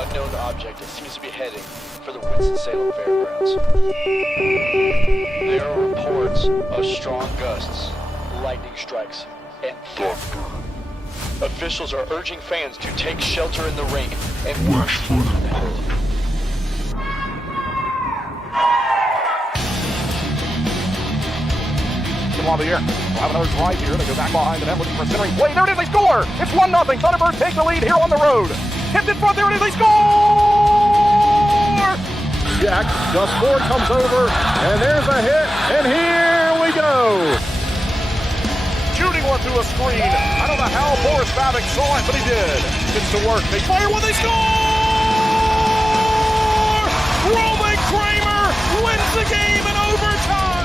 unknown object that seems to be heading for the Winston-Salem Fairgrounds. There are reports of strong gusts, lightning strikes, and thunder. Officials are urging fans to take shelter in the rink and rush for the net. On the air. We'll have another drive here. They go back behind the net looking for a centering play. There it is. They score. It's 1-0. Thunderbirds take the lead here on the road. Tipped in front. There it is. They score! Jack just forward, comes over, and there's a hit. And here we go. Shooting one through a screen. I don't know how Boris Babic saw it, but he did. Gets to work. They fire when they score! Roman Kramer wins the game in overtime.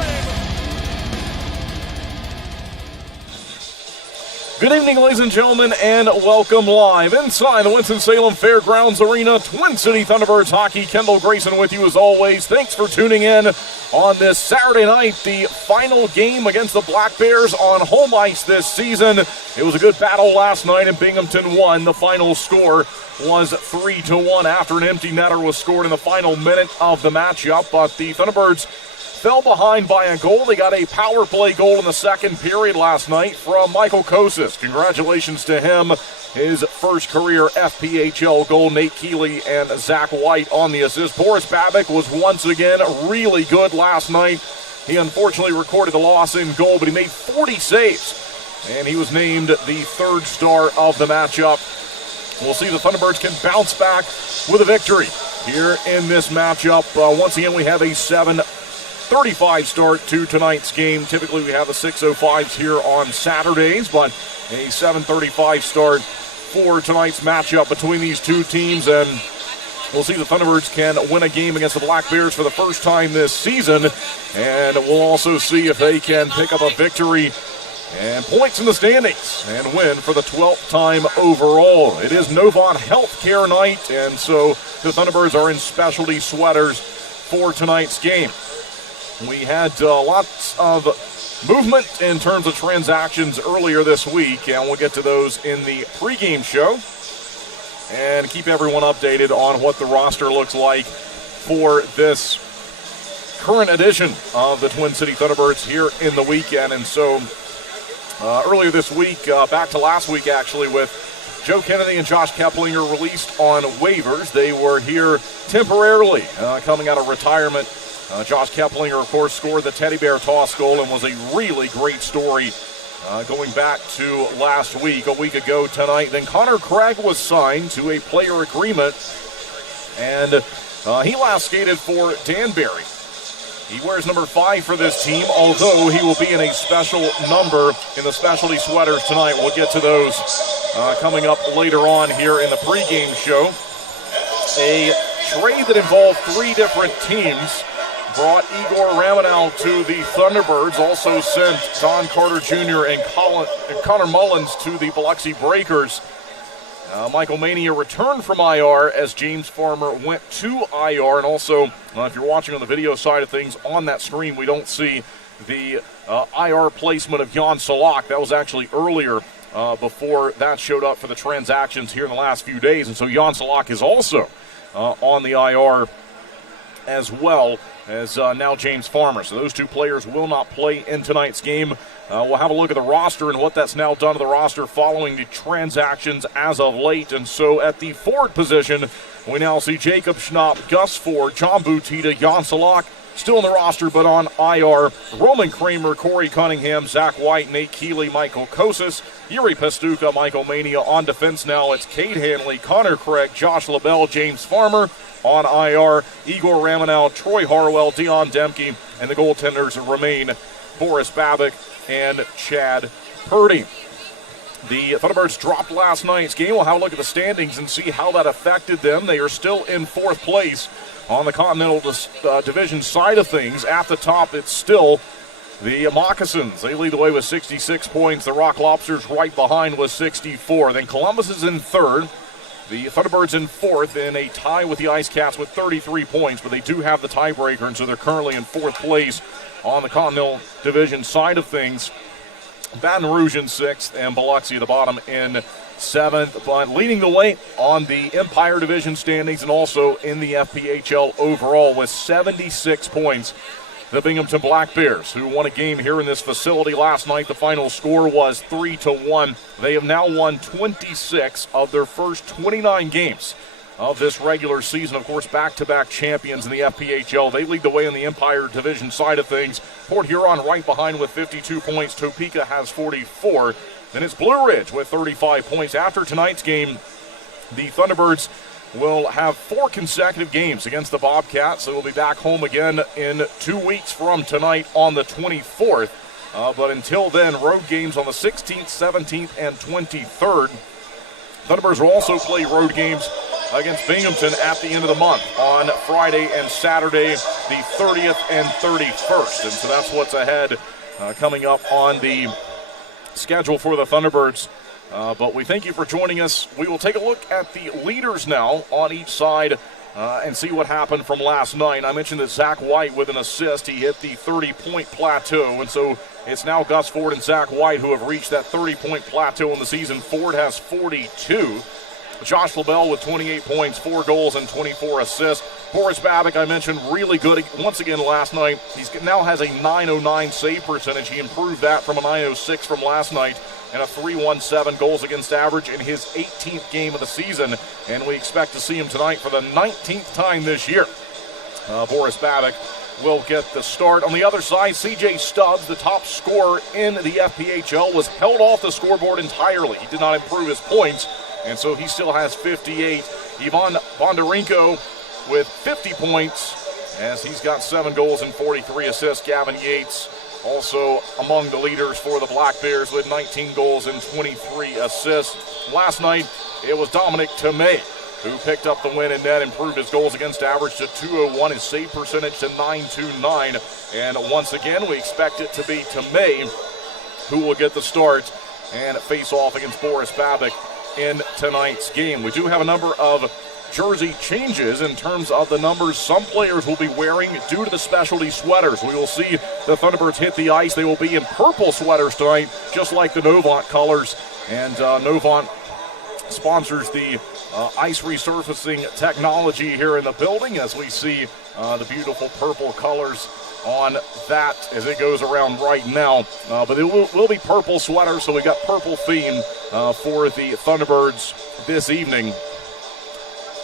Good evening, ladies and gentlemen, and welcome live inside the Winston-Salem Fairgrounds Arena. Twin City Thunderbirds hockey. Kendall Grayson with you as always. Thanks for tuning in on this Saturday night, the final game against the Black Bears on home ice this season. It was a good battle last night, and Binghamton won. The final score was 3-1 after an empty netter was scored in the final minute of the matchup, but the Thunderbirds fell behind by a goal. They got a power play goal in the second period last night from Michael Kosis. Congratulations to him. His first career FPHL goal. Nate Keeley and Zach White on the assist. Boris Babic was once again really good last night. He unfortunately recorded the loss in goal, but he made 40 saves, and he was named the third star of the matchup. We'll see if the Thunderbirds can bounce back with a victory here in this matchup. Once again, we have a 7:35 start to tonight's game. Typically we have the 6:05s here on Saturdays, but a 7:35 start for tonight's matchup between these two teams, and we'll see if the Thunderbirds can win a game against the Black Bears for the first time this season, and we'll also see if they can pick up a victory and points in the standings and win for the 12th time overall. It is Novant Health Care night, and so the Thunderbirds are in specialty sweaters for tonight's game. We had lots of movement in terms of transactions earlier this week, and we'll get to those in the pregame show and keep everyone updated on what the roster looks like for this current edition of the Twin City Thunderbirds here in the weekend. And so earlier this week, back to last week actually, with Joe Kennedy and Josh Keplinger released on waivers. They were here temporarily coming out of retirement. Josh Keplinger, of course, scored the teddy bear toss goal and was a really great story going back to last week, a week ago tonight. Then Connor Craig was signed to a player agreement, and he last skated for Danbury. He wears number 5 for this team, although he will be in a special number in the specialty sweaters tonight. We'll get to those coming up later on here in the pregame show. A trade that involved 3 different teams brought Igor Ramanow to the Thunderbirds, also sent Don Carter Jr. and Connor Mullins to the Biloxi Breakers. Michael Mania returned from IR as James Farmer went to IR, and also, if you're watching on the video side of things, on that screen we don't see the IR placement of Jan Salak. That was actually earlier before that showed up for the transactions here in the last few days, and so Jan Salak is also on the IR as well as now James Farmer. So those 2 players will not play in tonight's game. We'll have a look at the roster and what that's now done to the roster following the transactions as of late. And so at the forward position, we now see Jacob Schnapp, Gus Ford, John Butita, Jan Salak, still in the roster but on IR. Roman Kramer, Corey Cunningham, Zach White, Nate Keeley, Michael Kosis, Yuri Pastuka, Michael Mania. On defense now, it's Cade Hanley, Connor Craig, Josh LaBelle, James Farmer. On IR, Igor Ramanow, Troy Harwell, Dion Demke, and the goaltenders remain Boris Babic and Chad Purdy. The Thunderbirds dropped last night's game. We'll have a look at the standings and see how that affected them. They are still in 4th place on the Continental Division side of things. At the top, it's still the Moccasins. They lead the way with 66 points. The Rock Lobsters right behind with 64. Then Columbus is in 3rd. The Thunderbirds in 4th in a tie with the Ice Cats with 33 points, but they do have the tiebreaker, and so they're currently in 4th place on the Continental Division side of things. Baton Rouge in 6th, and Biloxi at the bottom in 7th. But leading the way on the Empire Division standings and also in the FPHL overall with 76 points. The Binghamton Black Bears, who won a game here in this facility last night. The final score was 3-1. They have now won 26 of their first 29 games of this regular season. Of course, back-to-back champions in the FPHL. They lead the way in the Empire Division side of things. Port Huron right behind with 52 points. Topeka has 44. Then it's Blue Ridge with 35 points. After tonight's game, the Thunderbirds will have 4 consecutive games against the Bobcats. So they'll be back home again in 2 weeks from tonight on the 24th. But until then, road games on the 16th, 17th, and 23rd. Thunderbirds will also play road games against Binghamton at the end of the month on Friday and Saturday, the 30th and 31st. And so that's what's ahead coming up on the schedule for the Thunderbirds. But we thank you for joining us. We will take a look at the leaders now on each side and see what happened from last night. I mentioned that Zach White with an assist. He hit the 30-point plateau, and so it's now Gus Ford and Zach White who have reached that 30-point plateau in the season. Ford has 42. Josh LaBelle with 28 points, 4 goals, and 24 assists. Boris Babick, I mentioned, really good once again last night. He now has a .909 save percentage. He improved that from a .906 from last night, and a .317 goals against average in his 18th game of the season. And we expect to see him tonight for the 19th time this year. Boris Babick will get the start. On the other side, CJ Stubbs, the top scorer in the FPHL, was held off the scoreboard entirely. He did not improve his points, and so he still has 58. Ivan Bondarenko with 50 points, as he's got 7 goals and 43 assists. Gavin Yates also among the leaders for the Black Bears with 19 goals and 23 assists. Last night, it was Dominic Tomei who picked up the win and net, improved his goals against average to .201, his save percentage to .929. And once again, we expect it to be Tomei who will get the start and face off against Boris Babick in tonight's game. We do have a number of jersey changes in terms of the numbers some players will be wearing due to the specialty sweaters. We will see the Thunderbirds hit the ice. They will be in purple sweaters tonight, just like the Novant colors. And Novant sponsors the ice resurfacing technology here in the building, as we see the beautiful purple colors on that as it goes around right now. But it will be purple sweaters, so we got purple theme for the Thunderbirds this evening.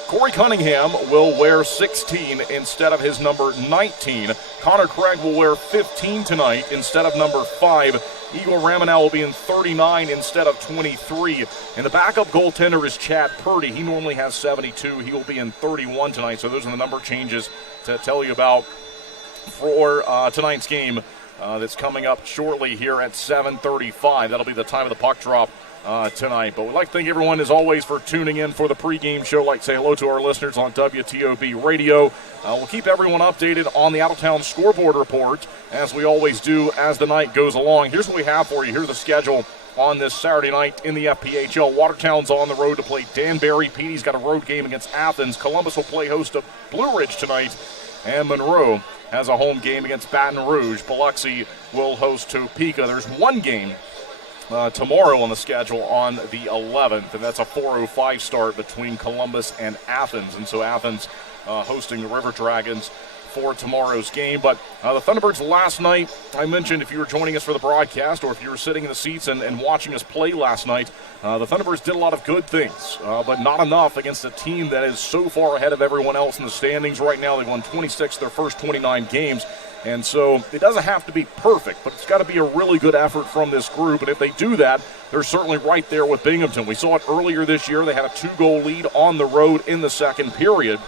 Corey Cunningham will wear 16 instead of his number 19. Connor Craig will wear 15 tonight instead of number 5. Igor Ramanel will be in 39 instead of 23. And the backup goaltender is Chad Purdy. He normally has 72. He will be in 31 tonight. So those are the number changes to tell you about for tonight's game that's coming up shortly here at 7:35. That'll be the time of the puck drop tonight. But we'd like to thank everyone, as always, for tuning in for the pregame show. I'd like to say hello to our listeners on WTOB Radio. We'll keep everyone updated on the out-of-town scoreboard report, as we always do as the night goes along. Here's what we have for you. Here's the schedule on this Saturday night in the FPHL. Watertown's on the road to play Danbury. Petey's got a road game against Athens. Columbus will play host to Blue Ridge tonight. And Monroe has a home game against Baton Rouge. Biloxi will host Topeka. There's one game tomorrow on the schedule on the 11th, and that's a 4:05 start between Columbus and Athens. And so Athens hosting the River Dragons for tomorrow's game. But the Thunderbirds last night, I mentioned, if you were joining us for the broadcast or if you were sitting in the seats and watching us play last night, the Thunderbirds did a lot of good things, but not enough against a team that is so far ahead of everyone else in the standings right now. They've won 26 of their first 29 games. And so it doesn't have to be perfect, but it's got to be a really good effort from this group. And if they do that, they're certainly right there with Binghamton. We saw it earlier this year. They had a 2-goal lead on the road in the second period.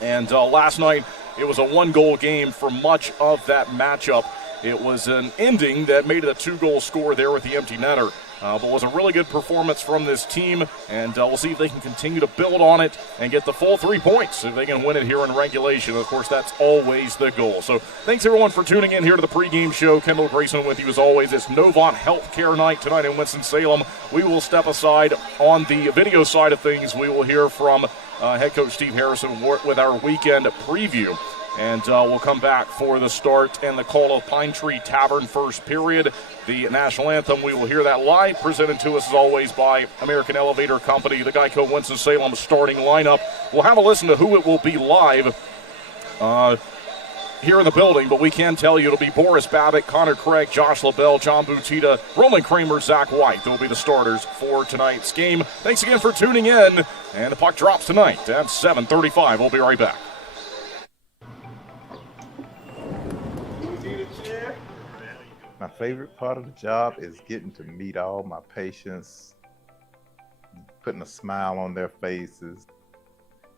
And last night, it was a 1-goal game for much of that matchup. It was an ending that made it a 2-goal score there with the empty netter. But it was a really good performance from this team, and we'll see if they can continue to build on it and get the full 3 points if they can win it here in regulation. Of course, that's always the goal. So thanks, everyone, for tuning in here to the pregame show. Kendall Grayson with you as always. It's Novant Healthcare night tonight in Winston-Salem. We will step aside on the video side of things. We will hear from head coach Steve Harrison with our weekend preview. And we'll come back for the start and the call of Pine Tree Tavern first period. The national anthem, we will hear that live, presented to us as always by American Elevator Company. The Geico Winston-Salem starting lineup. We'll have a listen to who it will be live here in the building, but we can tell you it'll be Boris Babbitt, Connor Craig, Josh LaBelle, John Butita, Roman Kramer, Zach White. They'll be the starters for tonight's game. Thanks again for tuning in, and the puck drops tonight at 7:35. We'll be right back. My favorite part of the job is getting to meet all my patients, putting a smile on their faces,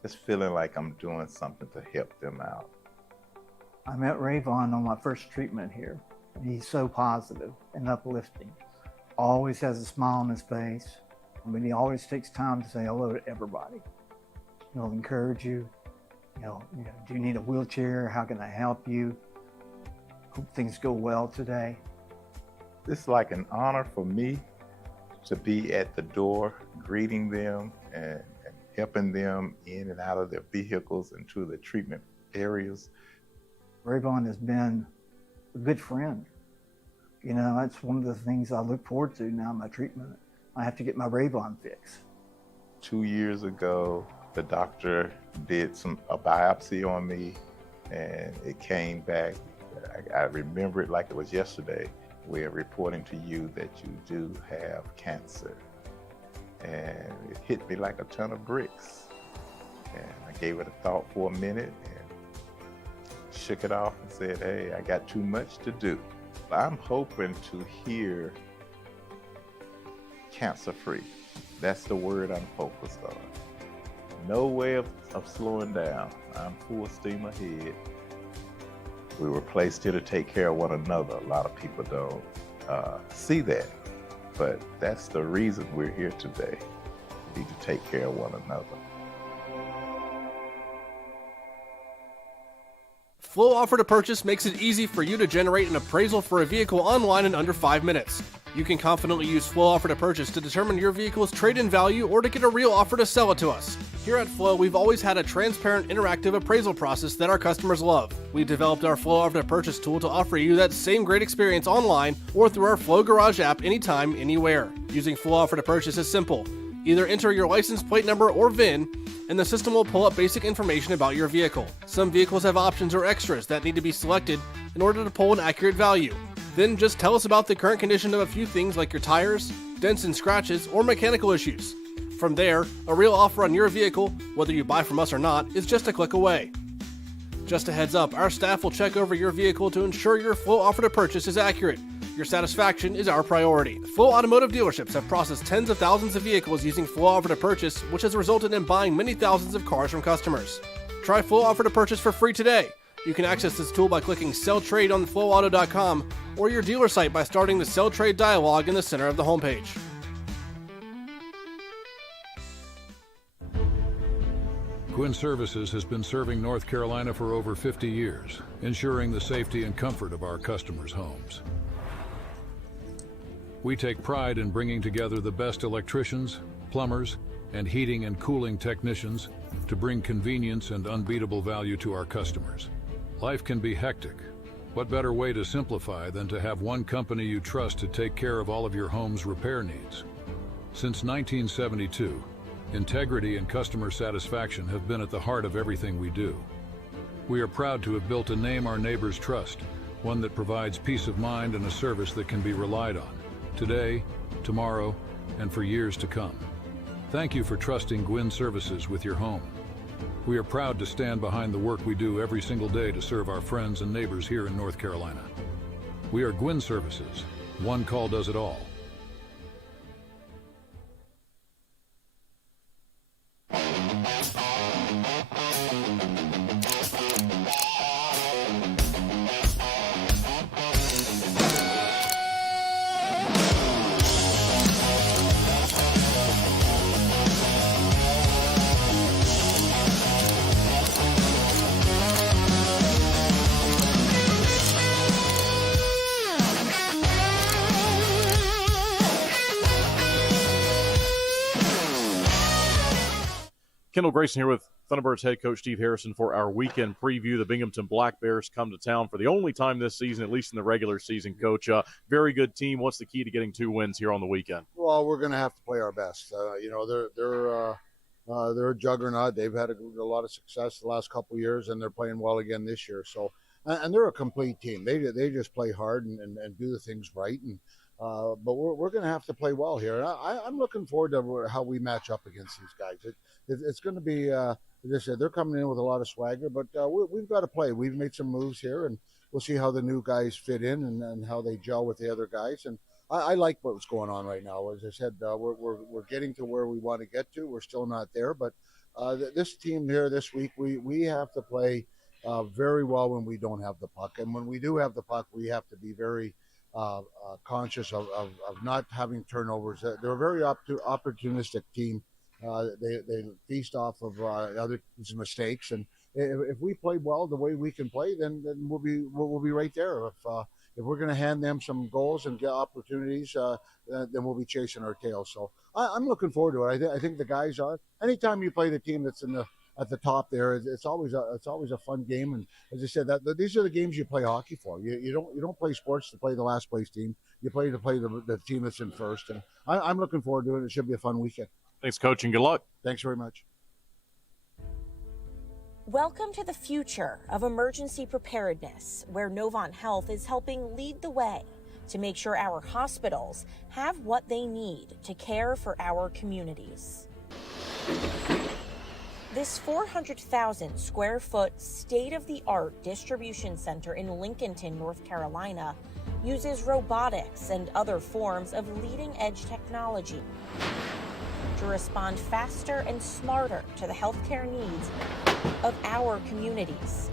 just feeling like I'm doing something to help them out. I met Ray Vaughn on my first treatment here. He's so positive and uplifting. Always has a smile on his face. I mean, he always takes time to say hello to everybody. He'll encourage you. Do you need a wheelchair? How can I help you? Hope things go well today. It's like an honor for me to be at the door, greeting them and helping them in and out of their vehicles and to the treatment areas. Ray Vaughn has been a good friend. That's one of the things I look forward to now in my treatment. I have to get my Ray Vaughn fix. 2 years ago, the doctor did a biopsy on me, and it came back. I remember it like it was yesterday. We're reporting to you that you do have cancer. And it hit me like a ton of bricks. And I gave it a thought for a minute and shook it off and said, hey, I got too much to do. I'm hoping to hear cancer-free. That's the word I'm focused on. No way of slowing down. I'm full steam ahead. We were placed here to take care of one another. A lot of people don't see that, but that's the reason we're here today. We need to take care of one another. Flow Offer to Purchase makes it easy for you to generate an appraisal for a vehicle online in under 5 minutes. You can confidently use Flow Offer to Purchase to determine your vehicle's trade-in value or to get a real offer to sell it to us. Here at Flow, we've always had a transparent, interactive appraisal process that our customers love. We've developed our Flow Offer to Purchase tool to offer you that same great experience online or through our Flow Garage app anytime, anywhere. Using Flow Offer to Purchase is simple. Either enter your license plate number or VIN, and the system will pull up basic information about your vehicle. Some vehicles have options or extras that need to be selected in order to pull an accurate value. Then just tell us about the current condition of a few things like your tires, dents and scratches, or mechanical issues. From there, a real offer on your vehicle, whether you buy from us or not, is just a click away. Just a heads up, our staff will check over your vehicle to ensure your Flow Offer to Purchase is accurate. Your satisfaction is our priority. Flow Automotive dealerships have processed tens of thousands of vehicles using Flow Offer to Purchase, which has resulted in buying many thousands of cars from customers. Try Flow Offer to Purchase for free today. You can access this tool by clicking Sell Trade on flowauto.com or your dealer site by starting the Sell Trade dialog in the center of the homepage. Gwin Services has been serving North Carolina for over 50 years, ensuring the safety and comfort of our customers' homes. We take pride in bringing together the best electricians, plumbers, and heating and cooling technicians to bring convenience and unbeatable value to our customers. Life can be hectic. What better way to simplify than to have one company you trust to take care of all of your home's repair needs? Since 1972, integrity and customer satisfaction have been at the heart of everything we do. We are proud to have built a name our neighbors trust, one that provides peace of mind and a service that can be relied on, today, tomorrow, and for years to come. Thank you for trusting Gwin Services with your home. We are proud to stand behind the work we do every single day to serve our friends and neighbors here in North Carolina. We are Gwin Services. One call does it all. Kendall Grayson here with Thunderbirds head coach Steve Harrison for our weekend preview. The Binghamton Black Bears come to town for the only time this season, at least in the regular season, Coach. Very good team. What's the key to getting 2 wins here on the weekend? Well, we're going to have to play our best. They're a juggernaut. They've had a lot of success the last couple of years, and they're playing well again this year. So, and they're a complete team. They just play hard and do the things right. And but we're going to have to play well here. And I'm looking forward to how we match up against these guys. It's going to be. As I said, they're coming in with a lot of swagger, but we've got to play. We've made some moves here, and we'll see how the new guys fit in and how they gel with the other guys. And I like what's going on right now. As I said, we're getting to where we want to get to. We're still not there, but this team here this week, we have to play very well when we don't have the puck. And when we do have the puck, we have to be very conscious of not having turnovers. They're a very opportunistic team. They feast off of other mistakes, and if we play well the way we can play, then we'll be right there. If we're going to hand them some goals and get opportunities, then we'll be chasing our tail. So I'm looking forward to it. I think the guys are. Anytime you play the team that's at the top there, it's always a fun game. And as I said, these are the games you play hockey for. You don't play sports to play the last place team. You play to play the team that's in first. And I'm looking forward to it. It should be a fun weekend. Thanks, Coach, and good luck. Thanks very much. Welcome to the future of emergency preparedness, where Novant Health is helping lead the way to make sure our hospitals have what they need to care for our communities. This 400,000 square foot state-of-the-art distribution center in Lincolnton, North Carolina, uses robotics and other forms of leading-edge technology to respond faster and smarter to the healthcare needs of our communities,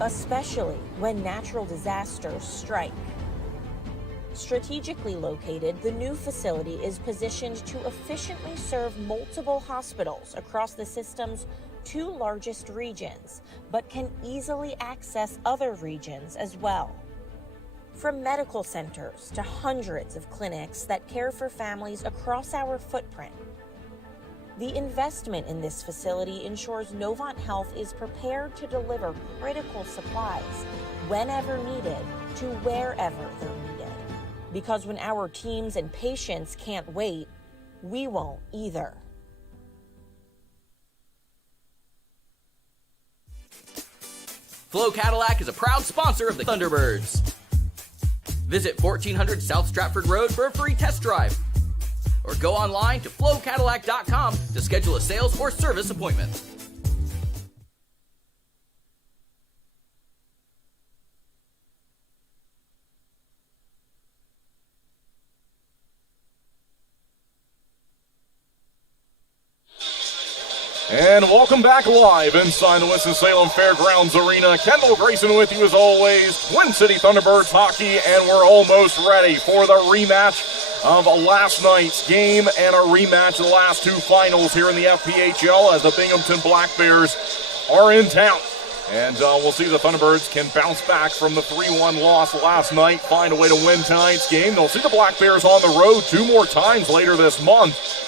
especially when natural disasters strike. Strategically located, the new facility is positioned to efficiently serve multiple hospitals across the system's 2 largest regions, but can easily access other regions as well. From medical centers to hundreds of clinics that care for families across our footprint, the investment in this facility ensures Novant Health is prepared to deliver critical supplies whenever needed to wherever they're needed. Because when our teams and patients can't wait, we won't either. Flo Cadillac is a proud sponsor of the Thunderbirds. Visit 1400 South Stratford Road for a free test drive. Or go online to flowcadillac.com to schedule a sales or service appointment. And welcome back live inside the Winston-Salem Fairgrounds Arena. Kendall Grayson with you as always. Twin City Thunderbirds hockey, and we're almost ready for the rematch of last night's game and a rematch of the last 2 finals here in the FPHL as the Binghamton Black Bears are in town. And we'll see if the Thunderbirds can bounce back from the 3-1 loss last night, find a way to win tonight's game. They'll see the Black Bears on the road 2 more times later this month.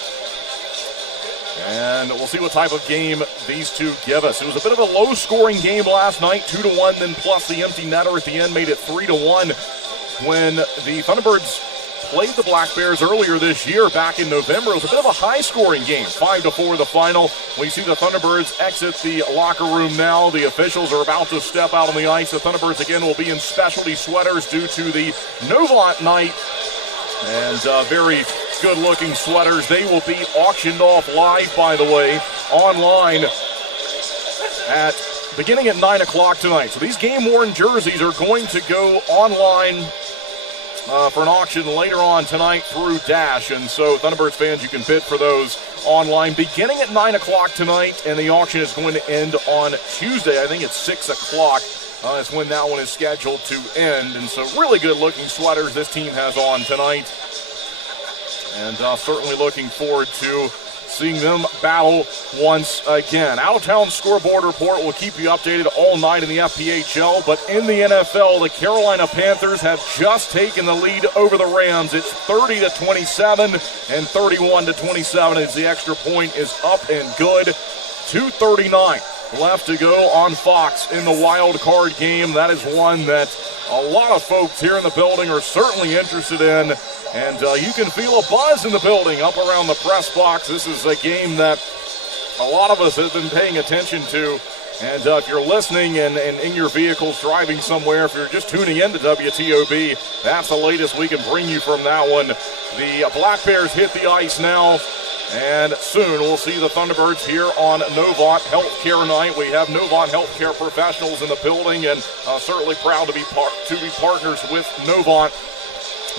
And we'll see what type of game these two give us. It was a bit of a low-scoring game last night, 2-1, then plus the empty netter at the end made it 3-1. When the Thunderbirds played the Black Bears earlier this year, back in November, it was a bit of a high-scoring game, 5-4 the final. We see the Thunderbirds exit the locker room now. The officials are about to step out on the ice. The Thunderbirds again will be in specialty sweaters due to the Novant night. And very good-looking sweaters. They will be auctioned off live, by the way, online beginning at 9 o'clock tonight. So these game-worn jerseys are going to go online for an auction later on tonight through Dash. And so Thunderbirds fans, you can bid for those online beginning at 9 o'clock tonight, and the auction is going to end on Tuesday. I think it's 6 o'clock. Is when that one is scheduled to end. And so really good-looking sweaters this team has on tonight. And certainly looking forward to seeing them battle once again. Out-of-town scoreboard report will keep you updated all night in the FPHL, but in the NFL, the Carolina Panthers have just taken the lead over the Rams. It's 30-27 and 31-27 as the extra point is up and good. 2:39 left to go on Fox in the wild card game. That is one that a lot of folks here in the building are certainly interested in, and you can feel a buzz in the building up around the press box. This is a game that a lot of us have been paying attention to, and if you're listening and in your vehicles driving somewhere, if you're just tuning in to WTOB, that's the latest we can bring you from that one. The Black Bears hit the ice now, and soon we'll see the Thunderbirds here on Novant Healthcare night. We have Novant Healthcare professionals in the building, and certainly proud to be partners with Novant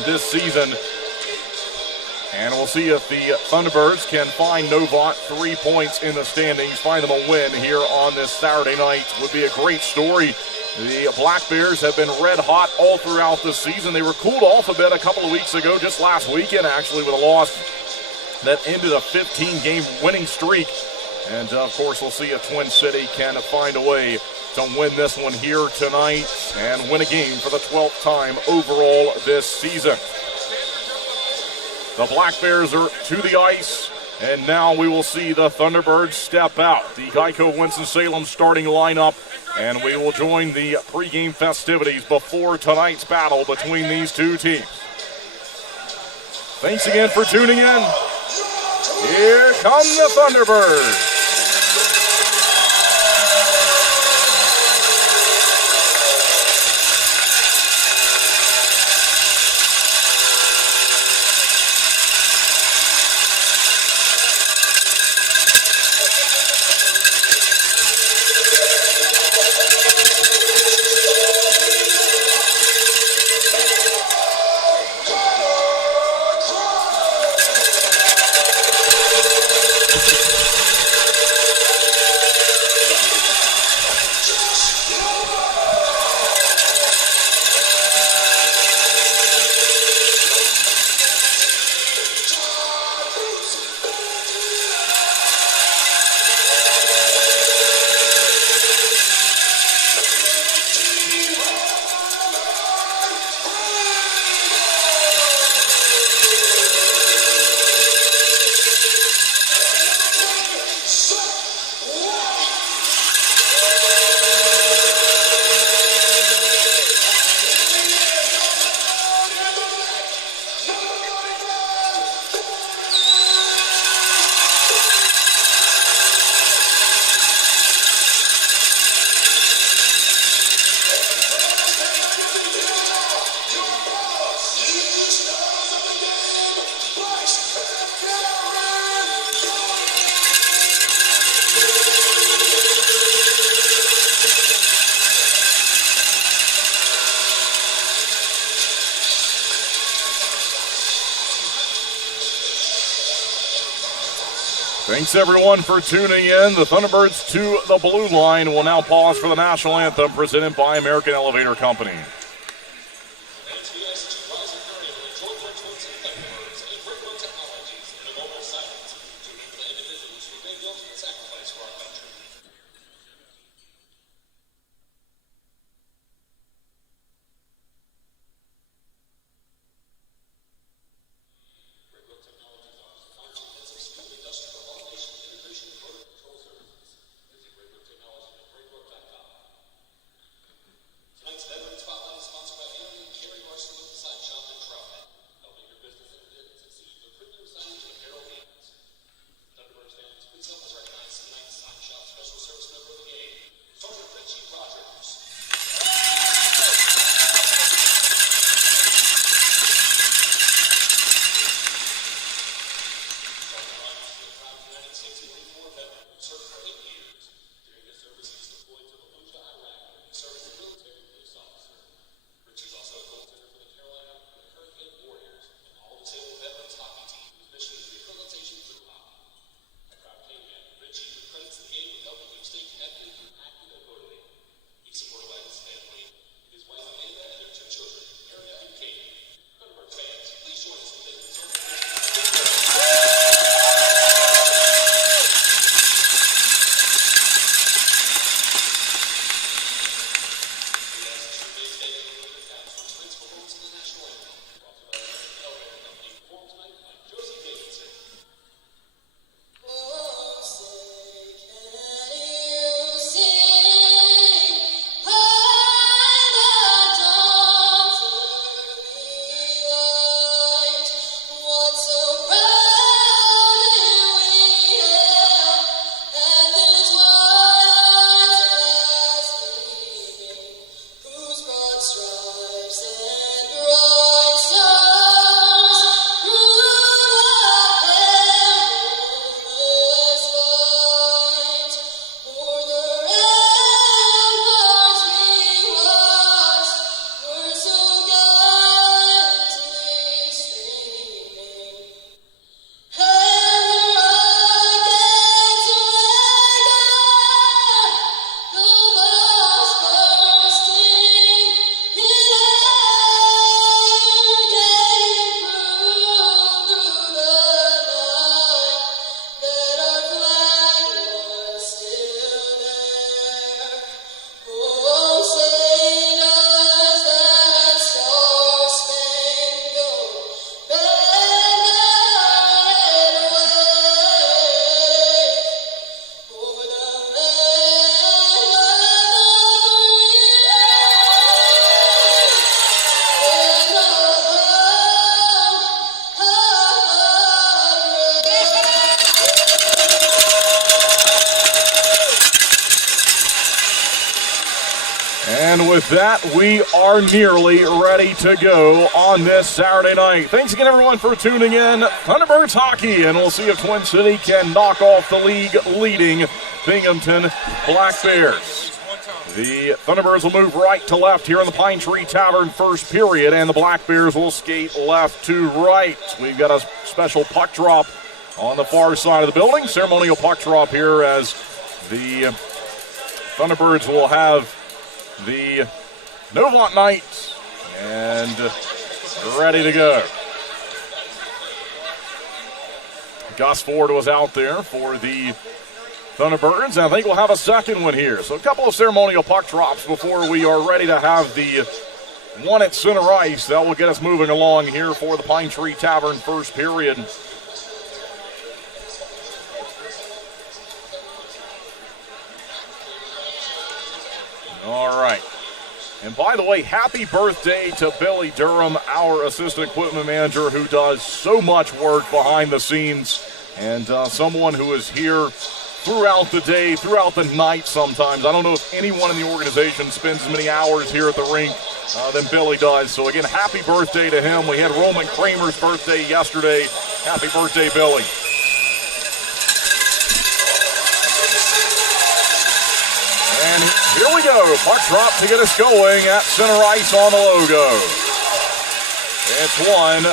this season. And we'll see if the Thunderbirds can find Novant 3 points in the standings, find them a win here on this Saturday night. Would be a great story. The Black Bears have been red hot all throughout the season. They were cooled off a bit a couple of weeks ago, just last weekend actually, with a loss that ended a 15-game winning streak. And, of course, we'll see if Twin City can find a way to win this one here tonight and win a game for the 12th time overall this season. The Black Bears are to the ice, and now we will see the Thunderbirds step out. The Geico Winston-Salem starting lineup, and we will join the pregame festivities before tonight's battle between these two teams. Thanks again for tuning in. Here come the Thunderbirds. Thanks, everyone, for tuning in. The Thunderbirds to the blue line will now pause for the national anthem presented by American Elevator Company. with that, we are nearly ready to go on this Saturday night. Thanks again, everyone, for tuning in. Thunderbirds hockey, and we'll see if Twin City can knock off the league-leading Binghamton Black Bears. The Thunderbirds will move right to left here in the Pine Tree Tavern first period, and the Black Bears will skate left to right. We've got a special puck drop on the far side of the building. Ceremonial puck drop here as the Thunderbirds will have the Novant Knights and ready to go. Gus Ford was out there for the Thunderbirds, and I think we'll have a second one here. So a couple of ceremonial puck drops before we are ready to have the one at center ice. That will get us moving along here for the Pine Tree Tavern first period. All right. And by the way, happy birthday to Billy Durham, our assistant equipment manager, who does so much work behind the scenes, and someone who is here throughout the day, throughout the night sometimes. I don't know if anyone in the organization spends as many hours here at the rink than Billy does. So again, happy birthday to him. We had Roman Kramer's birthday yesterday. Happy birthday, Billy. And here we go. Puck drop to get us going at center ice on the logo. It's one.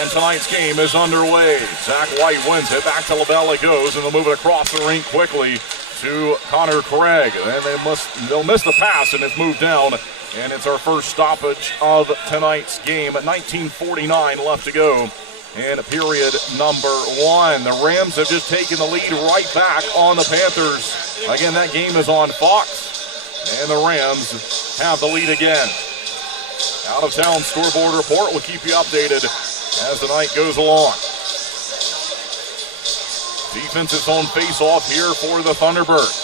And tonight's game is underway. Zach White wins it. Back to LaBelle it goes, and they'll move it across the rink quickly to Connor Craig. And they'll miss the pass, and it's moved down. And it's our first stoppage of tonight's game. At 19:49 left to go in period number one. The Rams have just taken the lead right back on the Panthers. Again, that game is on Fox. And the Rams have the lead again. Out of town scoreboard report. We'll keep you updated as the night goes along. Defense's own face-off here for the Thunderbirds.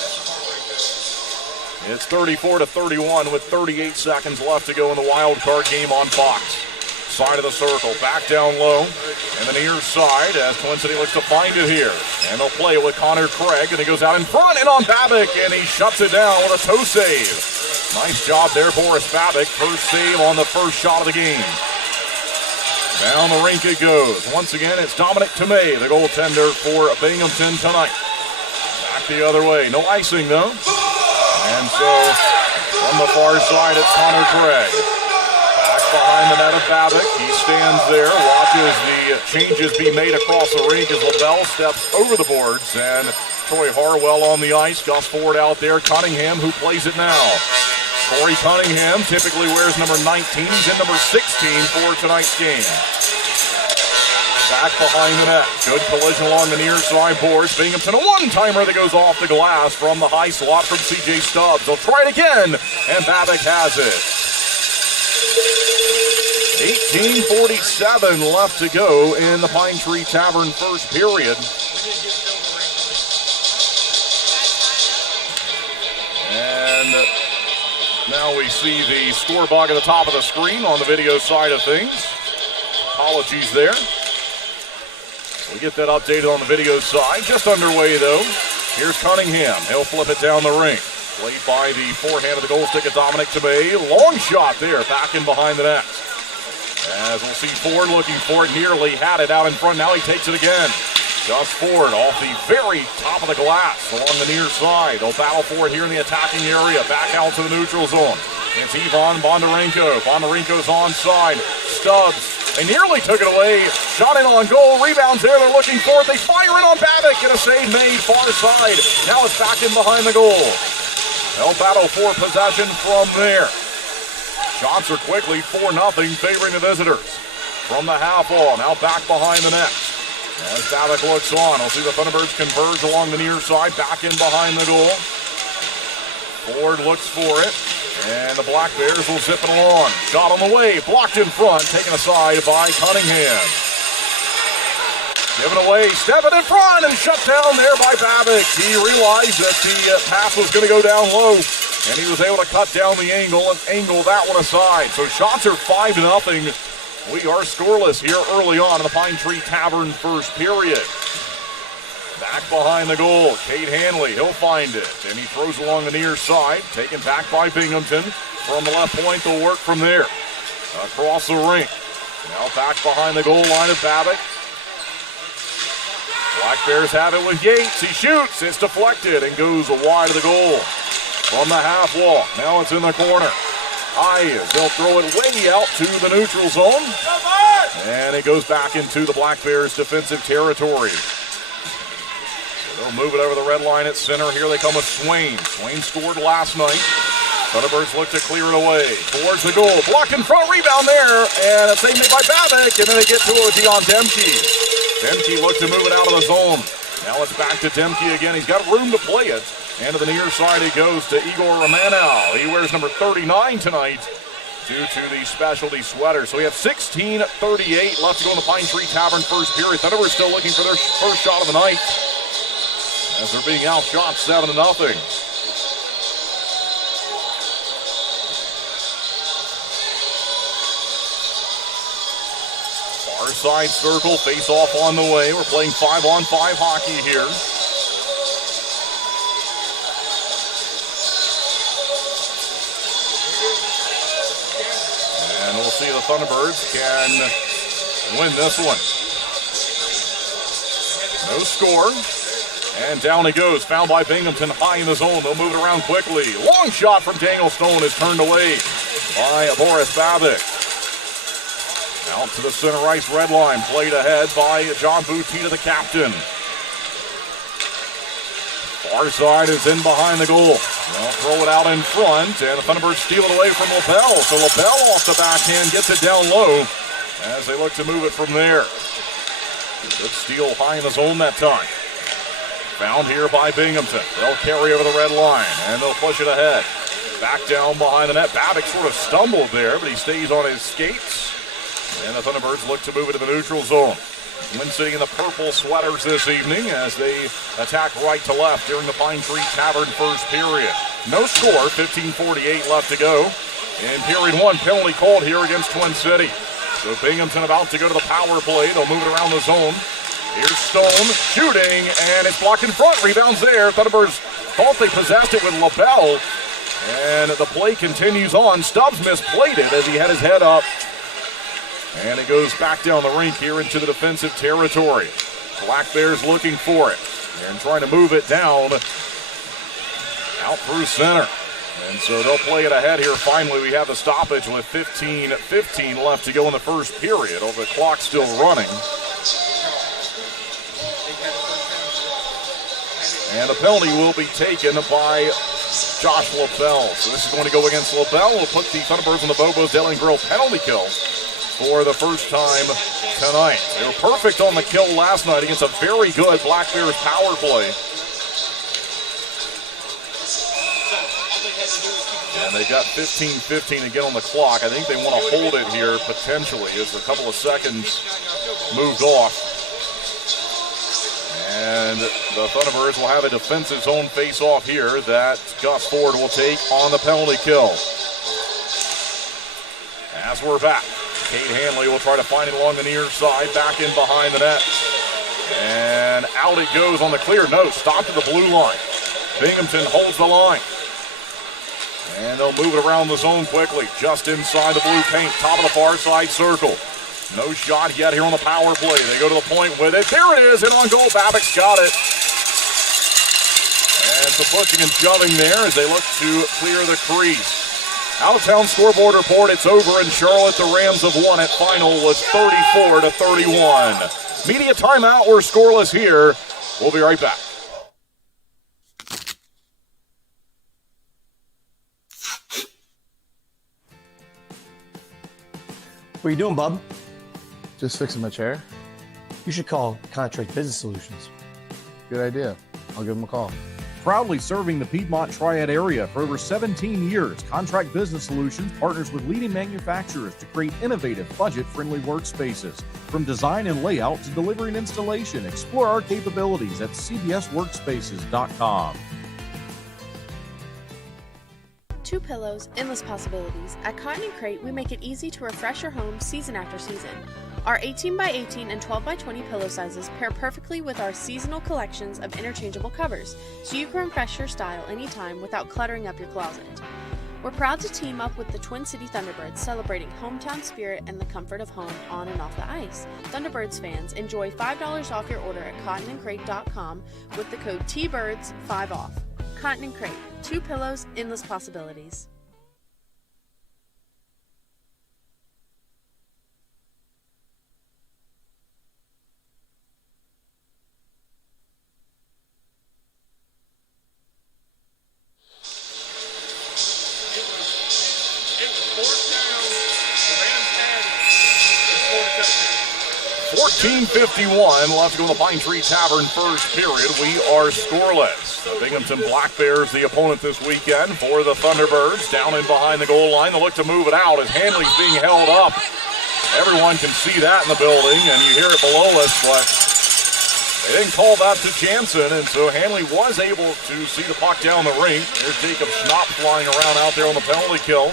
It's 34-31 with 38 seconds left to go in the wild card game on Fox. Side of the circle, back down low, and the near side as Twin City looks to find it here. And they'll play it with Connor Craig, and he goes out in front and on Babick, and he shuts it down with a toe save. Nice job there, Boris Babick. First save on the first shot of the game. Down the rink it goes. Once again, it's Dominic Tomei, the goaltender for Binghamton tonight. Back the other way. No icing, though. And so, from the far side, it's Connor Craig. Back behind the net of Babick. He stands there, watches the changes be made across the rink as LaBelle steps over the boards. And Troy Harwell on the ice. Gus Ford out there. Cunningham, who plays it now. Corey Cunningham typically wears number 19. He's in number 16 for tonight's game. Back behind the net. Good collision along the near side boards. Binghamton, a one-timer that goes off the glass from the high slot from C.J. Stubbs. They'll try it again, and Babick has it. 18:47 left to go in the Pine Tree Tavern first period. And now we see the score bug at the top of the screen on the video side of things. Apologies there. We get that updated on the video side. Just underway, though. Here's Cunningham. He'll flip it down the rink. Played by the forehand of the goal stick of Dominic Tomei. Long shot there, back in behind the net. As we'll see Ford looking for it. Nearly had it out in front. Now he takes it again. Gus Ford off the very top of the glass along the near side. They'll battle for it here in the attacking area. Back out to the neutral zone. It's Ivan Bondarenko. Bondarenko's onside. Stubbs. They nearly took it away. Shot in on goal. Rebounds there. They're looking for it. They fire it on Babick. And a save made far side. Now it's back in behind the goal. They'll battle for possession from there. Shots are quickly 4-0 favoring the visitors. From the half wall. Now back behind the net. As Babick looks on, we'll see the Thunderbirds converge along the near side. Back in behind the goal. Ford looks for it. And the Black Bears will zip it along. Shot on the way, blocked in front, taken aside by Cunningham. Given away, stepping in front and shut down there by Babick. He realized that the pass was going to go down low, and he was able to cut down the angle and angle that one aside. So shots are 5-0. We are scoreless here early on in the Pine Tree Tavern first period. Back behind the goal, Cade Hanley, he'll find it. And he throws along the near side, taken back by Binghamton. from the left point. They'll work from there. Across the ring. Now back behind the goal line of Babick. Black Bears have it with Yates. He shoots. It's deflected and goes wide of the goal. From the half wall. Now it's in the corner. Hayes. They'll throw it way out to the neutral zone. And it goes back into the Black Bears' defensive territory. They'll move it over the red line at center. Here they come with Swain. Swain scored last night. Thunderbirds look to clear it away. Towards the goal. Block in front, rebound there. And a save made by Babick. And then they get to it with Dion Demke. Demke looked to move it out of the zone. Now it's back to Demke again. He's got room to play it. And to the near side it goes to Igor Romanow. He wears number 39 tonight due to the specialty sweater. So we have 16:38 left to go in the Pine Tree Tavern first period. Thunderbirds still looking for their first shot of the night, as they're being outshot 7-0. Far side circle, face off on the way. We're playing 5-on-5 hockey here. And we'll see if the Thunderbirds can win this one. No score. And down he goes, fouled by Binghamton, high in the zone. They'll move it around quickly. Long shot from Daniel Stone is turned away by Boris Babick. Out to the center ice red line, played ahead by John Boutita, the captain. Far side is in behind the goal. They'll throw it out in front, and the Thunderbirds steal it away from LaBelle. So LaBelle off the backhand gets it down low as they look to move it from there. Good steal high in the zone that time. Found here by Binghamton. They'll carry over the red line, and they'll push it ahead. Back down behind the net. Babick sort of stumbled there, but he stays on his skates. And the Thunderbirds look to move it to the neutral zone. Twin City in the purple sweaters this evening as they attack right to left during the Pine Tree Tavern first period. No score, 15:48 left to go. In period one, penalty called here against Twin City. So Binghamton about to go to the power play. They'll move it around the zone. Here's Stone shooting, and it's blocked in front. Rebounds there. Thunderbirds thought they possessed it with LaBelle. And the play continues on. Stubbs misplayed it as he had his head up. And it goes back down the rink here into the defensive territory. Black Bears looking for it and trying to move it down out through center. And so they'll play it ahead here. Finally, we have the stoppage with 15:15 left to go in the first period. The clock still running. And the penalty will be taken by Josh LaBelle. So this is going to go against LaBelle. We'll put the Thunderbirds on the Bobo's Deli and Grill penalty kill for the first time tonight. They were perfect on the kill last night against a very good Black Bears power play. And they got 15:15 again on the clock. I think they want to hold it here potentially as a couple of seconds moved off. And the Thunderbirds will have a defensive zone face-off here that Gus Ford will take on the penalty kill. As we're back, Kate Hanley will try to find it along the near side, back in behind the net. And out it goes on the clear. No, stopped at the blue line. Binghamton holds the line. And they'll move it around the zone quickly, just inside the blue paint, top of the far side circle. No shot yet here on the power play. They go to the point with it. There it is, and on goal, Babick's got it. And some pushing and shoving there as they look to clear the crease. Out-of-town scoreboard report, it's over in Charlotte. The Rams have won it. Final was 34-31. Media timeout, we're scoreless here. We'll be right back. What are you doing, bub? Just fixing my chair. You should call Contract Business Solutions. Good idea. I'll give them a call. Proudly serving the Piedmont Triad area for over 17 years, Contract Business Solutions partners with leading manufacturers to create innovative, budget-friendly workspaces. From design and layout to delivery and installation, explore our capabilities at cbsworkspaces.com. Two pillows, endless possibilities. At Cotton & Crate, we make it easy to refresh your home season after season. Our 18x18 and 12x20 pillow sizes pair perfectly with our seasonal collections of interchangeable covers, so you can refresh your style anytime without cluttering up your closet. We're proud to team up with the Twin City Thunderbirds, celebrating hometown spirit and the comfort of home on and off the ice. Thunderbirds fans, enjoy $5 off your order at cottonandcrate.com with the code TBIRDS 5 off. Cotton and Crate, 2 pillows, endless possibilities. .51 left to go in the Pine Tree Tavern first period. We are scoreless. The Binghamton Black Bears, the opponent this weekend for the Thunderbirds, down in behind the goal line. They look to move it out as Hanley's being held up. Everyone can see that in the building, and you hear it below us, but they didn't call that to Jansen, and so Hanley was able to see the puck down the rink. There's Jacob Schnapp flying around out there on the penalty kill.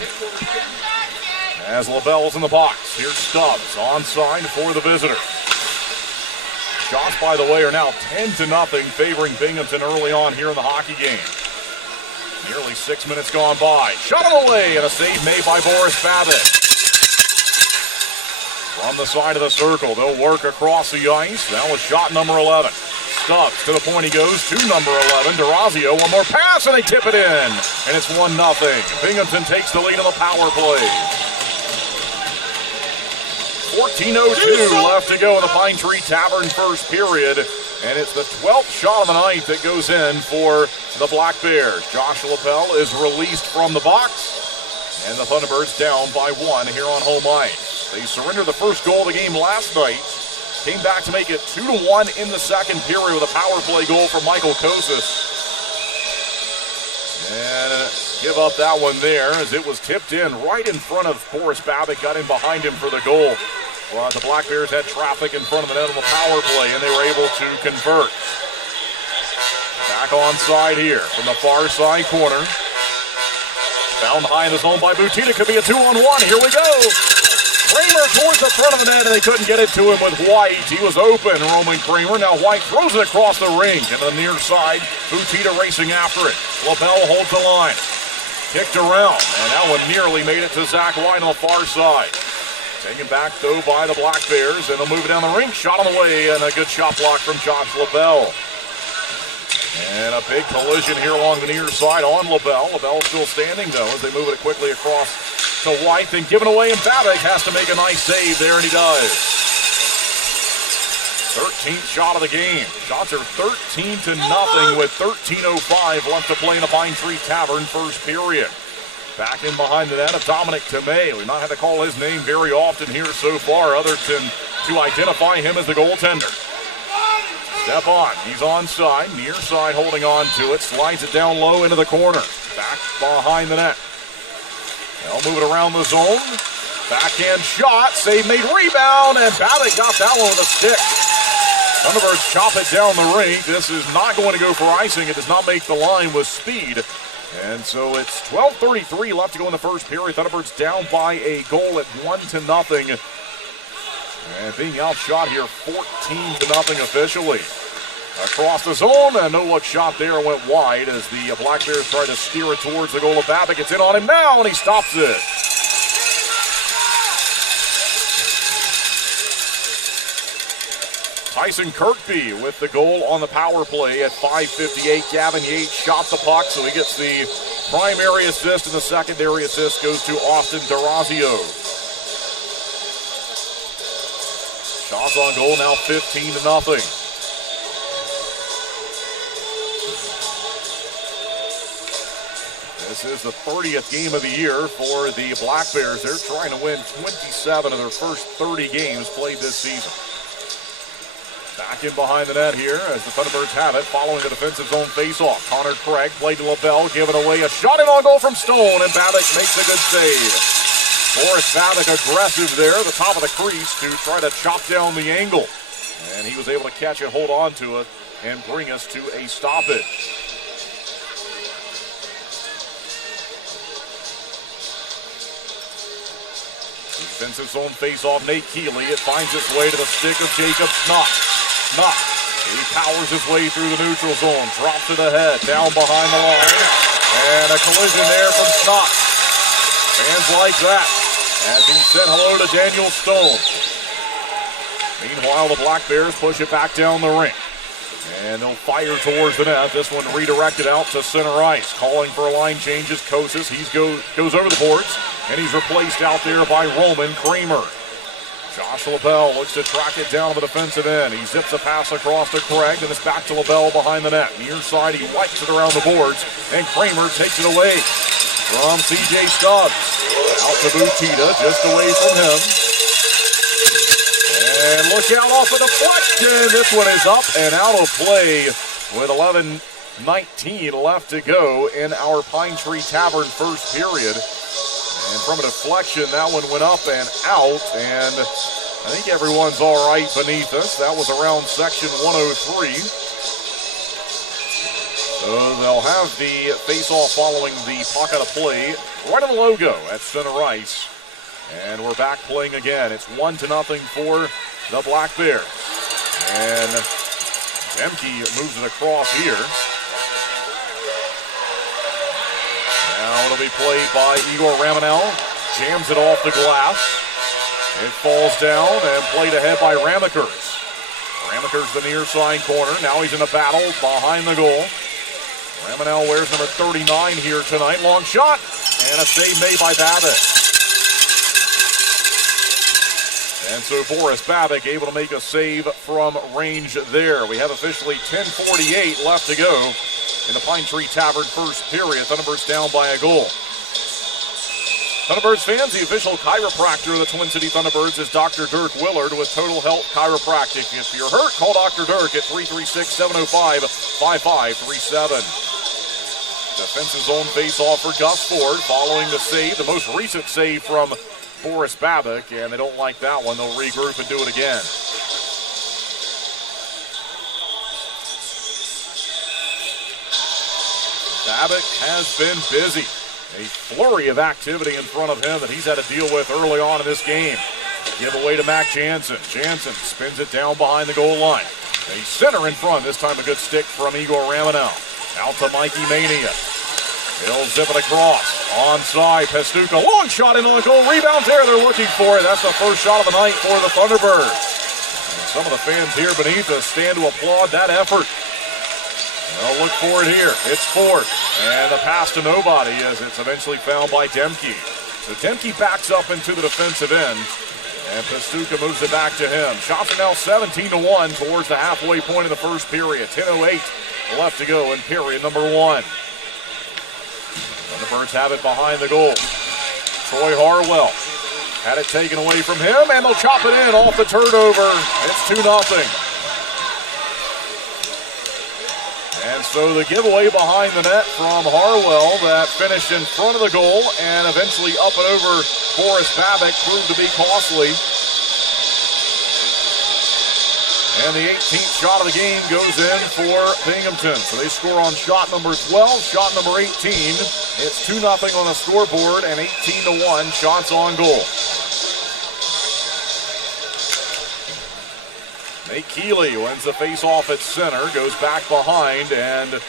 As LaBelle's in the box, here's Stubbs onside for the visitor. Shots, by the way, are now 10-0 favoring Binghamton early on here in the hockey game. Nearly 6 minutes gone by. Shot him away, and a save made by Boris Babbitt. From the side of the circle, they'll work across the ice. That was shot number 11. Stubbs to the point he goes to number 11. D'Orazio, one more pass, and they tip it in. And it's 1-0. Binghamton takes the lead on the power play. 14:02 left to go in the Pine Tree Tavern first period, and it's the 12th shot of the night that goes in for the Black Bears. Josh LaPelle is released from the box, and the Thunderbirds down by 1 here on home ice. They surrendered the first goal of the game last night, came back to make it 2-1 in the second period with a power play goal from Michael Kosis. And give up that one there as it was tipped in right in front of Boris Babbitt, got in behind him for the goal. Well, the Black Bears had traffic in front of the net on the power play, and they were able to convert. Back onside here from the far side corner. Found high in the zone by Butita. Could be a 2-on-1. Here we go. Kramer towards the front of the net, and they couldn't get it to him with White. He was open, Roman Kramer. Now White throws it across the rink into the near side. Butita racing after it. LaBelle holds the line. Kicked around, and that one nearly made it to Zach White on the far side. Taken back, though, by the Black Bears, and they'll move it down the rink. Shot on the way, and a good shot block from Josh LaBelle. And a big collision here along the near side on LaBelle. LaBelle still standing, though, as they move it quickly across to White. Then given away, and Babbitt has to make a nice save there, and he does. 13th shot of the game. Shots are 13-0 with 13:05 left to play in the Pine Tree Tavern first period. Back in behind the net of Dominic Tomei. We've not had to call his name very often here so far, other than to identify him as the goaltender. Step on. He's onside. Near side holding on to it. Slides it down low into the corner. Back behind the net. They'll move it around the zone. Backhand shot. Save made, rebound, and Babbitt got that one with a stick. Thunderbirds chop it down the rink. This is not going to go for icing. It does not make the line with speed. And so it's 12:33 left to go in the first period. Thunderbirds down by a goal at 1-0. And being outshot here 14-0 officially. Across the zone, a no-look shot there went wide as the Black Bears try to steer it towards the goal of Babbitt. Gets in on him now, and he stops it. Tyson Kirkby with the goal on the power play at 5:58. Gavin Yates shot the puck, so he gets the primary assist, and the secondary assist goes to Austin D'Orazio. Shots on goal now 15-0. This is the 30th game of the year for the Black Bears. They're trying to win 27 of their first 30 games played this season. Back in behind the net here as the Thunderbirds have it, following the defensive zone faceoff. Connor Craig played to LaBelle, giving away a shot in on goal from Stone, and Babbitt makes a good save. Boris Babbitt aggressive there at the top of the crease to try to chop down the angle. And he was able to catch it, hold on to it, and bring us to a stoppage. Defensive zone face-off, Nate Keeley. It finds its way to the stick of Jacob Schnapp. Schnapp, he powers his way through the neutral zone, drops it ahead, down behind the line, and a collision there from Schnapp. Fans like that as he said hello to Daniel Stone. Meanwhile, the Black Bears push it back down the ring. And they'll fire towards the net. This one redirected out to center ice. Calling for a line change is Kosas. He goes over the boards, and he's replaced out there by Roman Kramer. Josh LaBelle looks to track it down to the defensive end. He zips a pass across to Craig, and it's back to LaBelle behind the net. Near side, he wipes it around the boards, and Kramer takes it away from C.J. Stubbs. Out to Butita, just away from him. And look out off of the deflection. This one is up and out of play with 11:19 left to go in our Pine Tree Tavern first period. And from a deflection, that one went up and out. And I think everyone's all right beneath us. That was around section 103. So they'll have the face-off following the pocket of play right on the logo at center ice. And we're back playing again. It's 1-0 for the Black Bears. And Demke moves it across here. Now it'll be played by Igor Ramanel. Jams it off the glass. It falls down and played ahead by Ramekers. Ramekers the near side corner. Now he's in a battle behind the goal. Ramanel wears number 39 here tonight. Long shot. And a save made by Babbitt. And so Boris Babick able to make a save from range there. We have officially 10:48 left to go in the Pine Tree Tavern first period. Thunderbirds down by a goal. Thunderbirds fans, the official chiropractor of the Twin City Thunderbirds is Dr. Dirk Willard with Total Health Chiropractic. If you're hurt, call Dr. Dirk at 336-705-5537. Defensive zone face-off for Gus Ford following the save, the most recent save from Boris Babick, and they don't like that one. They'll regroup and do it again. Babick has been busy. A flurry of activity in front of him that he's had to deal with early on in this game. Give away to Mac Jansen. Jansen spins it down behind the goal line. A center in front. This time a good stick from Igor Ramanel. Out to Mikey Mania. He'll zip it across. Onside, Pastuca. Long shot in on the goal. Rebound there. They're looking for it. That's the first shot of the night for the Thunderbirds. And some of the fans here beneath us stand to applaud that effort. They'll look for it here. It's Ford. And a pass to nobody as it's eventually found by Demke. So Demke backs up into the defensive end. And Pastuca moves it back to him. Shots are now 17-1 towards the halfway point of the first period. 10:08 left to go in period number one. Thunderbirds have it behind the goal. Troy Harwell had it taken away from him, and they'll chop it in off the turnover. It's 2-0. And so the giveaway behind the net from Harwell that finished in front of the goal and eventually up and over Boris Babick proved to be costly. And the 18th shot of the game goes in for Binghamton. So they score on shot number 12, shot number 18. It's 2-0 on the scoreboard and 18-1 shots on goal. Nate Keeley wins the face-off at center, goes back behind, and a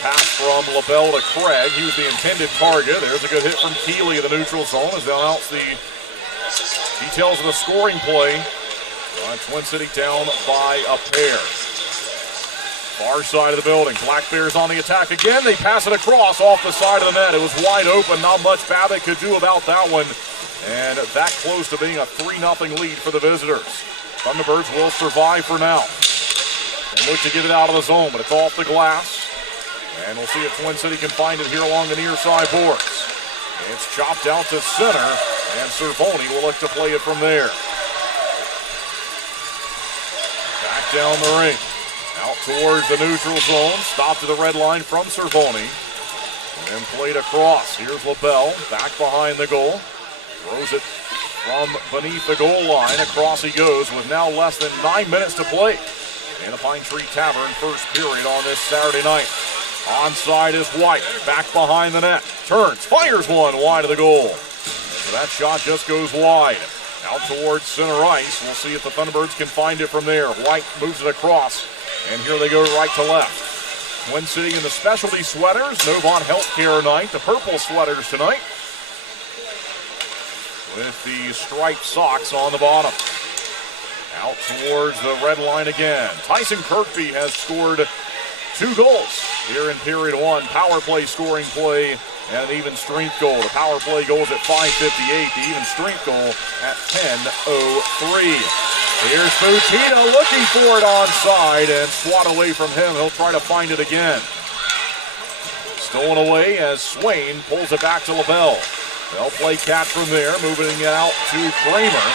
pass from LaBelle to Craig. He was the intended target. There's a good hit from Keeley in the neutral zone as they'll announce the details of the scoring play. Twin City down by a pair. Far side of the building. Black Bears on the attack again. They pass it across off the side of the net. It was wide open. Not much Babick could do about that one. And that close to being a 3-0 lead for the visitors. Thunderbirds will survive for now. They look to get it out of the zone, but it's off the glass. And we'll see if Twin City can find it here along the near side boards. It's chopped out to center, and Cervoni will look to play it from there. Back down the ring. Out towards the neutral zone. Stopped at the red line from Cervoni. And then played across. Here's LaBelle. Back behind the goal. Throws it from beneath the goal line. Across he goes with now less than 9 minutes to play in the Pine Tree Tavern first period on this Saturday night. Onside is White. Back behind the net. Turns. Fires one wide of the goal. So that shot just goes wide. Out towards center ice. We'll see if the Thunderbirds can find it from there. White moves it across. And here they go right to left. Twin City in the specialty sweaters. Novant Health night. The purple sweaters tonight. with the striped socks on the bottom. Out towards the red line again. Tyson Kirkby has scored 2 goals here in period 1. Power play scoring play and an even strength goal. The power play goal is at 5:58. The even strength goal at 10:03. Here's Butita looking for it onside and swat away from him. He'll try to find it again. Stolen away as Swain pulls it back to LaBelle. They'll play catch from there, moving it out to Kramer.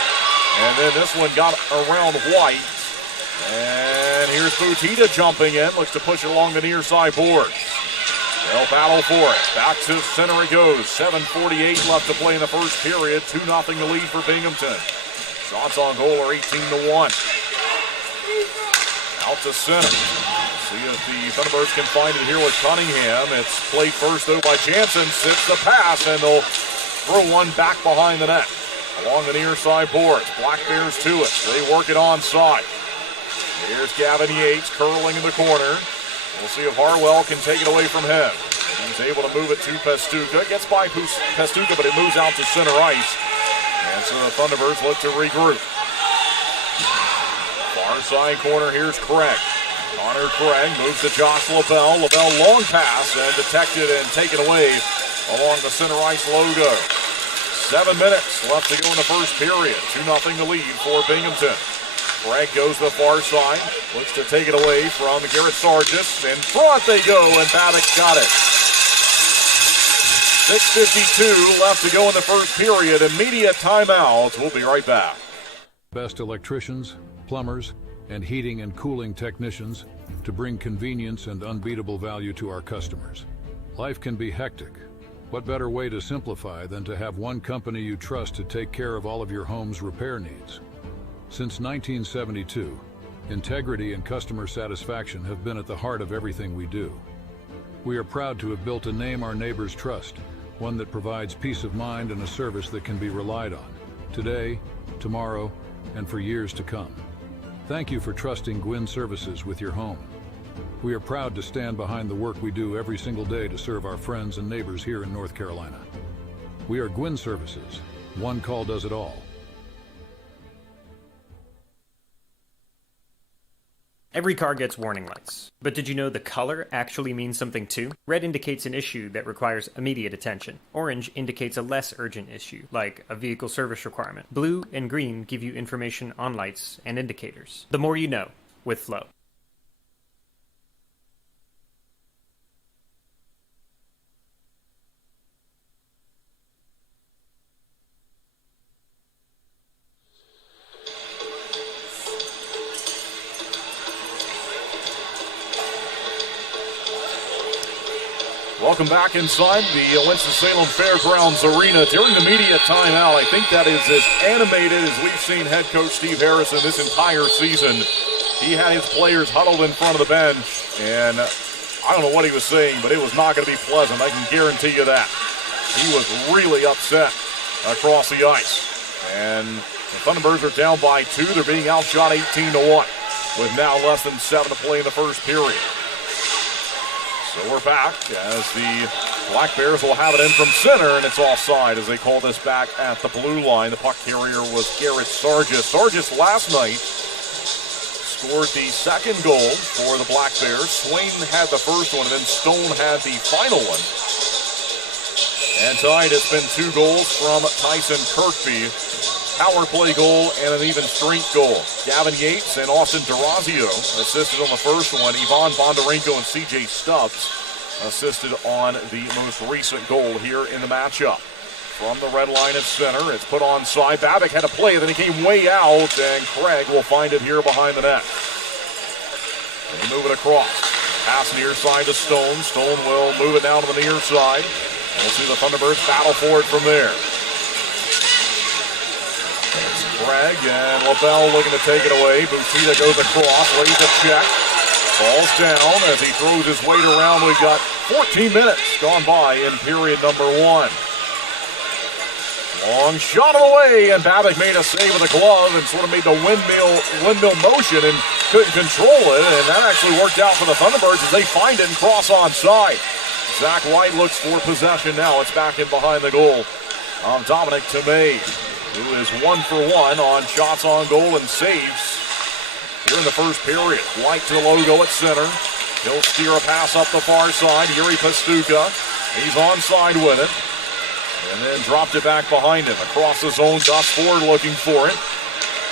And then this one got around White. And here's Butita jumping in, looks to push it along the near side board. They'll battle for it. Back to center it goes. 7:48 left to play in the first period. 2-0 the lead for Binghamton. Shots on goal are 18-1. Out to center. See if the Thunderbirds can find it here with Cunningham. It's played first though by Jansen. Sits the pass and they'll throw one back behind the net. Along the near side boards. Black Bears to it. They work it onside. Here's Gavin Yates curling in the corner. We'll see if Harwell can take it away from him. He's able to move it to Pestuka. Gets by Pestuka, but it moves out to center ice. And so the Thunderbirds look to regroup. Far side corner, here's Craig. Connor Craig moves to Josh LaBelle. LaBelle long pass and detected and taken away along the center ice logo. 7 minutes left to go in the first period. 2-0 the lead for Binghamton. Craig goes to the far side. Looks to take it away from Garrett Sargis. In front they go, and Babbitt got it. 6:52 left to go in the first period. Immediate timeout. We'll be right back. Best electricians, plumbers, and heating and cooling technicians to bring convenience and unbeatable value to our customers. Life can be hectic. What better way to simplify than to have one company you trust to take care of all of your home's repair needs? Since 1972, integrity and customer satisfaction have been at the heart of everything we do. We are proud to have built a name our neighbors trust, one that provides peace of mind and a service that can be relied on, today, tomorrow, and for years to come. Thank you for trusting Gwynn Services with your home. We are proud to stand behind the work we do every single day to serve our friends and neighbors here in North Carolina. We are Gwynn Services. One call does it all. Every car gets warning lights, but did you know the color actually means something too? Red indicates an issue that requires immediate attention. Orange indicates a less urgent issue, like a vehicle service requirement. Blue and green give you information on lights and indicators. The more you know with Flow. Welcome back inside the Winston-Salem Fairgrounds Arena. During the media timeout, I think that is as animated as we've seen head coach Steve Harrison this entire season. He had his players huddled in front of the bench, and I don't know what he was saying, but it was not going to be pleasant. I can guarantee you that. He was really upset across the ice. And the Thunderbirds are down by 2. They're being outshot 18-1 with now less than 7 to play in the first period. So we're back as the Black Bears will have it in from center, and it's offside as they call this back at the blue line. The puck carrier was Garrett Sargis. Sargis last night scored the second goal for the Black Bears. Swain had the first one, and then Stone had the final one. And tonight it's been 2 goals from Tyson Kirkby. Power play goal and an even strength goal. Gavin Yates and Austin Durazio assisted on the first one. Ivan Bondarenko and C.J. Stubbs assisted on the most recent goal here in the matchup. From the red line at center, it's put on side. Babbitt had a play, then he came way out, and Craig will find it here behind the net. They move it across. Pass near side to Stone. Stone will move it down to the near side. We'll see the Thunderbirds battle for it from there. Craig and LaBelle looking to take it away. Butita goes across, lays a check. Falls down as he throws his weight around. We've got 14 minutes gone by in period number 1. Long shot away, and Babbitt made a save with a glove and sort of made the windmill motion and couldn't control it. And that actually worked out for the Thunderbirds as they find it and cross onside. Zach White looks for possession now. It's back in behind the goal on Dominic Tomei, who is 1 for 1 on shots on goal and saves here in the first period. White to the logo at center. He'll steer a pass up the far side. Yuri Pastuka, he's onside with it. And then dropped it back behind him. Across the zone, Gus Ford looking for it.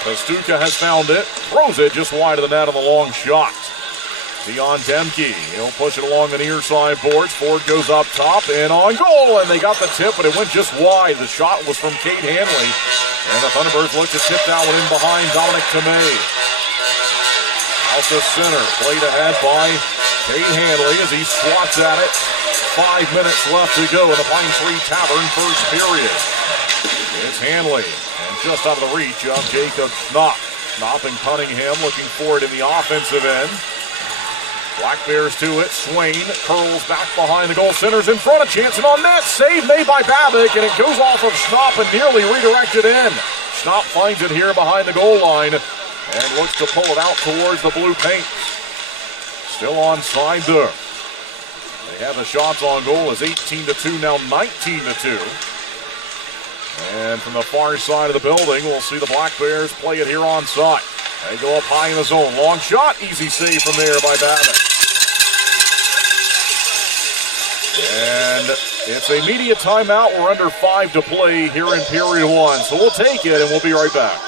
Pastuka has found it. Throws it just wide of the net on the long shot. Dion Demke, he'll push it along the near side boards. Ford goes up top and on goal. And they got the tip, but it went just wide. The shot was from Cade Hanley. And the Thunderbirds look to tip that one in behind Dominic Tomei. Out to center. Played ahead by Cade Hanley as he swats at it. 5 minutes left to go in the Pine Tree Tavern first period. It's Hanley. And just out of the reach of Jacob Schnapp. Schnapp and Cunningham looking for it in the offensive end. Black Bears to it. Swain curls back behind the goal. Centers in front of Jansen on net. Save made by Babick, and it goes off of Schnapp and nearly redirected in. Schnapp finds it here behind the goal line and looks to pull it out towards the blue paint. Still onside there. They have the shots on goal as 18-2, now 19-2. And from the far side of the building, we'll see the Black Bears play it here onside. They go up high in the zone. Long shot. Easy save from there by Babick. And it's a media timeout. We're under 5 to play here in period 1. So we'll take it and we'll be right back.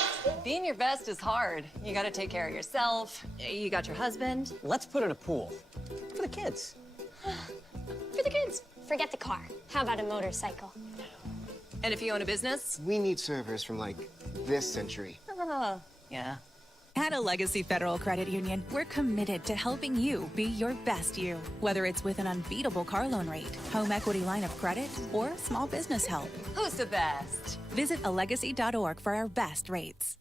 Being your best is hard. You got to take care of yourself. You got your husband. Let's put in a pool. For the kids. For the kids. Forget the car. How about a motorcycle? And if you own a business? We need servers from, like, this century. Oh, yeah. At a Legacy Federal Credit Union, we're committed to helping you be your best you. Whether it's with an unbeatable car loan rate, home equity line of credit, or small business help. Who's the best? Visit alegacy.org for our best rates.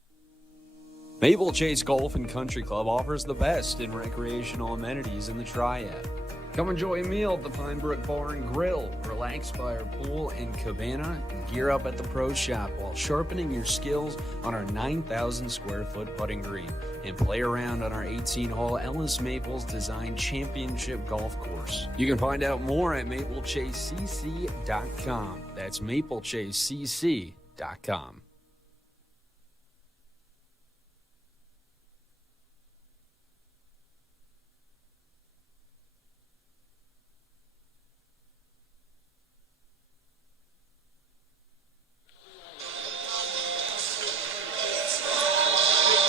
Maple Chase Golf and Country Club offers the best in recreational amenities in the Triad. Come enjoy a meal at the Pine Brook Bar and Grill, relax by our pool and cabana, and gear up at the Pro Shop while sharpening your skills on our 9,000 square foot putting green, and play around on our 18-hole Ellis Maples Design Championship Golf Course. You can find out more at maplechasecc.com. That's maplechasecc.com.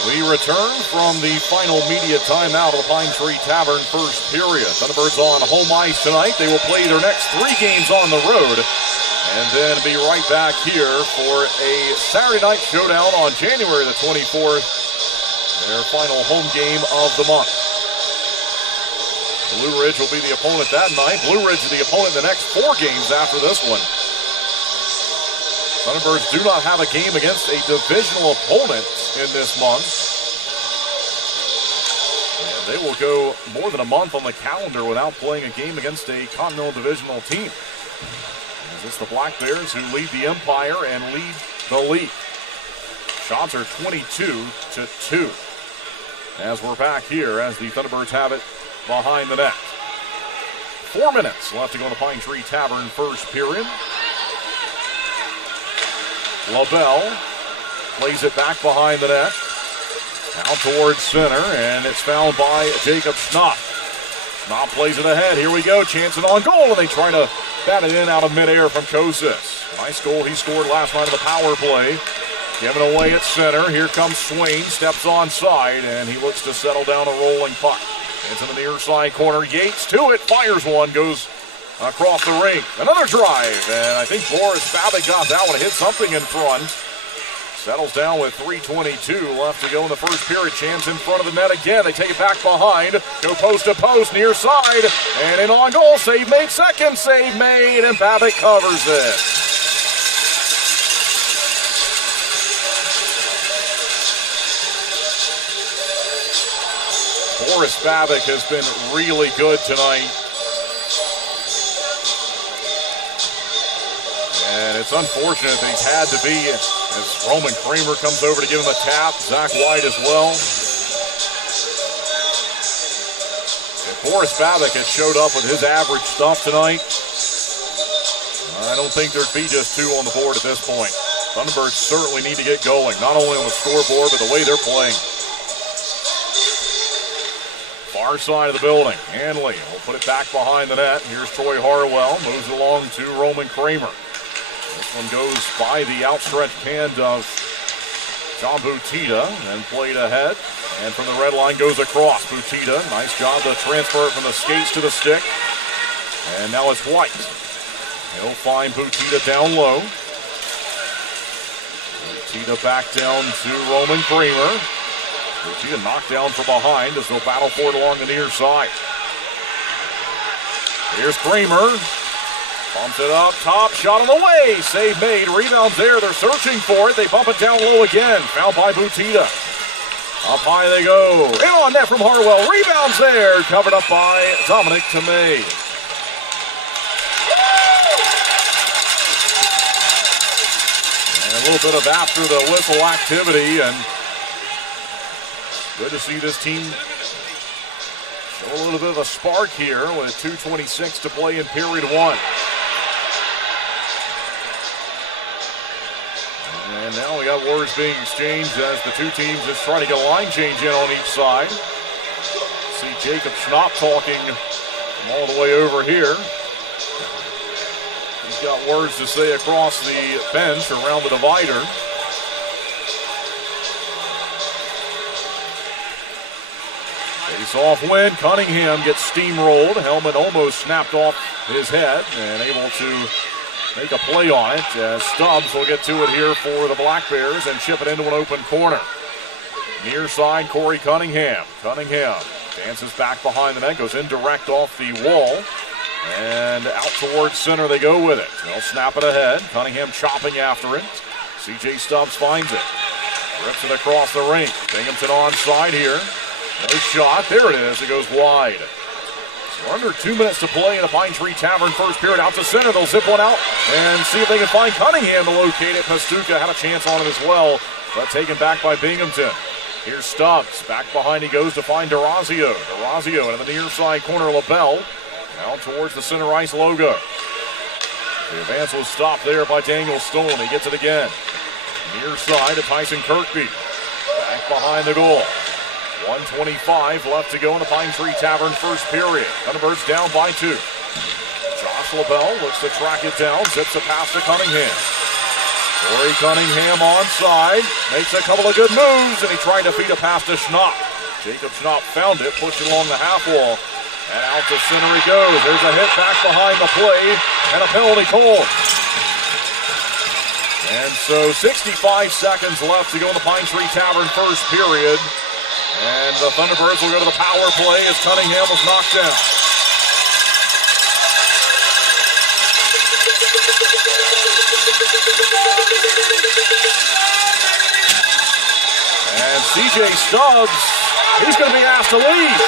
We return from the final media timeout of the Pine Tree Tavern first period. Thunderbirds on home ice tonight. They will play their next 3 games on the road and then be right back here for a Saturday night showdown on January the 24th, their final home game of the month. Blue Ridge will be the opponent that night. Blue Ridge is the opponent the next 4 games after this one. Thunderbirds do not have a game against a divisional opponent in this month. And they will go more than a month on the calendar without playing a game against a Continental Divisional team. As it's the Black Bears who lead the Empire and lead the league. Shots are 22-2. As we're back here as the Thunderbirds have it behind the net. 4 minutes left to go in the Pine Tree Tavern first period. LaBelle plays it back behind the net. Out towards center, and it's fouled by Jacob Schnapp. Schnapp plays it ahead. Here we go. Jansen on goal, and they try to bat it in out of midair from Kosis. Nice goal he scored last night of the power play. Giving away at center. Here comes Swain. Steps onside, and he looks to settle down a rolling puck. It's in the near side corner. Yates to it. Fires one. Goes across the ring. Another drive, and I think Boris Babick got that one. Hit something in front. Settles down with 3:22 left to go in the first period. Chance in front of the net again. They take it back behind. Go post to post, near side. And in on goal. Save made. Second save made. And Babick covers it. Boris Babick has been really good tonight. And it's unfortunate that he's had to be, as Roman Kramer comes over to give him a tap. Zach White as well. If Boris Babick had showed up with his average stuff tonight, I don't think there'd be just 2 on the board at this point. Thunderbirds certainly need to get going, not only on the scoreboard, but the way they're playing. Far side of the building. Hanley will put it back behind the net. Here's Troy Harwell. Moves along to Roman Kramer. This one goes by the outstretched hand of John Butita and played ahead. And from the red line goes across. Butita, nice job to transfer it from the skates to the stick. And now it's White. He'll find Butita down low. Butita back down to Roman Kramer. Butita knocked down from behind as they'll battle for it along the near side. Here's Kramer. Bumps it up top, shot on the way. Save made, rebounds there. They're searching for it. They bump it down low again. Fouled by Butita. Up high they go. In on net from Harwell. Rebounds there. Covered up by Dominic Tomei. And a little bit of after the whistle activity, and good to see this team show a little bit of a spark here with 2:26 to play in period 1. And now we got words being exchanged as the 2 teams just trying to get a line change in on each side. See Jacob Schnapp talking from all the way over here. He's got words to say across the bench around the divider. Face-off win. Cunningham gets steamrolled. Helmet almost snapped off his head and able to make a play on it as Stubbs will get to it here for the Black Bears and chip it into an open corner. Near side, Corey Cunningham. Cunningham dances back behind the net, goes indirect off the wall, and out towards center they go with it. They'll snap it ahead. Cunningham chopping after it. CJ Stubbs finds it. Rips it across the rink. Binghamton onside here. No shot. There it is. It goes wide. We're under 2 minutes to play in the Pine Tree Tavern first period. Out to center. They'll zip one out and see if they can find Cunningham to locate it. Pastuca had a chance on it as well, but taken back by Binghamton. Here's Stubbs. Back behind he goes to find D'Orazio. D'Orazio into the near side corner. LaBelle. Now towards the center ice logo. The advance was stopped there by Daniel Stone. He gets it again. Near side to Tyson Kirkby. Back behind the goal. 1:25 left to go in the Pine Tree Tavern first period. Thunderbirds down by 2. Josh LaBelle looks to track it down. Zips a pass to Cunningham. Corey Cunningham onside. Makes a couple of good moves, and he tried to feed a pass to Schnapp. Jacob Schnapp found it, pushed it along the half wall. And out to center he goes. There's a hit back behind the play, and a penalty call. And so 65 seconds left to go in the Pine Tree Tavern first period. And the Thunderbirds will go to the power play as Cunningham was knocked down. And CJ Stubbs, he's going to be asked to leave.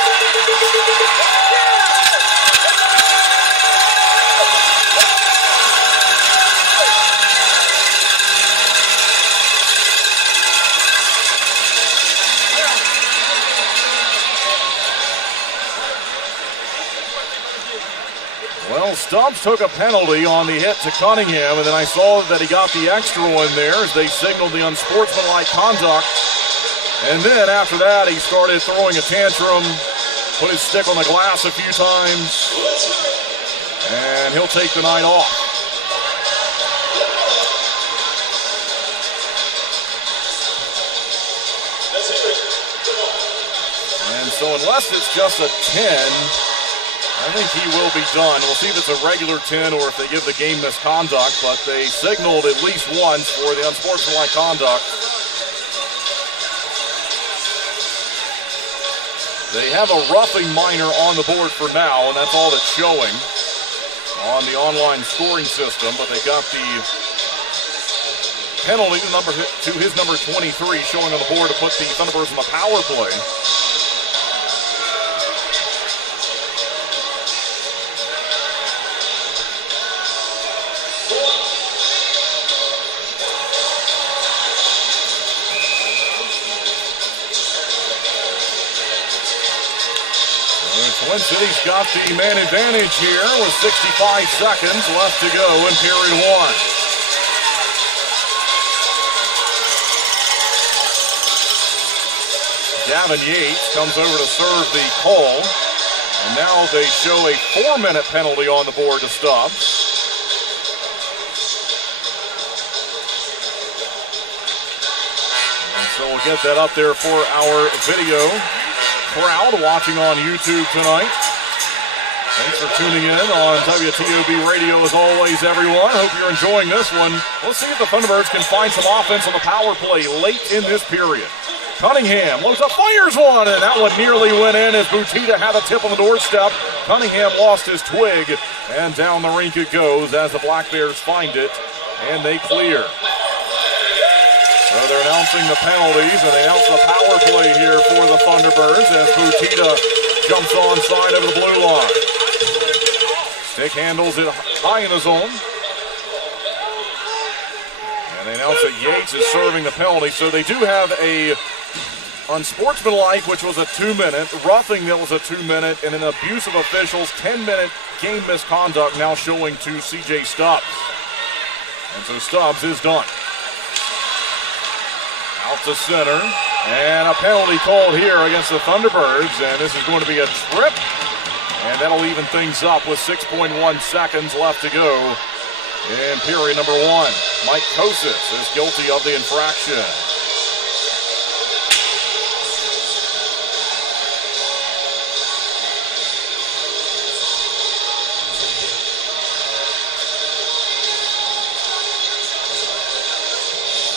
Well, Stubbs took a penalty on the hit to Cunningham, and then I saw that he got the extra one there as they signaled the unsportsmanlike conduct. And then after that, he started throwing a tantrum, put his stick on the glass a few times, and he'll take the night off. And so unless it's just a 10, I think he will be done. We'll see if it's a regular 10 or if they give the game misconduct, but they signaled at least once for the unsportsmanlike conduct. They have a roughing minor on the board for now, and that's all that's showing on the online scoring system, but they got the penalty to his number 23 showing on the board to put the Thunderbirds on the power play. Twin City's got the man advantage here with 65 seconds left to go in period one. Gavin Yates comes over to serve the call. And now they show a 4-minute penalty on the board to Stubbs. And so we'll get that up there for our video crowd watching on YouTube tonight. Thanks for tuning in on WTOB Radio as always, everyone. Hope you're enjoying this one. Let's see if the Thunderbirds can find some offense on the power play late in this period. Cunningham looks up, fires one, and that one nearly went in as Butita had a tip on the doorstep. Cunningham lost his twig, and down the rink it goes as the Black Bears find it, and they clear. So they're announcing the penalties, and they announce the power play here for the Thunderbirds as Butita jumps onside over the blue line. Stick handles it high in the zone. And they announce that Yates is serving the penalty, so they do have a unsportsmanlike, which was a 2-minute, roughing that was a 2-minute, and an abuse of officials, 10-minute game misconduct now showing to C.J. Stubbs. And so Stubbs is done. Out to center, and a penalty called here against the Thunderbirds, and this is going to be a trip, and that'll even things up with 6.1 seconds left to go in period number one. Mike Kosis is guilty of the infraction.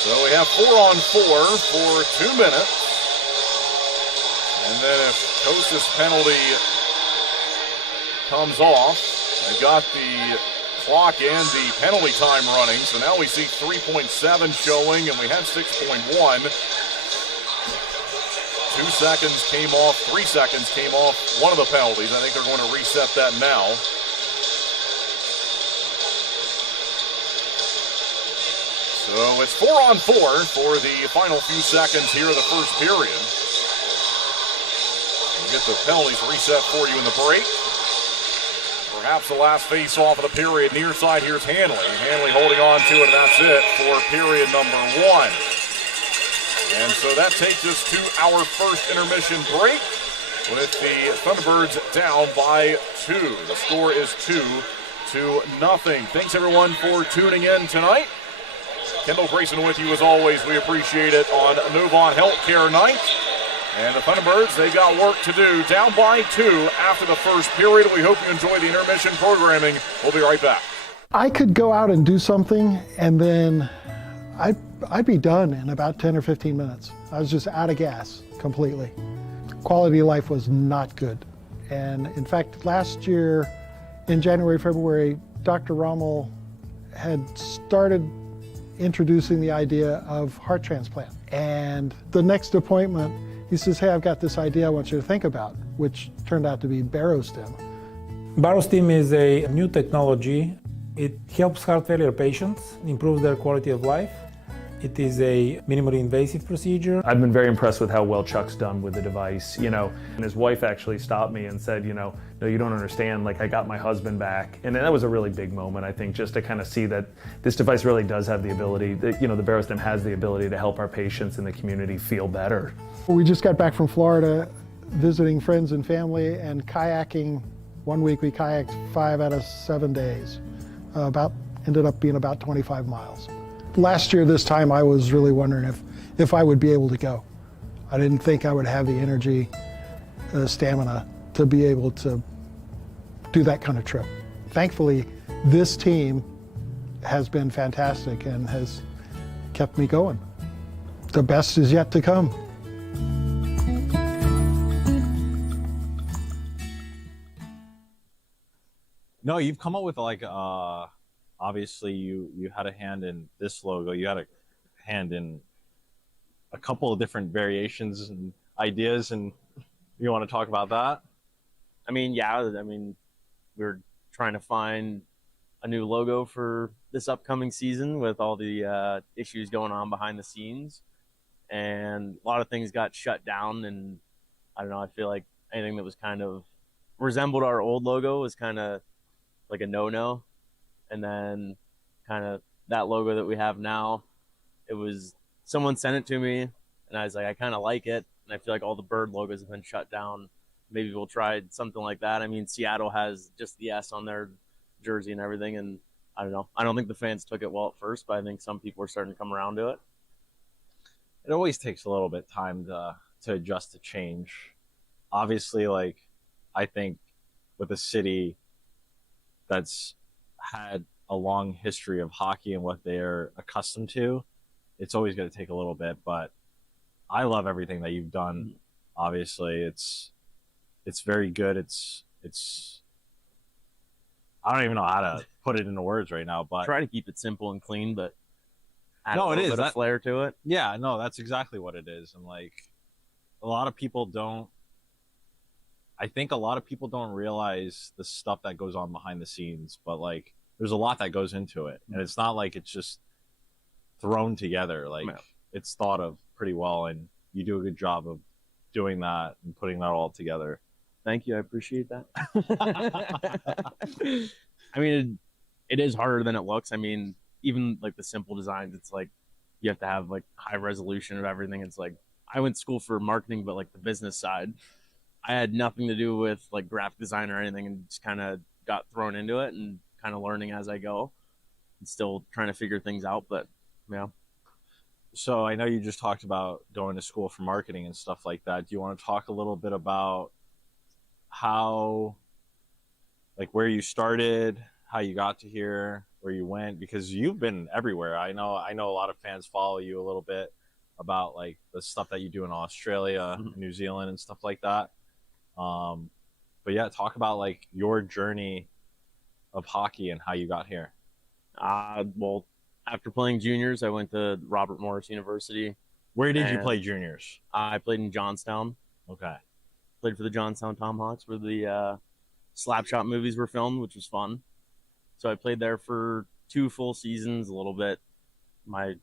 So we have 4-on-4 for 2 minutes. And then if Kosis' penalty comes off, they've got the clock and the penalty time running. So now we see 3.7 showing, and we had 6.1. 2 seconds came off, 3 seconds came off one of the penalties. I think they're going to reset that now. So it's 4-on-4 for the final few seconds here of the first period. We'll get the penalties reset for you in the break. Perhaps the last face-off of the period. Near side, here's Hanley. Hanley holding on to it, and that's it for period number one. And so that takes us to our first intermission break with the Thunderbirds down by 2. The score is 2-0. Thanks, everyone, for tuning in tonight. Kendall Grayson with you as always. We appreciate it on Novant Healthcare night. And the Thunderbirds, they've got work to do. Down by 2 after the first period. We hope you enjoy the intermission programming. We'll be right back. I could go out and do something, and then I'd be done in about 10 or 15 minutes. I was just out of gas completely. Quality of life was not good. And in fact, last year in January, February, Dr. Rommel had started introducing the idea of heart transplant. And the next appointment, he says, hey, I've got this idea I want you to think about, which turned out to be Barostim. Barostim is a new technology. It helps heart failure patients, improves their quality of life. It is a minimally invasive procedure. I've been very impressed with how well Chuck's done with the device, and his wife actually stopped me and said, no, you don't understand, like I got my husband back. And that was a really big moment, I think, just to kind of see that this device really does have the ability, the Barostim has the ability to help our patients in the community feel better. We just got back from Florida visiting friends and family and kayaking. 1 week we kayaked 5 out of 7 days, ended up being about 25 miles. Last year this time I was really wondering if I would be able to go. I didn't think I would have the energy, stamina to be able to do that kind of trip. Thankfully, this team has been fantastic and has kept me going. The best is yet to come. No, you've come up with obviously you had a hand in this logo. You had a hand in a couple of different variations and ideas, and you want to talk about that? We're trying to find a new logo for this upcoming season with all the issues going on behind the scenes, and a lot of things got shut down, and I don't know, I feel like anything that was kind of resembled our old logo was kind of like a no-no. And then kind of that logo that we have now, it was, someone sent it to me and I was like, I kind of like it. And I feel like all the bird logos have been shut down. Maybe we'll try something like that. I mean, Seattle has just the S on their jersey and everything. And I don't know. I don't think the fans took it well at first, but I think some people are starting to come around to it. It always takes a little bit of time to adjust to change. Obviously, like, I think with a city that's had a long history of hockey and what they're accustomed to, it's always going to take a little bit, but I love everything that you've done. Obviously, it's very good. It's I don't even know how to put it into words right now, but try to keep it simple and clean, but add no, a it little is bit of flair to it. Yeah, no, that's exactly what it is. And like, a lot of people don't. I think a lot of people don't realize the stuff that goes on behind the scenes, but like, there's a lot that goes into it, and it's not like it's just thrown together. Like, it's thought of pretty well, and you do a good job of doing that and putting that all together. Thank you. I appreciate that. I mean, it is harder than it looks. I mean, even like the simple designs, it's like you have to have like high resolution of everything. It's like, I went to school for marketing, but like the business side, I had nothing to do with like graphic design or anything, and just kind of got thrown into it and kind of learning as I go and still trying to figure things out. But yeah. So I know you just talked about going to school for marketing and stuff like that. Do you want to talk a little bit about how, like, where you started, how you got to here, where you went? Because you've been everywhere. I know a lot of fans follow you a little bit about like the stuff that you do in Australia, New Zealand, and stuff like that. But yeah, talk about like your journey of hockey and how you got here. Well, after playing juniors, I went to Robert Morris University. Where did you play juniors? I played in Johnstown. Okay. Played for the Johnstown Tomahawks, where the Slapshot movies were filmed, which was fun. So I played there for 2 full seasons, a little bit my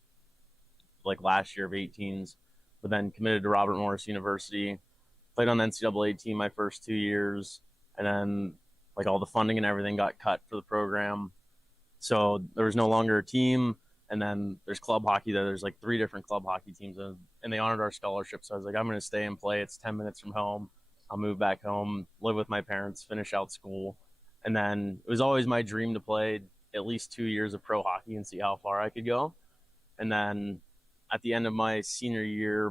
like last year of 18s, but then committed to Robert Morris University. Played on the NCAA team my first 2 years, and then like all the funding and everything got cut for the program. So there was no longer a team, and then there's club hockey there. There's like 3 different club hockey teams, and they honored our scholarship. So I was like, I'm going to stay and play. It's 10 minutes from home. I'll move back home, live with my parents, finish out school. And then it was always my dream to play at least 2 years of pro hockey and see how far I could go. And then at the end of my senior year,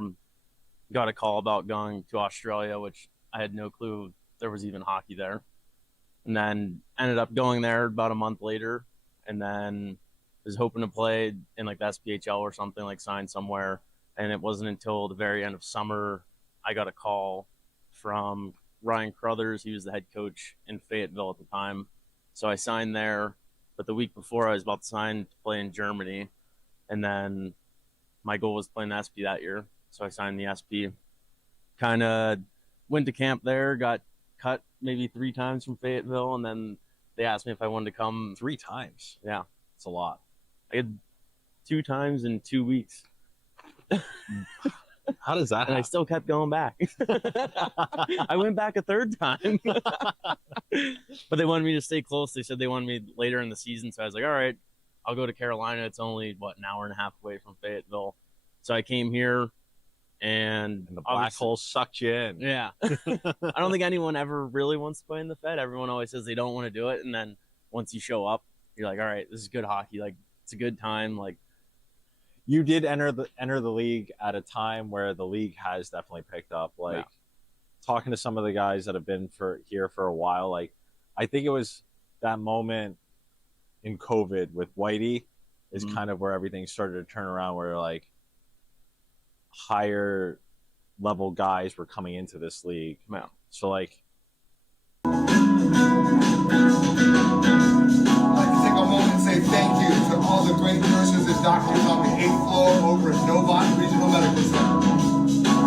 got a call about going to Australia, which I had no clue there was even hockey there. And then ended up going there about a month later, and then was hoping to play in like the SPHL or something, like sign somewhere. And it wasn't until the very end of summer I got a call from Ryan Crothers. He was the head coach in Fayetteville at the time. So I signed there, but the week before I was about to sign to play in Germany. And then my goal was playing the SP that year. So I signed the SP, kind of went to camp there, got cut maybe 3 times from Fayetteville. And then they asked me if I wanted to come. 3 times? Yeah. It's a lot. I had 2 times in 2 weeks. How does that happen? And I still kept going back. I went back a 3rd time. But they wanted me to stay close. They said they wanted me later in the season. So I was like, all right, I'll go to Carolina. It's only, an hour and a half away from Fayetteville. So I came here, and the black hole sucked you in. Yeah. I don't think anyone ever really wants to play in the Fed. Everyone always says they don't want to do it. And then once you show up, you're like, all right, this is good hockey. Like, it's a good time. Like, you did enter the league at a time where the league has definitely picked up. Like, talking to some of the guys that have been here for a while, like, I think it was that moment in COVID with Whitey is kind of where everything started to turn around, where like higher level guys were coming into this league. So like, I'd like to take a moment and say thank you to all the great nurses and doctors on the 8th floor over at Novant Regional Medical Center.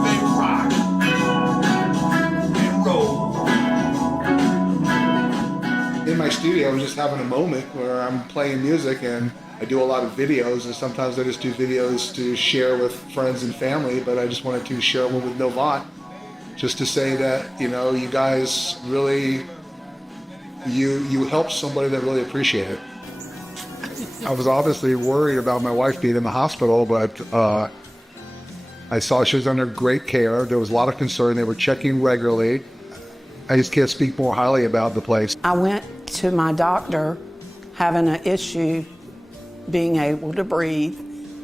They rock and roll. In my studio, I'm just having a moment where I'm playing music, and I do a lot of videos, and sometimes I just do videos to share with friends and family, but I just wanted to share one with Novant. just to say that, you guys really, you helped somebody that really appreciated it. I was obviously worried about my wife being in the hospital, but I saw she was under great care. There was a lot of concern. They were checking regularly. I just can't speak more highly about the place. I went to my doctor having an issue being able to breathe,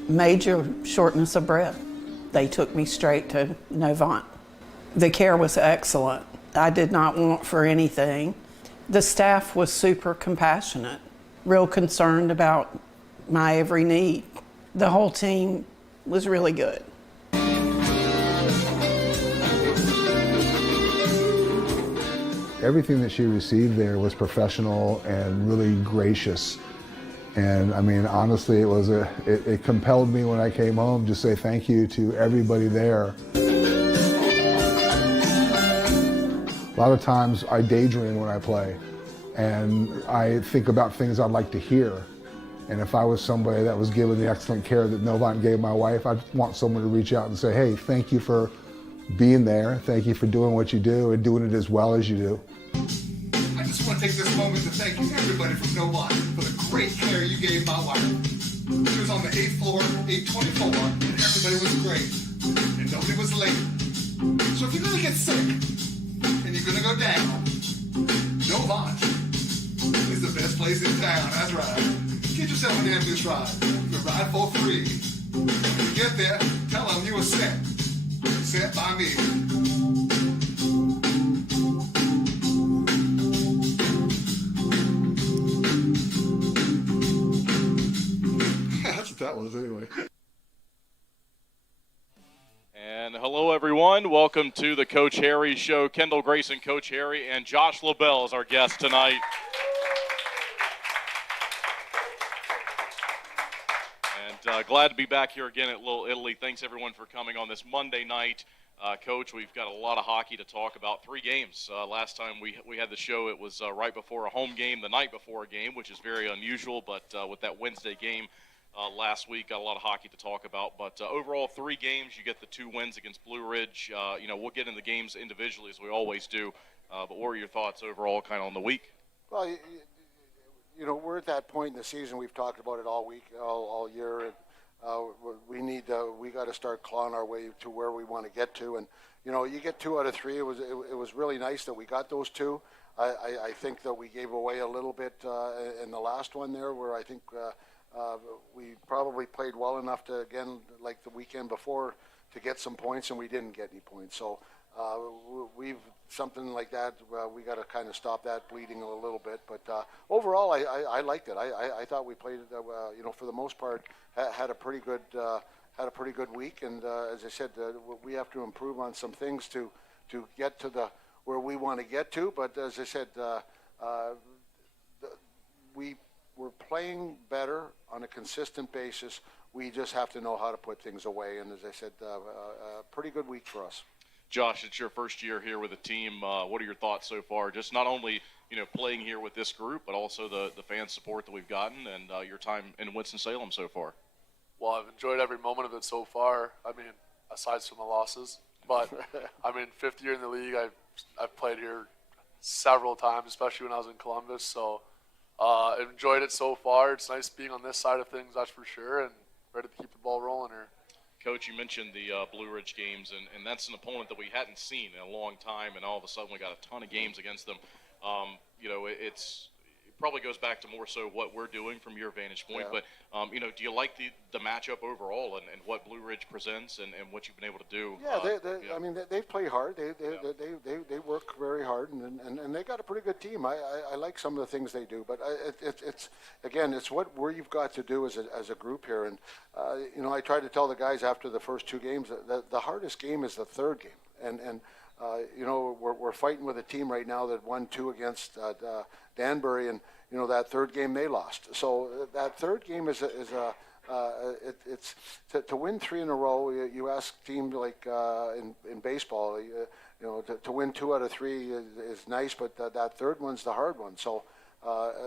major shortness of breath. They took me straight to Novant. The care was excellent. I did not want for anything. The staff was super compassionate, real concerned about my every need. The whole team was really good. Everything that she received there was professional and really gracious. And I mean, honestly, it compelled me when I came home to say thank you to everybody there. A lot of times I daydream when I play, and I think about things I'd like to hear. And if I was somebody that was given the excellent care that Novant gave my wife, I'd want someone to reach out and say, hey, thank you for being there. Thank you for doing what you do and doing it as well as you do. I just want to take this moment to thank everybody from Novant for the great care you gave my wife. She was on the 8th floor, 824, and everybody was great, and nobody was late. So if you're going to get sick, and you're going to go down, Novant is the best place in town. That's right. Get yourself an ambulance ride. You ride for free. When you get there, tell them you were sent. Sent by me. That's what that was anyway. And hello, everyone. Welcome to the Coach Harry Show. Kendall Grayson, Coach Harry, and Josh LaBelle is our guest tonight. And glad to be back here again at Little Italy. Thanks, everyone, for coming on this Monday night. Coach, we've got a lot of hockey to talk about. 3 games. Last time we had the show, it was right before a home game, the night before a game, which is very unusual. But with that Wednesday game last week, got a lot of hockey to talk about. But overall, 3 games. You get the 2 wins against Blue Ridge. We'll get into the games individually, as we always do. But what were your thoughts overall kind of on the week? Well, we're at that point in the season. We've talked about it all week, all year. And, we got to start clawing our way to where we want to get to. And, you get 2 out of 3. It was really nice that we got those 2. I think that we gave away a little bit in the last one there, where I think we probably played well enough to, again, like the weekend before, to get some points, and we didn't get any points. So something like that, we got to kind of stop that bleeding a little bit. But overall, I liked it. I thought we played, for the most part, had a pretty good week. And as I said, we have to improve on some things to get to where we want to get to. But as I said, we were playing better on a consistent basis. We just have to know how to put things away. And as I said, a pretty good week for us. Josh, it's your first year here with the team. What are your thoughts so far? Just not only playing here with this group, but also the fan support that we've gotten, and your time in Winston-Salem so far. Well, I've enjoyed every moment of it so far. I mean, aside from the losses, but I mean, 5th year in the league, I've played here several times, especially when I was in Columbus. So enjoyed it so far. It's nice being on this side of things, that's for sure, and ready to keep the ball rolling here. Coach, you mentioned the Blue Ridge games, and that's an opponent that we hadn't seen in a long time, and all of a sudden we got a ton of games against them. It probably goes back to more so what we're doing from your vantage point, Yeah. but, do you like the matchup overall and what Blue Ridge presents and what you've been able to do? Yeah, I mean, they play hard. They work very hard, and they got a pretty good team. I like some of the things they do, but it's where you've got to do as a group here. And I tried to tell the guys after the first 2 games that the hardest game is the 3rd game, and we're fighting with a team right now that won 2 against Danbury, and that 3rd game they lost. So that 3rd game is it's to win 3 in a row. You ask teams like in baseball, to win 2 out of 3 is nice, but that 3rd one's the hard one. So I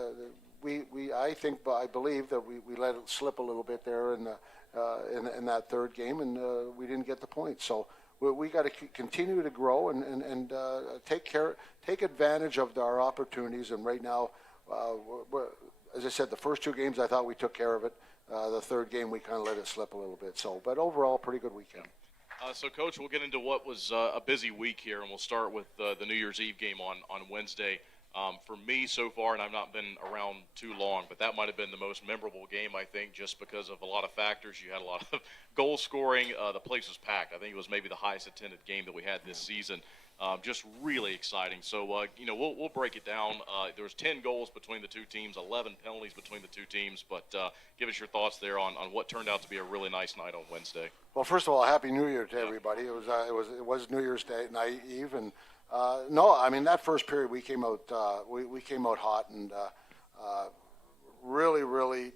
believe that we let it slip a little bit there in that 3rd game, and we didn't get the points. So we got to continue to grow and take advantage of our opportunities. And right now, as I said, the first 2 games I thought we took care of it. The third game we kind of let it slip a little bit. So, but overall, pretty good weekend. So, Coach, we'll get into what was a busy week here, and we'll start with the New Year's Eve game on Wednesday. For me so far, and I've not been around too long, but that might have been the most memorable game, I think, just because of a lot of factors. You had a lot of goal scoring. The place was packed. I think it was maybe the highest attended game that we had this season. Just really exciting. So, we'll break it down. There was 10 goals between the two teams, 11 penalties between the two teams, but give us your thoughts there on what turned out to be a really nice night on Wednesday. Well, first of all, Happy New Year to everybody. It was New Year's Day night Eve, and no, I mean that first period we came out hot and really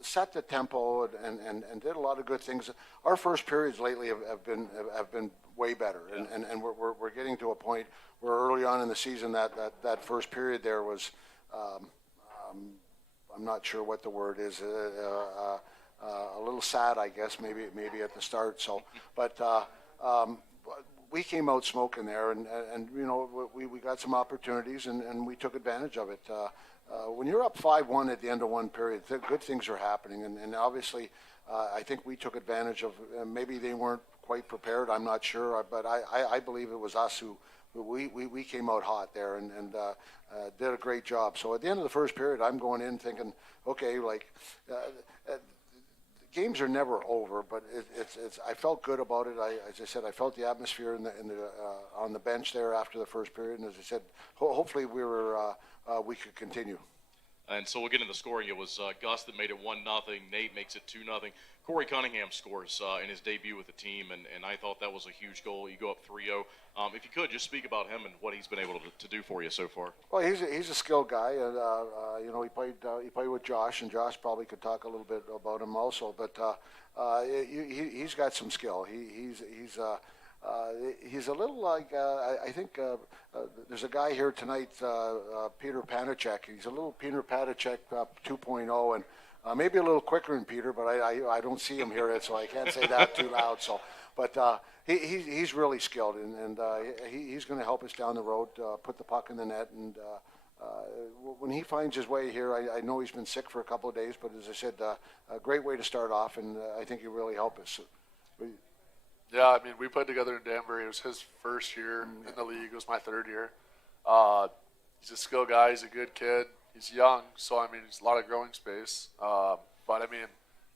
set the tempo and did a lot of good things. Our first periods lately have been way better, and we're getting to a point where early on in the season that first period there was I'm not sure what the word is, a little sad, I guess, maybe at the start. So, but we came out smoking there, and we got some opportunities, and we took advantage of it. When you're up 5-1 at the end of one period, good things are happening, and obviously I think we took advantage of. Maybe they weren't quite prepared. I'm not sure, but I believe it was us who we came out hot there and did a great job. So at the end of the first period, I'm going in thinking, okay, games are never over, but it's. I felt good about it. As I said, I felt the atmosphere on the bench there after the first period, and as I said, hopefully we could continue. And so we'll get into the scoring. It was Gus that made it 1-0. Nate makes it 2-0. Corey Cunningham scores in his debut with the team, and I thought that was a huge goal. You go up 3-0. If you could, just speak about him and what he's been able to do for you so far. Well, he's a skilled guy, and he played with Josh, and Josh probably could talk a little bit about him also. But he's got some skill. He's a little like I think there's a guy here tonight, Peter Panacek. He's a little Peter Panacek 2.0, and maybe a little quicker than Peter, but I don't see him here, so I can't say that too loud. So, but he's really skilled, and he's going to help us down the road, put the puck in the net, and when he finds his way here, I know he's been sick for a couple of days, but as I said, a great way to start off, and I think he really helped us. Yeah, I mean, we played together in Danbury. It was his first year in the league. It was my third year. He's a skilled guy. He's a good kid. He's young, so, I mean, he's a lot of growing space. But, I mean,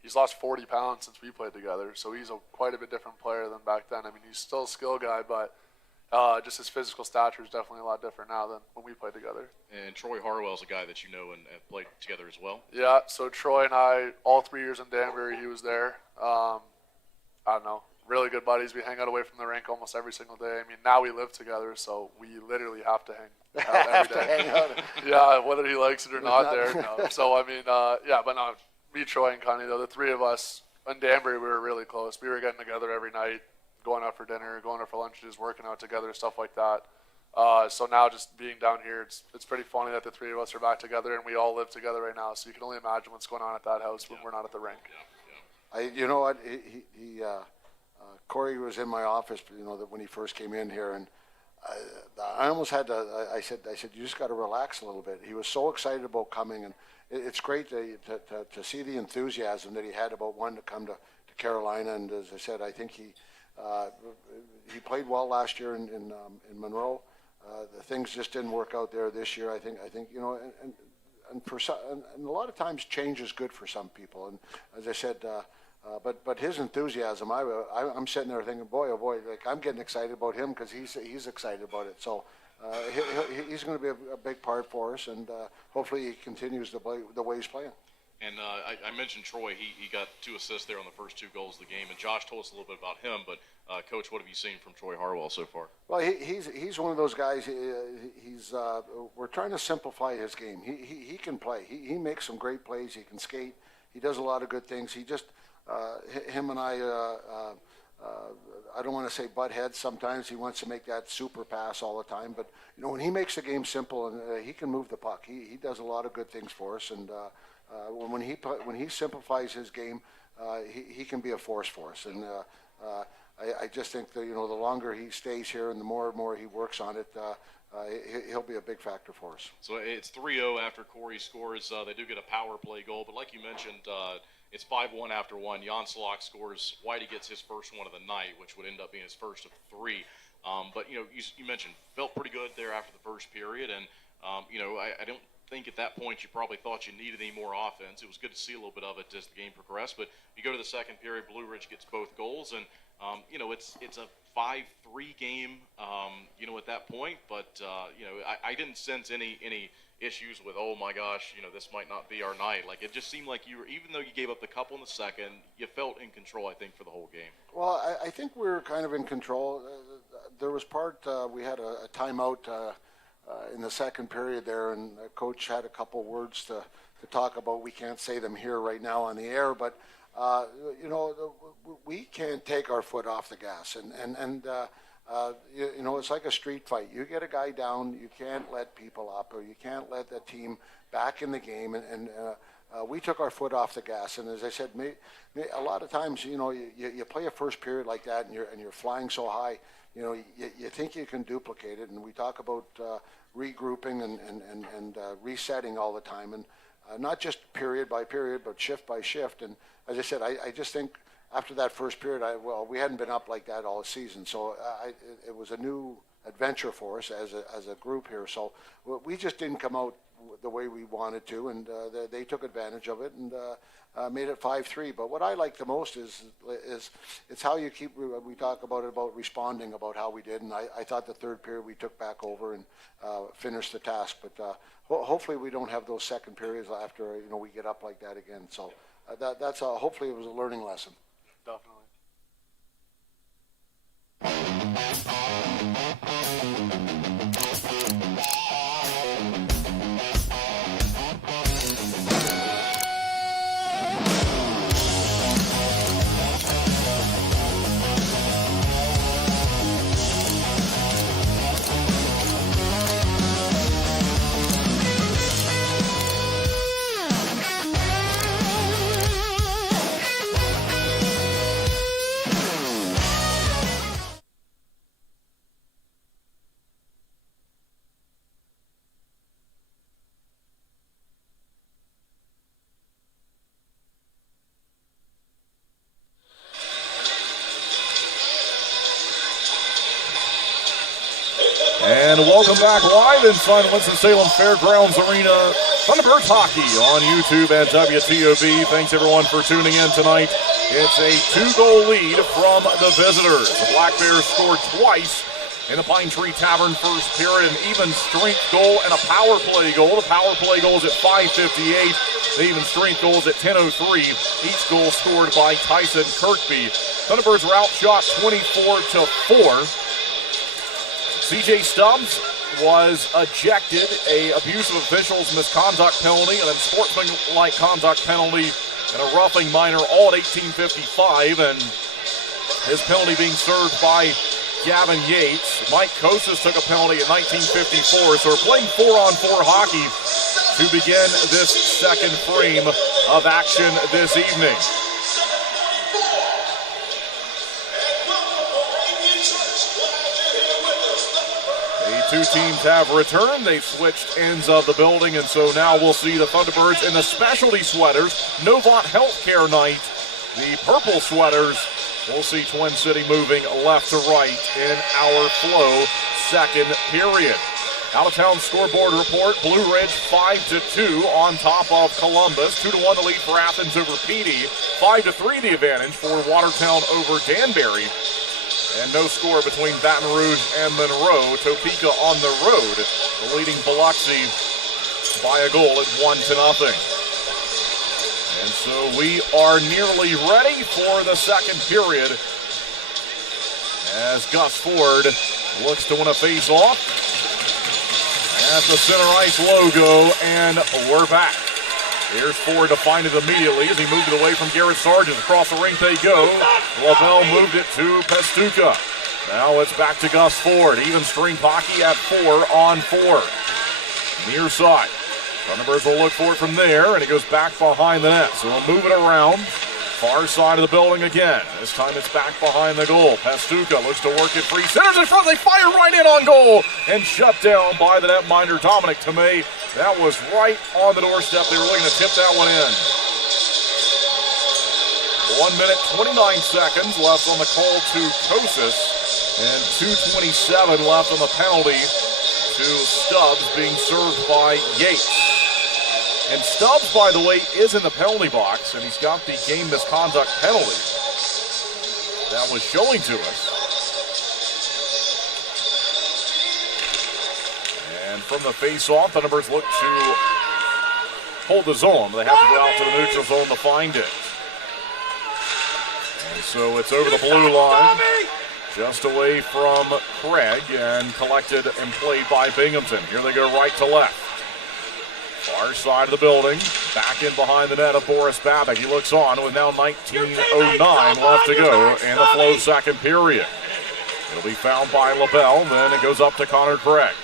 he's lost 40 pounds since we played together, so he's quite a bit different player than back then. I mean, he's still a skilled guy, but just his physical stature is definitely a lot different now than when we played together. And Troy Harwell's a guy that you know and have played together as well. Yeah, so Troy and I, all 3 years in Danbury, he was there. I don't know. Really good buddies. We hang out away from the rink almost every single day. I mean, now we live together, so we literally have to hang out every day. Hang out. Yeah, whether he likes it or not there. No. So, I mean, but no, me, Troy, and Connie, though, the three of us in Danbury, we were really close. We were getting together every night, going out for dinner, going out for lunches, working out together, stuff like that. So now just being down here, it's pretty funny that the three of us are back together, and we all live together right now. So you can only imagine what's going on at that house when we're not at the rink. You know what? Corey was in my office, when he first came in here, and I almost had to. I said, you just got to relax a little bit. He was so excited about coming, and it's great to see the enthusiasm that he had about wanting to come to Carolina. And as I said, I think he played well last year in Monroe. The things just didn't work out there this year. I think and for some, and a lot of times change is good for some people. And as I said. But his enthusiasm, I'm sitting there thinking, boy, oh boy, like I'm getting excited about him because he's excited about it. So he's going to be a big part for us, and hopefully he continues to play the way he's playing. And I mentioned Troy. He got 2 assists there on the first 2 goals of the game. And Josh told us a little bit about him. But Coach, what have you seen from Troy Harwell so far? Well, he's one of those guys. We're trying to simplify his game. He can play. He makes some great plays. He can skate. He does a lot of good things. He just him and I don't want to say butt heads. Sometimes he wants to make that super pass all the time. But when he makes the game simple and he can move the puck, he does a lot of good things for us. And when he simplifies his game, he can be a force for us. And I just think that, the longer he stays here and the more and more he works on it, he'll be a big factor for us. So it's 3-0 after Corey scores. They do get a power play goal, but like you mentioned, it's 5-1 after one. Jan Salak scores. Whitey gets his first one of the night, which would end up being his first of 3. But, you mentioned felt pretty good there after the first period. And, I don't think at that point you probably thought you needed any more offense. It was good to see a little bit of it as the game progressed. But you go to the second period, Blue Ridge gets both goals. And, it's a 5-3 game, at that point. But, I didn't sense any issues with, oh my gosh, this might not be our night. Like, it just seemed like you were, even though you gave up the couple in the second, you felt in control, I think, for the whole game. Well, I think we were kind of in control. There was we had a timeout in the second period there, and Coach had a couple words to talk about. We can't say them here right now on the air, but we can't take our foot off the gas, and it's like a street fight. You get a guy down, you can't let people up, or you can't let the team back in the game, and we took our foot off the gas. And as I said, a lot of times, you play a first period like that, and you're flying so high, you think you can duplicate it. And we talk about regrouping and resetting all the time, and not just period by period, but shift by shift. And as I said, I just think after that first period, we hadn't been up like that all season, so it was a new adventure for us as a group here. So we just didn't come out the way we wanted to, and they took advantage of it and made it 5-3. But what I like the most is it's how you keep. We talk about responding, about how we did, and I thought the third period we took back over and finished the task. But hopefully we don't have those second periods after we get up like that again. So that's hopefully it was a learning lesson. Definitely. And welcome back live inside Winston-Salem Fairgrounds Arena. Thunderbirds hockey on YouTube and WTOB. Thanks everyone for tuning in tonight. It's a 2-goal lead from the visitors. The Black Bears scored twice in the Pine Tree Tavern first period, an even strength goal and a power play goal. The power play goal is at 5:58. The even strength goal is at 10:03. Each goal scored by Tyson Kirkby. Thunderbirds were outshot 24-4. CJ Stubbs was ejected, a abuse of officials misconduct penalty, and a sportsmanlike conduct penalty, and a roughing minor, all at 18:55, and his penalty being served by Gavin Yates. Mike Kosas took a penalty at 19:54, so we're playing 4-on-4 hockey to begin this second frame of action this evening. Two teams have returned. They've switched ends of the building, and so now we'll see the Thunderbirds in the specialty sweaters. Novant Healthcare night. The purple sweaters. We'll see Twin City moving left to right in our flow second period. Out-of-town scoreboard report. Blue Ridge 5-2 on top of Columbus. 2-1 the lead for Athens over Petey. 5-3 the advantage for Watertown over Danbury. And no score between Baton Rouge and Monroe. Topeka on the road, leading Biloxi by a goal at 1-0. And so we are nearly ready for the second period as Gus Ford looks to win a face-off at the center ice logo, and we're back. Here's Ford to find it immediately as he moved it away from Garrett Sargent. Across the rink they go. LaBelle moved it to Pestuka. Now it's back to Gus Ford. Even strength hockey at 4-on-4. Near side. Thunderbirds will look for it from there, and it goes back behind the net. So we'll move it around. Far side of the building again. This time it's back behind the goal. Pastuca looks to work it free. Centers in front. They fire right in on goal. And shut down by the netminder, Dominic Tomei. That was right on the doorstep. They were looking to tip that one in. 1 minute, 29 seconds left on the call to Kosis. And 2:27 left on the penalty to Stubbs, being served by Yates. And Stubbs, by the way, is in the penalty box, and he's got the game misconduct penalty that was showing to us. And from the face-off, the Thunderbirds look to hold the zone. They have to go out to the neutral zone to find it. And so it's over the blue line, just away from Craig, and collected and played by Binghamton. Here they go right to left. Far side of the building, back in behind the net of Boris Babic. He looks on with now 19:09 left to go in the Flow second period. It'll be found by LaBelle, then it goes up to Connor Craig.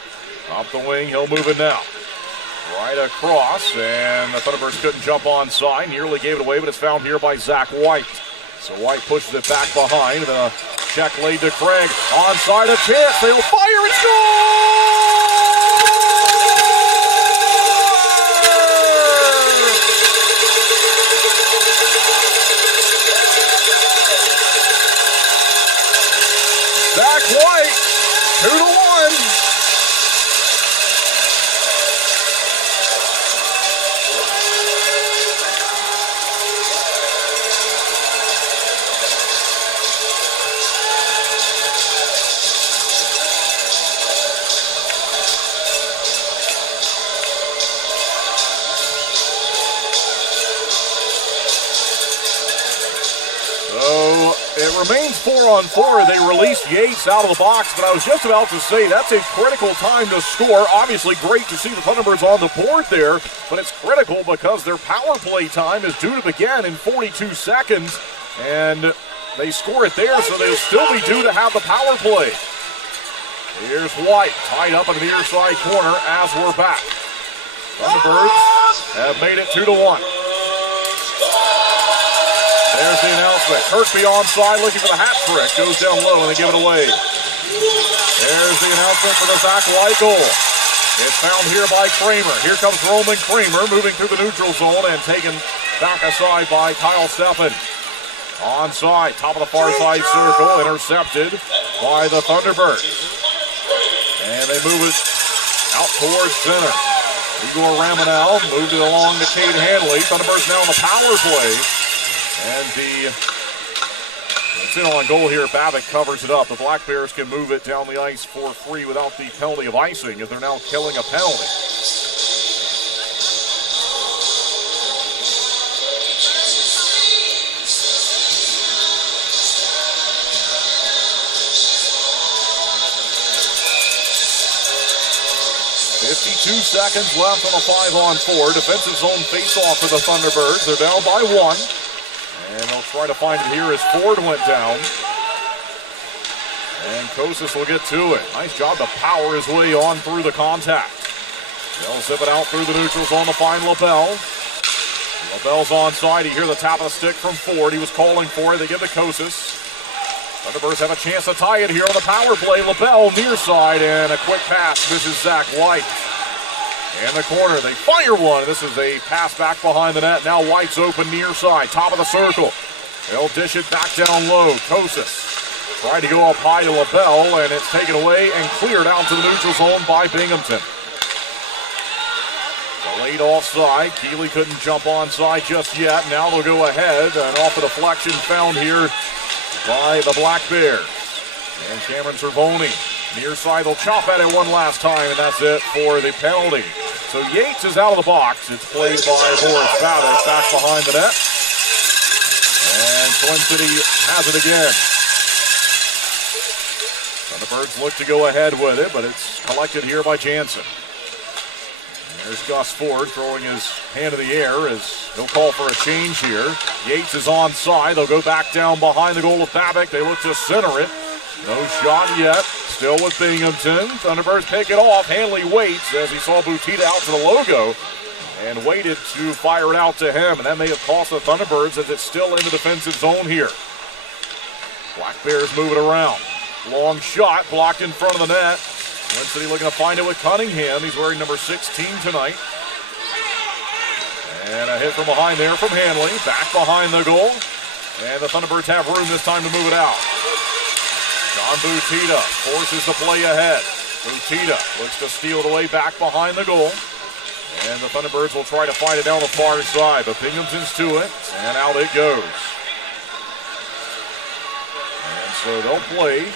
Up the wing, he'll move it now. Right across, and the Thunderbirds couldn't jump onside. Nearly gave it away, but it's found here by Zach White. So White pushes it back behind. The check laid to Craig. Onside a chance, they'll fire and score! Zach White, 2-1. It remains 4-on-4. They released Yates out of the box, but I was just about to say that's a critical time to score. Obviously great to see the Thunderbirds on the board there, but it's critical because their power play time is due to begin in 42 seconds, and they score it there, so they'll still be due to have the power play. Here's White, tied up in the near side corner as we're back. Thunderbirds have made it 2-1. There's the announcement. Kirkby onside, looking for the hat trick. Goes down low, and they give it away. There's the announcement for the Zach White goal. It's found here by Kramer. Here comes Roman Kramer, moving through the neutral zone and taken back aside by Kyle Steffen. Onside, top of the far side circle, intercepted by the Thunderbirds. And they move it out towards center. Igor Ramanel moved it along to Cade Hanley. Thunderbirds now on the power play. And it's in on goal here. Babic covers it up. The Black Bears can move it down the ice for free without the penalty of icing, as they're now killing a penalty. .52 seconds left on a 5-on-4. Defensive zone face-off for the Thunderbirds. They're down by 1. And they'll try to find it here as Ford went down. And Kosis will get to it. Nice job to power his way on through the contact. They'll zip it out through the neutral zone to find LaBelle. LaBelle's onside. You hear the tap of the stick from Ford. He was calling for it. They give it to Kosis. Thunderbirds have a chance to tie it here on the power play. LaBelle near side, and a quick pass misses Zach White. In the corner, they fire one. This is a pass back behind the net. Now White's open near side, top of the circle. They'll dish it back down low. Kosis tried to go up high to LaBelle, and it's taken away and cleared out to the neutral zone by Binghamton. Delayed offside. Keeley couldn't jump onside just yet. Now they'll go ahead, and off the deflection found here by the Black Bears. And Cameron Cervoni near side, they'll chop at it one last time, and that's it for the penalty. So Yates is out of the box. It's played by Boris Babic back behind the net. And Twin City has it again. Thunderbirds look to go ahead with it, but it's collected here by Jansen. There's Gus Ford throwing his hand in the air as he'll call for a change here. Yates is onside. They'll go back down behind the goal of Babic. They look to center it. No shot yet. Still with Binghamton. Thunderbirds pick it off. Hanley waits as he saw Butita out to the logo. and waited to fire it out to him, and that may have cost the Thunderbirds as it's still in the defensive zone here. Black Bears move it around. Long shot blocked in front of the net. Twin City looking to find it with Cunningham. He's wearing number 16 tonight. And a hit from behind there from Hanley. Back behind the goal. And the Thunderbirds have room this time to move it out. John Butita forces the play ahead. Butita looks to steal it away back behind the goal. And the Thunderbirds will try to fight it down the far side. But Binghamton's to it. And out it goes. And so they'll play.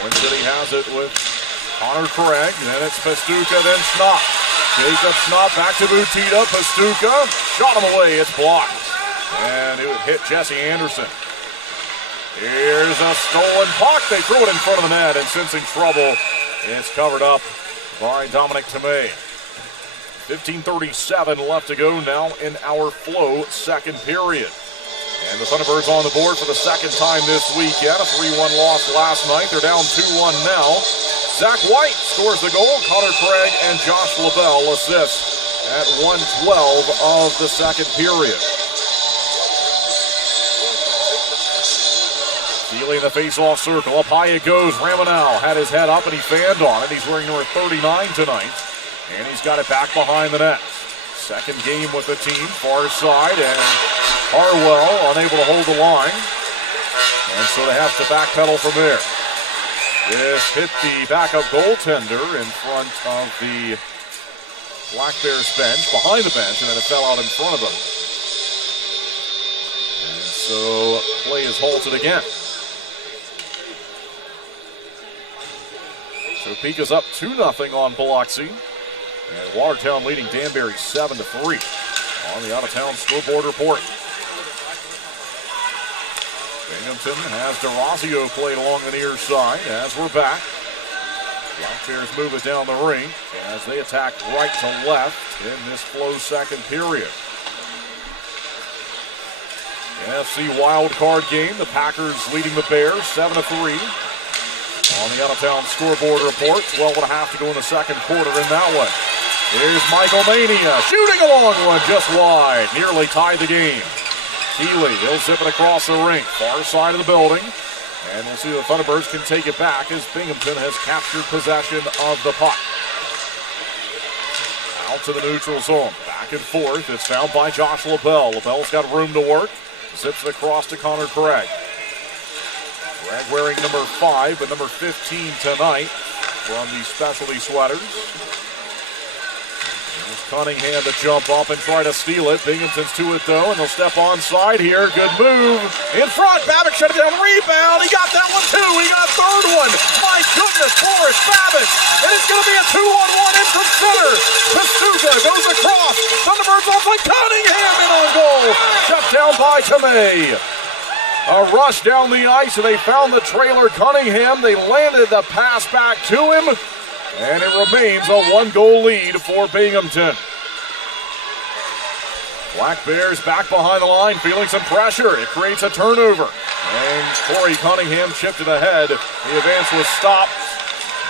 Twin City has it with Connor Craig. Then it's Pastuca, then Schnapp. Jacob Schnapp back to Butita. Pastuca shot him away. It's blocked. And it would hit Jesse Anderson. Here's a stolen puck. They threw it in front of the net, and sensing trouble, it's covered up by Dominic Tomei. 15:37 left to go now in our Flow second period. And the Thunderbirds on the board for the second time this weekend. A 3-1 loss last night. They're down 2-1 now. Zach White scores the goal. Connor Craig and Josh LaBelle assist at 1:12 of the second period. Feeling the face-off circle. Up high it goes. Ramanal had his head up and he fanned on it. He's wearing number 39 tonight. And he's got it back behind the net. Second game with the team. Far side, and Harwell unable to hold the line. And so they have to backpedal from there. This hit the backup goaltender in front of the Black Bears bench, behind the bench, and then it fell out in front of them. And so play is halted again. Topeka's up 2-0 on Biloxi. And Watertown leading Danbury 7-3 on the out-of-town scoreboard report. Binghamton has DeRosio played along the near side as we're back. Black Bears move it down the rink as they attack right to left in this Flow second period. NFC wildcard game, the Packers leading the Bears 7-3. On the out-of-town scoreboard report, 12.5 to go in the second quarter in that one. Here's Michael Mania shooting a long one just wide. Nearly tied the game. Keeley, he'll zip it across the rink, far side of the building. And we'll see the Thunderbirds can take it back as Binghamton has captured possession of the puck. Out to the neutral zone. Back and forth. It's found by Josh LaBelle. LaBelle's got room to work. Zips it across to Connor Craig. Craig wearing number 5, but number 15 tonight from the specialty sweaters. There's Cunningham to jump up and try to steal it. Binghamton's to it though, and they'll step onside here. Good move. In front, Babic shut it down. Rebound. He got that one too. He got a third one. My goodness, Forrest Babic. And it's going to be a 2-on-1 in from center. Pastuca goes across. Thunderbirds off like Cunningham in on goal. Shut down by Tomei. A rush down the ice, and they found the trailer Cunningham. They landed the pass back to him, and it remains a 1-goal lead for Binghamton. Black Bears back behind the line, feeling some pressure. It creates a turnover, and Corey Cunningham chipped it ahead. The advance was stopped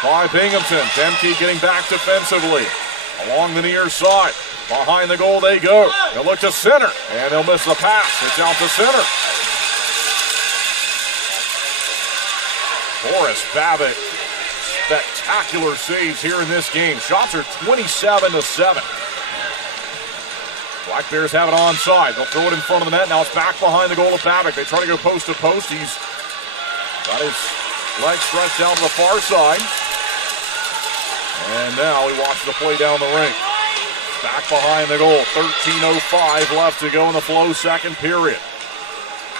by Binghamton. Demke getting back defensively along the near side. Behind the goal they go. They'll look to center, and they'll miss the pass. It's out to center. Forrest Babic, spectacular saves here in this game. Shots are 27-7. Black Bears have it onside. They'll throw it in front of the net. Now it's back behind the goal of Babic. They try to go post to post. He's got his legs stretched down to the far side. And now he watches the play down the rink. Back behind the goal. 13:05 left to go in the Flow second period.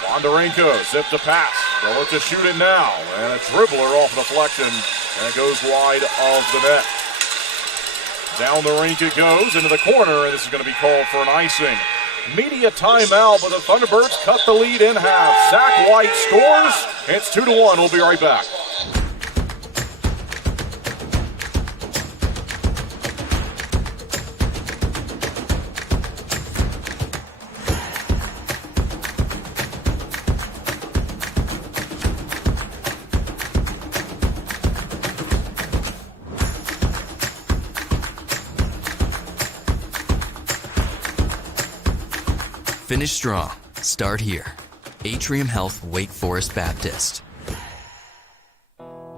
Bondarenko zipped the pass. They'll look to shoot it now. And a dribbler off deflection. And it goes wide of the net. Down the rink it goes into the corner. And this is going to be called for an icing. Media timeout, but the Thunderbirds cut the lead in half. Zach White scores. It's 2-1. We'll be right back. Finish strong. Start here. Atrium Health Wake Forest Baptist.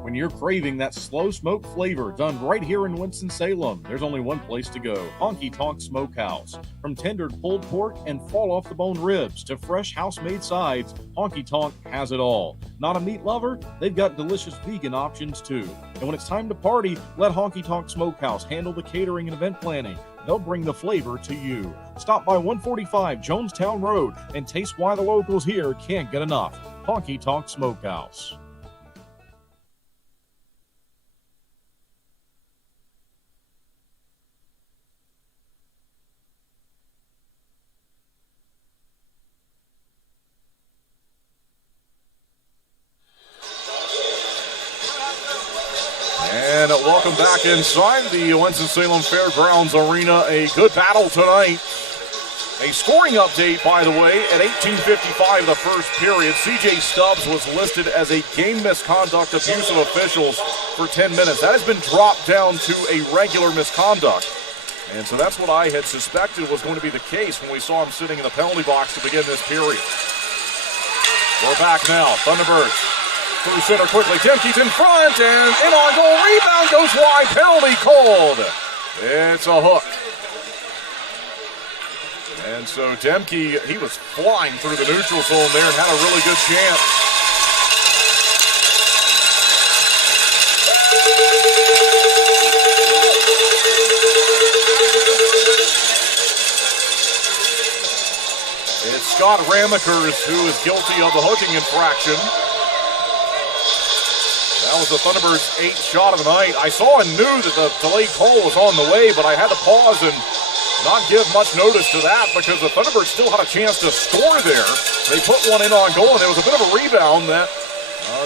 When you're craving that slow smoke flavor done right here in Winston-Salem, there's only one place to go, Honky Tonk Smokehouse. From tendered pulled pork and fall-off-the-bone ribs to fresh house-made sides, Honky Tonk has it all. Not a meat lover? They've got delicious vegan options too. And when it's time to party, let Honky Tonk Smokehouse handle the catering and event planning. They'll bring the flavor to you. Stop by 145 Jonestown Road and taste why the locals here can't get enough. Honky Tonk Smokehouse. And welcome back inside the Winston-Salem Fairgrounds Arena. A good battle tonight. A scoring update, by the way, at 18:55 the first period. C.J. Stubbs was listed as a game misconduct abuse of officials for 10 minutes. That has been dropped down to a regular misconduct. And so that's what I had suspected was going to be the case when we saw him sitting in the penalty box to begin this period. We're back now. Thunderbirds. Through center quickly, Demke's in front, and in on goal, rebound goes wide, penalty called. It's a hook. And so Demke, he was flying through the neutral zone there and had a really good chance. It's Scott Ramekers who is guilty of the hooking infraction. That was the Thunderbirds' 8th shot of the night. I saw and knew that the delayed call was on the way, but I had to pause and not give much notice to that because the Thunderbirds still had a chance to score there. They put one in on goal, and it was a bit of a rebound that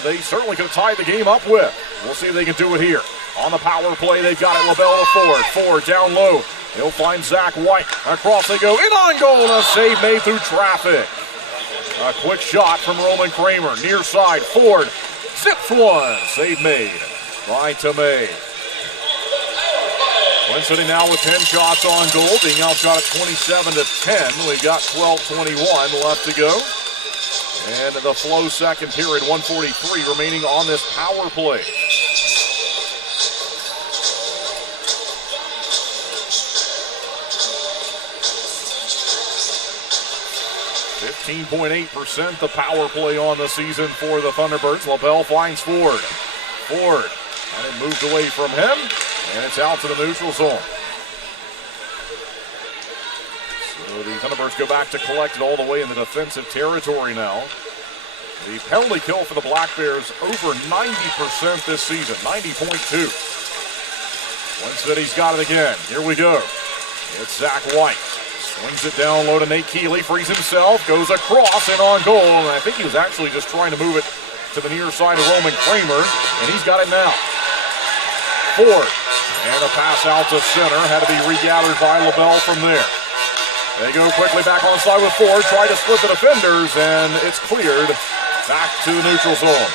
they certainly could have tied the game up with. We'll see if they can do it here. On the power play, they've got it. LaBelle to Ford. Ford down low. He'll find Zach White. Across they go. In on goal, and a save made through traffic. A quick shot from Roman Kramer. Near side, Ford. Zips one. Save made by Tomei. Twin City now with 10 shots on goal, being outshot at 27-10. We've got 12:21 left to go. And the Flow second period, 1:43 remaining on this power play. 15.8% the power play on the season for the Thunderbirds. LaBelle finds Ford. Ford, and it moved away from him, and it's out to the neutral zone. So the Thunderbirds go back to collect it all the way in the defensive territory now. The penalty kill for the Black Bears over 90% this season, 90.2. Twin City's got it again. Here we go. It's Zach White. Swings it down low to Nate Keeley, frees himself, goes across and on goal. And I think he was actually just trying to move it to the near side of Roman Kramer, and he's got it now. Ford, and a pass out to center, had to be regathered by LaBelle from there. They go quickly back on side with Ford, try to split the defenders, and it's cleared back to the neutral zone.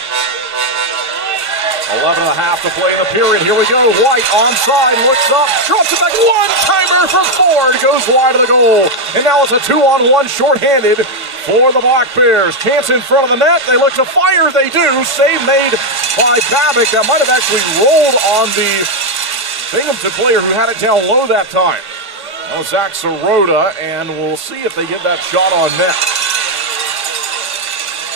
11 and a half to play in the period. Here we go. White onside, looks up, drops it back. One-timer from Ford, goes wide of the goal. And now it's a 2-on-1 shorthanded for the Black Bears. Chance in front of the net. They look to fire. They do. Save made by Babick. That might have actually rolled on the Binghamton player who had it down low that time. That was Zach Sirota, and we'll see if they get that shot on net.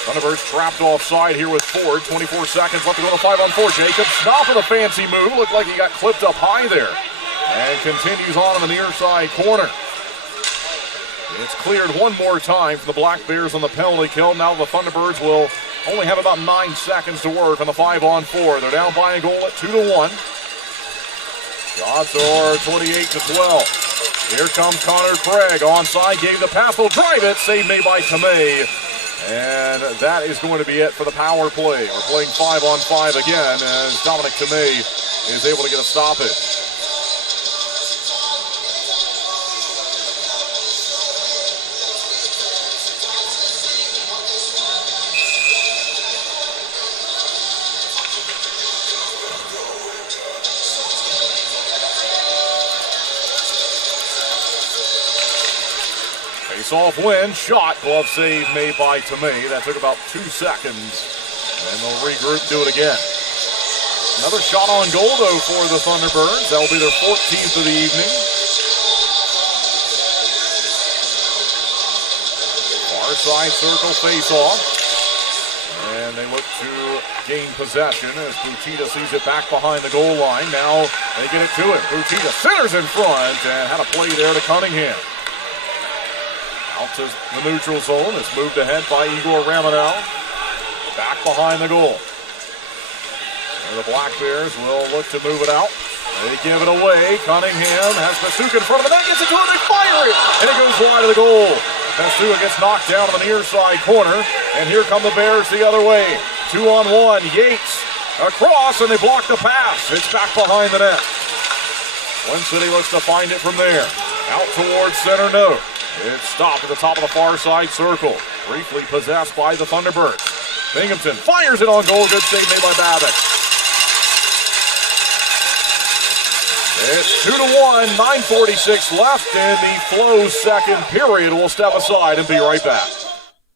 Thunderbirds trapped offside here with Ford. 24 seconds left to go to 5-on-4. Jacobs, stop with a fancy move. Looked like he got clipped up high there. And continues on in the near side corner. It's cleared one more time for the Black Bears on the penalty kill. Now the Thunderbirds will only have about 9 seconds to work on the 5-on-4. They're down by a goal at 2-1. Shots are 28-12. Here comes Connor Craig. Onside, gave the pass. Will drive it. Save made by Tomei. And that is going to be it for the power play. We're playing 5-on-5 again as Dominic Tomei is able to get a stoppage. Face-off win. Shot. Glove save made by Tomei. That took about 2 seconds. And they'll regroup and do it again. Another shot on goal, though, for the Thunderbirds. That'll be their 14th of the evening. Far side circle face-off. And they look to gain possession as Butita sees it back behind the goal line. Now they get it to it. Butita centers in front and had a play there to Cunningham. Out to the neutral zone. It's moved ahead by Igor Ramanel. Back behind the goal. And the Black Bears will look to move it out. They give it away. Cunningham has Pastuca in front of the net. Gets it to it. They fire it. And it goes wide of the goal. Pastuca gets knocked down on the near side corner. And here come the Bears the other way. 2-on-1. Yates across, and they block the pass. It's back behind the net. Twin City looks to find it from there. Out towards center, no. It's stopped at the top of the far side circle. Briefly possessed by the Thunderbirds. Binghamton fires it on goal. Good save made by Babick. It's 2-1, 9:46 left in the Flow second period. We'll step aside and be right back.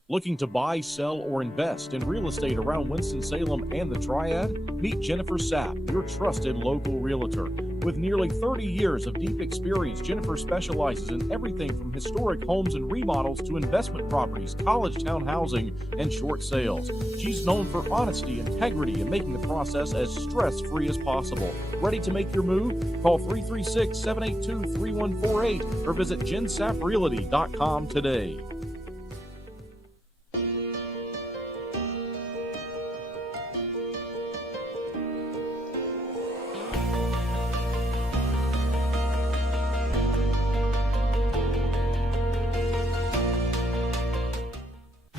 Looking to buy, sell, or invest in real estate around Winston-Salem and the Triad? Meet Jennifer Sapp, your trusted local realtor. With nearly 30 years of deep experience, Jennifer specializes in everything from historic homes and remodels to investment properties, college town housing, and short sales. She's known for honesty, integrity, and making the process as stress-free as possible. Ready to make your move? Call 336-782-3148 or visit jensapprealty.com today.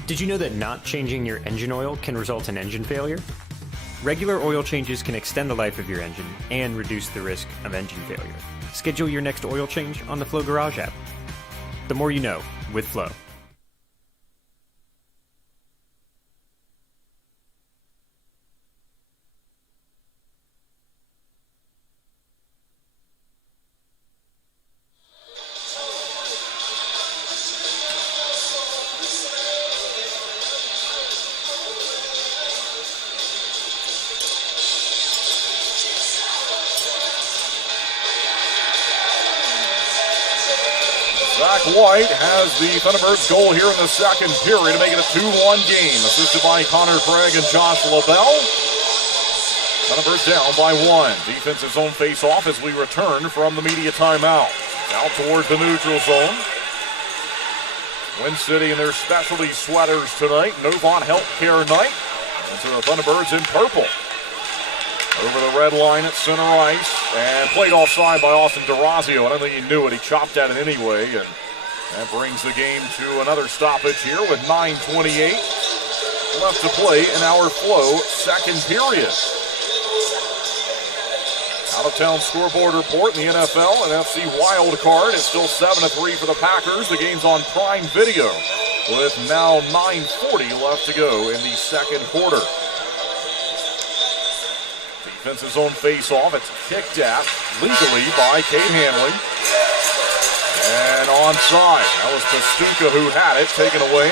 Did you know that not changing your engine oil can result in engine failure? Regular oil changes can extend the life of your engine and reduce the risk of engine failure. Schedule your next oil change on the Flow Garage app. The more you know with Flow. White has the Thunderbirds goal here in the second period to make it a 2-1 game. Assisted by Connor Craig and Josh LaBelle. Thunderbirds down by 1. Defensive zone face-off as we return from the media timeout. Out towards the neutral zone. Twin City in their specialty sweaters tonight. Novant Healthcare night. And so the Thunderbirds in purple. Over the red line at center ice. And played offside by Austin DeRazio. I don't think he knew it. He chopped at it anyway. And that brings the game to another stoppage here with 9:28 left to play in our Flow second period. Out-of-town scoreboard report in the NFL and FC wild card. It's still 7-3 for the Packers. The game's on Prime Video with now 9:40 left to go in the second quarter. Defensive zone face-off. It's kicked at legally by Kate Hanley. And onside. That was Pastuca who had it, taken away.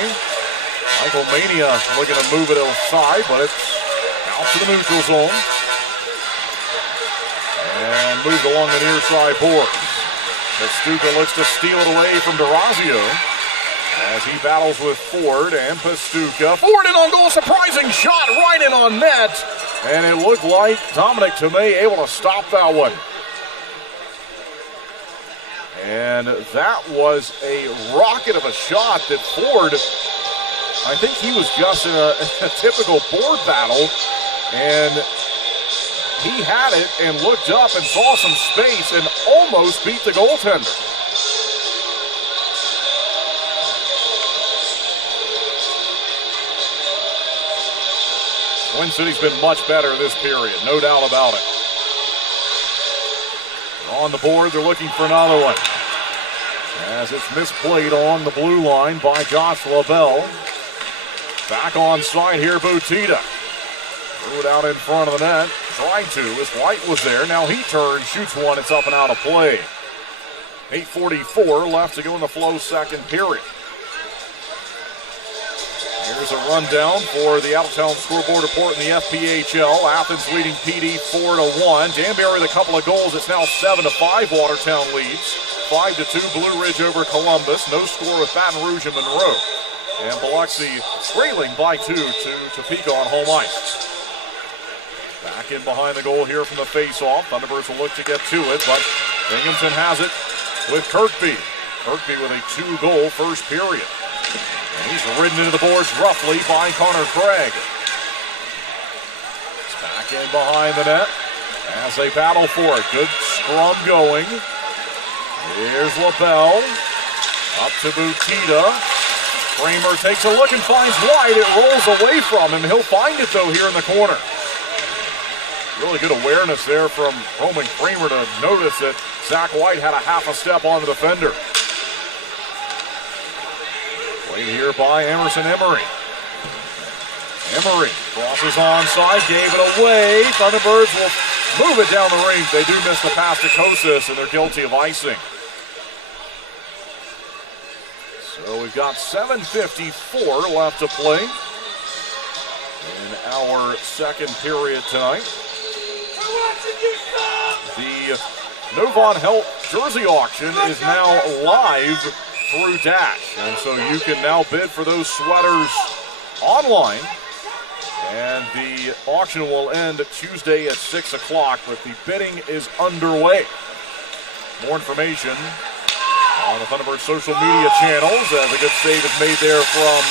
Michael Mania looking to move it outside, but it's out to the neutral zone. And moved along the near side board. Pastuca looks to steal it away from DeRazio as he battles with Ford and Pastuca. Ford in on goal, surprising shot right in on net. And it looked like Dominic Tomei able to stop that one. And that was a rocket of a shot that Ford, I think he was just in a typical board battle, and he had it and looked up and saw some space and almost beat the goaltender. Twin City's been much better this period, no doubt about it. On the board, they're looking for another one. As it's misplayed along the blue line by Josh LaBelle. Back on side here, Butita. Threw it out in front of the net. Tried to, as White was there. Now he turns, shoots one, it's up and out of play. 8:44 left to go in the Flow second period. Here's a rundown for the out-of-town scoreboard report in the FPHL. Athens leading PD 4-1. Danbury with a couple of goals. It's now 7-5. Watertown leads 5-2. Blue Ridge over Columbus. No score with Baton Rouge and Monroe. And Biloxi trailing by 2 to Topeka on home ice. Back in behind the goal here from the face-off. Thunderbirds will look to get to it, but Binghamton has it with Kirkby. Kirkby with a 2-goal first period. And he's ridden into the boards roughly by Connor Craig. It's back in behind the net as they battle for it. Good scrum going. Here's LaBelle. Up to Butita. Kramer takes a look and finds White. It rolls away from him. He'll find it, though, here in the corner. Really good awareness there from Roman Kramer to notice that Zach White had a half a step on the defender. Played here by Emerson Emery. Emery crosses onside, gave it away. Thunderbirds will move it down the rink. They do miss the pass to Kosas, and they're guilty of icing. So we've got 7:54 left to play in our second period tonight. The Novant Health jersey auction is now live through Dash, and so you can now bid for those sweaters online, and the auction will end Tuesday at 6 o'clock, but the bidding is underway. More information on the Thunderbird social media channels as a good save is made there from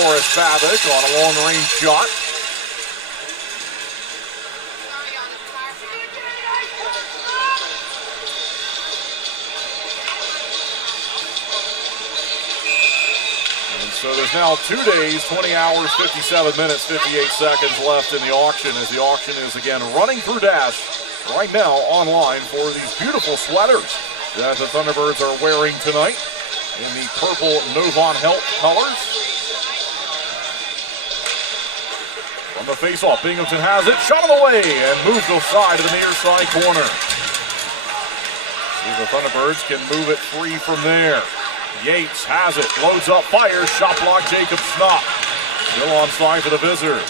Boris Babic on a long-range shot. So there's now 2 days, 20 hours, 57 minutes, 58 seconds left in the auction, as the auction is again running through Dash right now online for these beautiful sweaters that the Thunderbirds are wearing tonight in the purple Novant Health colors. From the face-off, Binghamton has it, shot it away, and moved aside to the near side corner. See if the Thunderbirds can move it free from there. Yates has it, loads up, fires, shot block, Jacob Snop. Still onside for the visitors.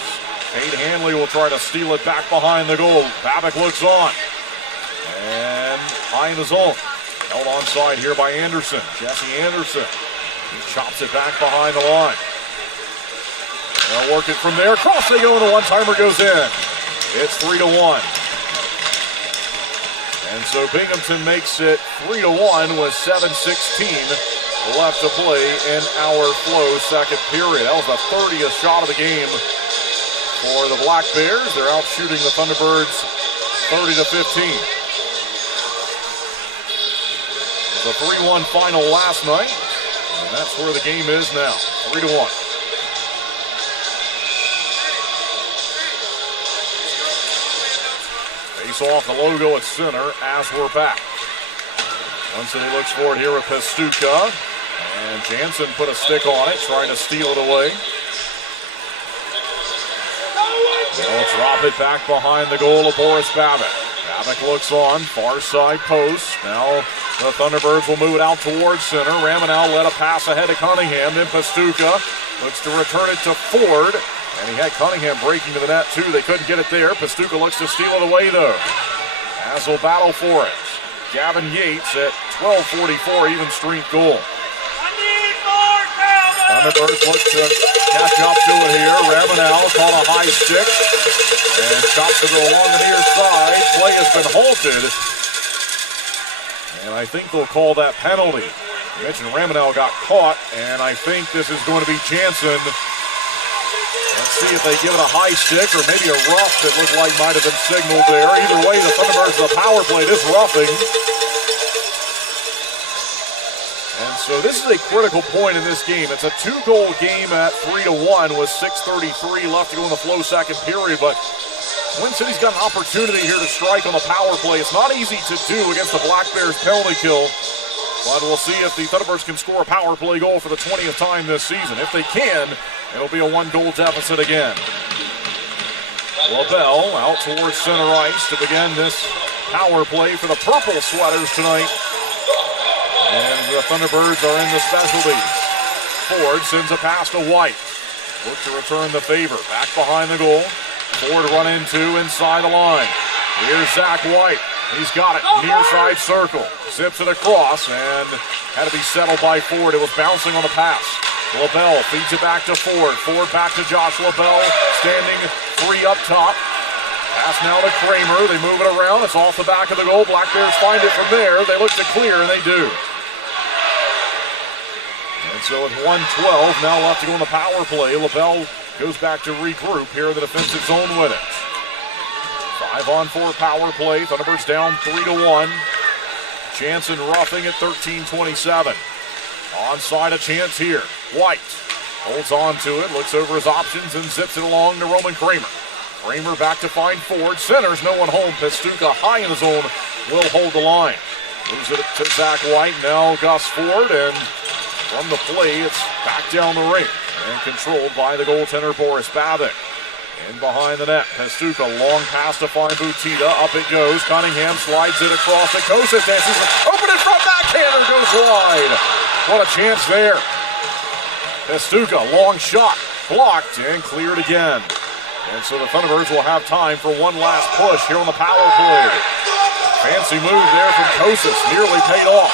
Kate Hanley will try to steal it back behind the goal. Babic looks on. And high in the zone. Held onside here by Anderson. Jesse Anderson. He chops it back behind the line. They'll work it from there. Cross they go, and the one-timer goes in. It's 3-1. And so Binghamton makes it 3-1 with 7:16 left to play in our Flow second period. That was the 30th shot of the game for the Black Bears. They're out shooting the Thunderbirds 30-15. It was a 3-1 final last night, and that's where the game is now, 3-1. Face off the logo at center as we're back. Winston looks for it here with Pastuca. And Jansen put a stick on it, trying to steal it away. They'll drop it back behind the goal of Boris Babic. Babic looks on, far side post. Now the Thunderbirds will move it out towards center. Ramanow led a pass ahead to Cunningham. Then Pastuca looks to return it to Ford. And he had Cunningham breaking to the net too. They couldn't get it there. Pastuca looks to steal it away though. As will battle for it. Gavin Yates at 12:44, even strength goal. Thunderbirds look to catch up to it here. Ramanow caught a high stick and chops it along the near side. Play has been halted. And I think they'll call that penalty. I mentioned Ramanow got caught, and I think this is going to be Jansen. Let's see if they give it a high stick or maybe a rough that looked like might have been signaled there. Either way, the Thunderbirds with a power play. This roughing. And so this is a critical point in this game. It's a 2-goal game at 3-1 with 6:33 left to go in the Flow second period. But Twin City's got an opportunity here to strike on the power play. It's not easy to do against the Black Bears penalty kill. But we'll see if the Thunderbirds can score a power play goal for the 20th time this season. If they can, it'll be a 1-goal deficit again. LaBelle out towards center ice to begin this power play for the purple sweaters tonight. And the Thunderbirds are in the specialties. Ford sends a pass to White. look to return the favor. Back behind the goal. Ford run into inside the line. Here's Zach White. He's got it. Near side circle. Zips it across and had to be settled by Ford. It was bouncing on the pass. LaBelle feeds it back to Ford. Ford back to Josh LaBelle. Standing free up top. Pass now to Kramer. They move it around. It's off the back of the goal. Black Bears find it from there. They look to clear, and they do. And so with 1:12 now left to go in the power play, LaBelle goes back to regroup here in the defensive zone with it. 5-on-4 power play. Thunderbirds down 3-1. Jansen roughing at 13:27. Onside a chance here. White holds on to it, looks over his options, and zips it along to Roman Kramer. Kramer back to find Ford. Centers, no one home. Pastuca high in the zone will hold the line. Moves it to Zach White. Now Gus Ford, and from the play, it's back down the ring and controlled by the goaltender Boris Babic. In behind the net, Pastuca, long pass to find Butita. Up it goes. Cunningham slides it across the coast. It dances. Open in front, backhander goes wide. What a chance there. Pastuca, long shot, blocked and cleared again. And so the Thunderbirds will have time for one last push here on the power play. Fancy move there from Kosas, nearly paid off.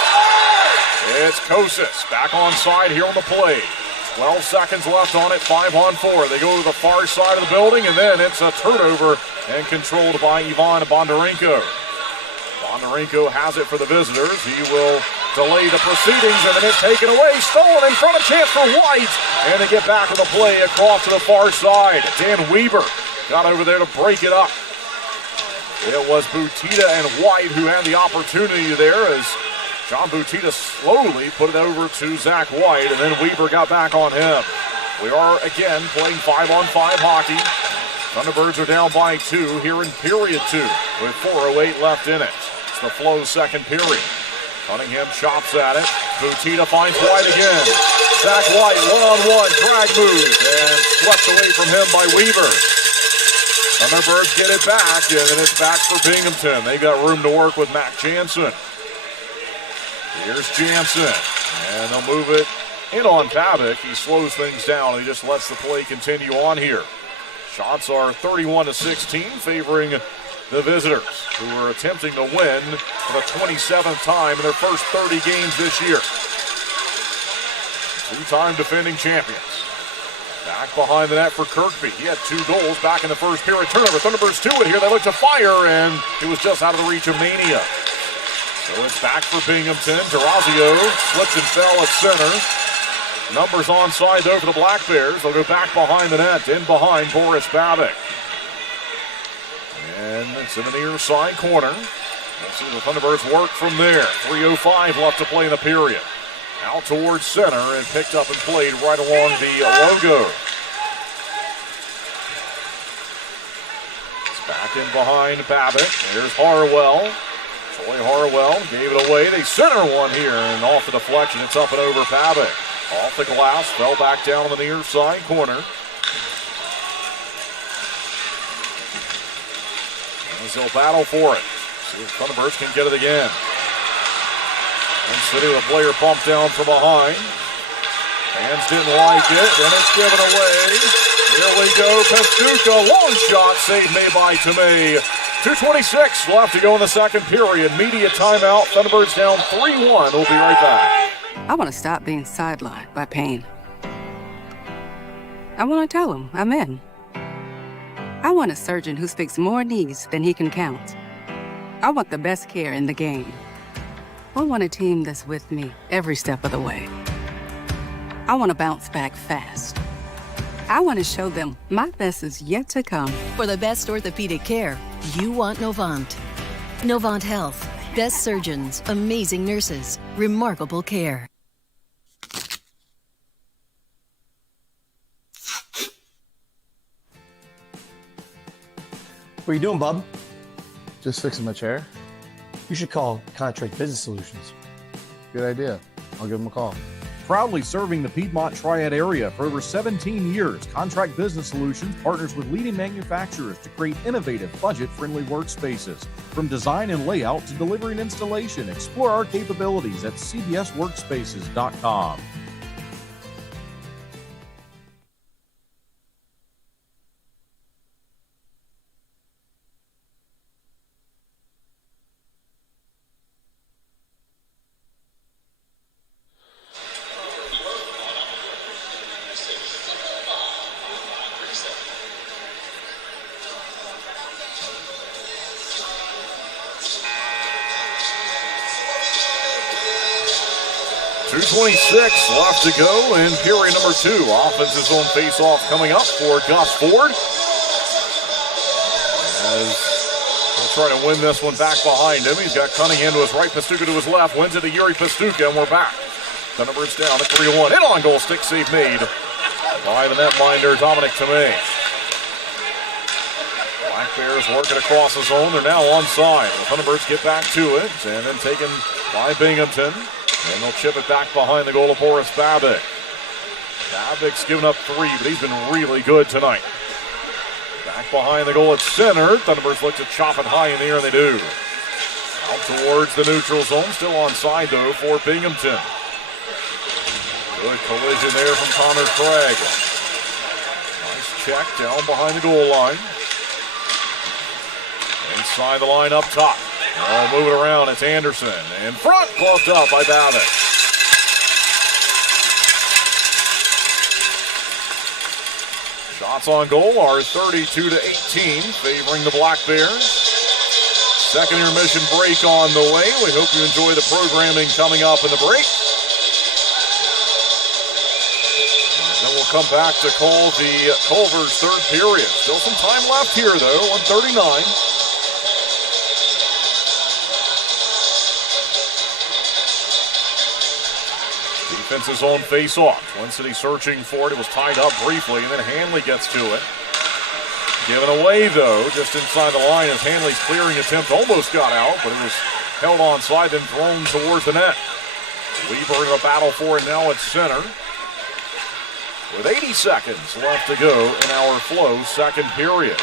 It's Kosas back on side here on the play. 12 seconds left on it, 5-on-4. They go to the far side of the building, and then it's a turnover and controlled by Ivan Bondarenko. Bondarenko has it for the visitors. He will delay the proceedings, and then it's taken away. Stolen in front, of chance for White. And they get back on the play across to the far side. Dan Weber got over there to break it up. It was Butita and White who had the opportunity there as John Butita slowly put it over to Zach White, and then Weber got back on him. We are, again, playing 5-on-5 hockey. Thunderbirds are down by 2 here in period 2 with 4:08 left in it. It's the Flow's second period. Cunningham chops at it. Butita finds White again. Zach White, one-on-one, drag move, and swept away from him by Weaver. Thunderbirds get it back, and then it's back for Binghamton. They got room to work with Mac Jansen. Here's Jansen, and they'll move it in on Babic. He slows things down. He just lets the play continue on here. Shots are 31-16, favoring the visitors, who are attempting to win for the 27th time in their first 30 games this year. Two-time defending champions. Back behind the net for Kirkby. He had 2 goals back in the first period. Turnover. Thunderbirds 2 it here. They look to fire, and it was just out of the reach of Mania. So it's back for Binghamton. Durazio slipped and fell at center. Numbers onside though for the Black Bears. They'll go back behind the net. In behind Boris Babic. And it's in the near side corner. Let's see the Thunderbirds work from there. 3:05 left to play in the period. Out towards center and picked up and played right along the logo. It's back in behind Babic. There's Harwell. Troy Harwell gave it away. They center one here, and off the deflection, it's up and over Babic. Off the glass, fell back down on the near side corner. As they'll battle for it. See if Thunderbirds can get it again. And City with a player bumped down from behind. Fans didn't like it, then it's given away. Here we go, Pastuca, long shot, saved made by Tomei. 2:26 left to go in the second period. Media timeout. Thunderbirds down 3-1. We'll be right back. I want to stop being sidelined by pain. I want to tell him I'm in. I want a surgeon who speaks more knees than he can count. I want the best care in the game. I want a team that's with me every step of the way. I want to bounce back fast. I want to show them my best is yet to come. For the best orthopedic care, you want Novant. Novant Health. Best surgeons, amazing nurses, remarkable care. What are you doing, bub? Just fixing my chair. You should call Contract Business Solutions. Good idea. I'll give them a call. Proudly serving the Piedmont Triad area for over 17 years, Contract Business Solutions partners with leading manufacturers to create innovative, budget-friendly workspaces. From design and layout to delivery and installation, explore our capabilities at cbsworkspaces.com. 2:26 left to go in period number 2. Offensive zone face-off coming up for Gus Ford. As he'll try to win this one back behind him. He's got Cunningham to his right, Pastuca to his left. Wins it to Yuri Pastuca, and we're back. Thunderbirds down at 3-1. In on goal, stick save made by the netminder, Dominic Tomei. Black Bears working across the zone. They're now onside. The Thunderbirds get back to it, and then taken by Binghamton. And they'll chip it back behind the goal of Boris Babic. Babic's given up 3, but he's been really good tonight. Back behind the goal at center. Thunderbirds look to chop it high in the air, and they do. Out towards the neutral zone. Still onside, though, for Binghamton. Good collision there from Connor Craig. Nice check down behind the goal line. Inside the line up top. Oh, move it around. It's Anderson. In front, closed up by Babic. Shots on goal are 32-18, favoring the Black Bears. Second intermission break on the way. We hope you enjoy the programming coming up in the break. And then we'll come back to call the Culver's third period. Still some time left here, though, 1:39. Defense's own face-off. Twin City searching for it. It was tied up briefly, and then Hanley gets to it. Given away, though, just inside the line as Hanley's clearing attempt almost got out, but it was held onside, then thrown towards the net. Weaver in a battle for it now at center. With 80 seconds left to go in our Flow second period.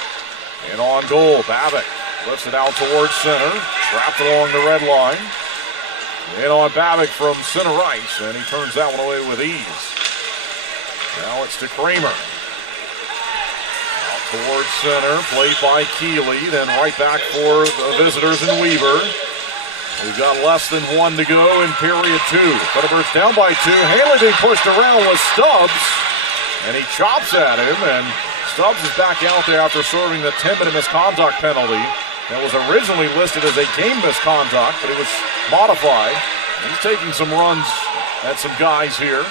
And on goal, Babic lifts it out towards center, trapped along the red line. In on Babic from center ice, and he turns that one away with ease. Now it's to Kramer. Out towards center, played by Keeley, then right back for the visitors in Weaver. We've got less than 1 to go in period 2. Thunderbirds down by 2. Haley being pushed around with Stubbs, and he chops at him, and Stubbs is back out there after serving the 10-minute misconduct penalty. That was originally listed as a game misconduct, but it was modified. He's taking some runs at some guys here.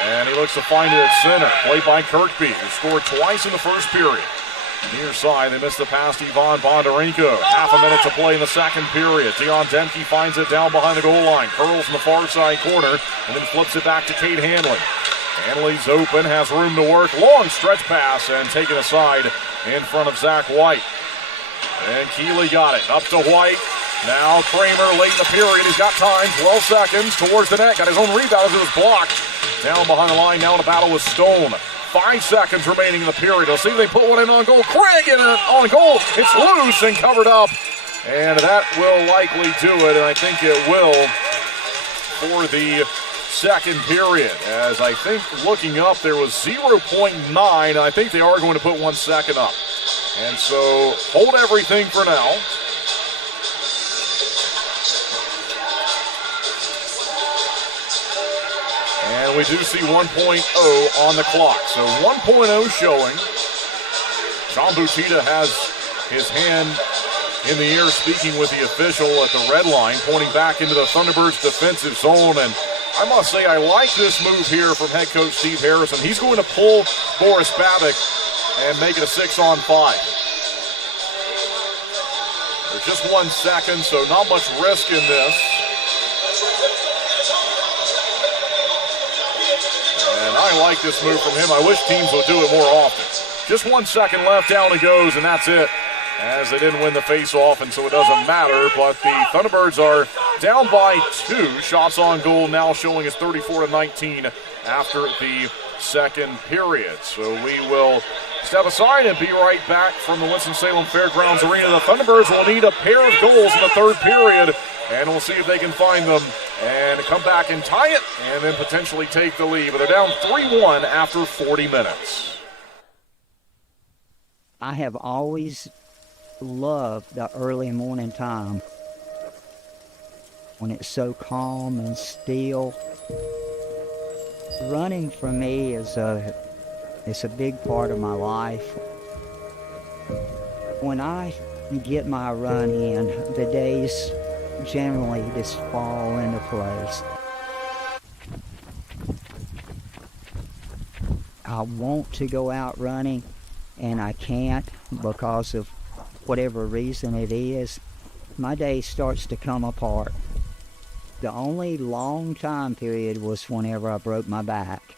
And he looks to find it at center. Played by Kirkby, who scored twice in the first period. Near side, they missed the pass to Ivan Bondarenko. Half a minute to play in the second period. Dion Demke finds it down behind the goal line. Curls in the far side corner, and then flips it back to Kate Hanley. Hanley's open, has room to work. Long stretch pass, and taken aside in front of Zach White. And Keeley got it. Up to White. Now Kramer late in the period. He's got time. 12 seconds towards the net. Got his own rebound as it was blocked. Down behind the line now in a battle with Stone. 5 seconds remaining in the period. They'll see if they put one in on goal. Craig in it on goal. It's loose and covered up. And that will likely do it. And I think it will for the second period. As I think looking up, there was 0.9. I think they are going to put 1 second up. And so hold everything for now. And we do see 1.0 on the clock. So 1.0 showing. John Butita has his hand in the air speaking with the official at the red line, pointing back into the Thunderbirds' defensive zone. And I must say, I like this move here from head coach Steve Harrison. He's going to pull Boris Babic and make it a 6-on-5. There's just 1 second, so not much risk in this. And I like this move from him. I wish teams would do it more often. Just 1 second left, down it goes, and that's it. As they didn't win the face-off, and so it doesn't matter. But the Thunderbirds are down by 2. Shots on goal now showing us 34-19 after the second period. So we will step aside and be right back from the Winston-Salem Fairgrounds Arena. The Thunderbirds will need a pair of goals in the third period, and we'll see if they can find them and come back and tie it and then potentially take the lead. But they're down 3-1 after 40 minutes. I have always loved the early morning time when it's so calm and still. Running for me is a big part of my life. When I get my run in, the days generally just fall into place. I want to go out running, and I can't because of whatever reason it is. My day starts to come apart. The only long time period was whenever I broke my back.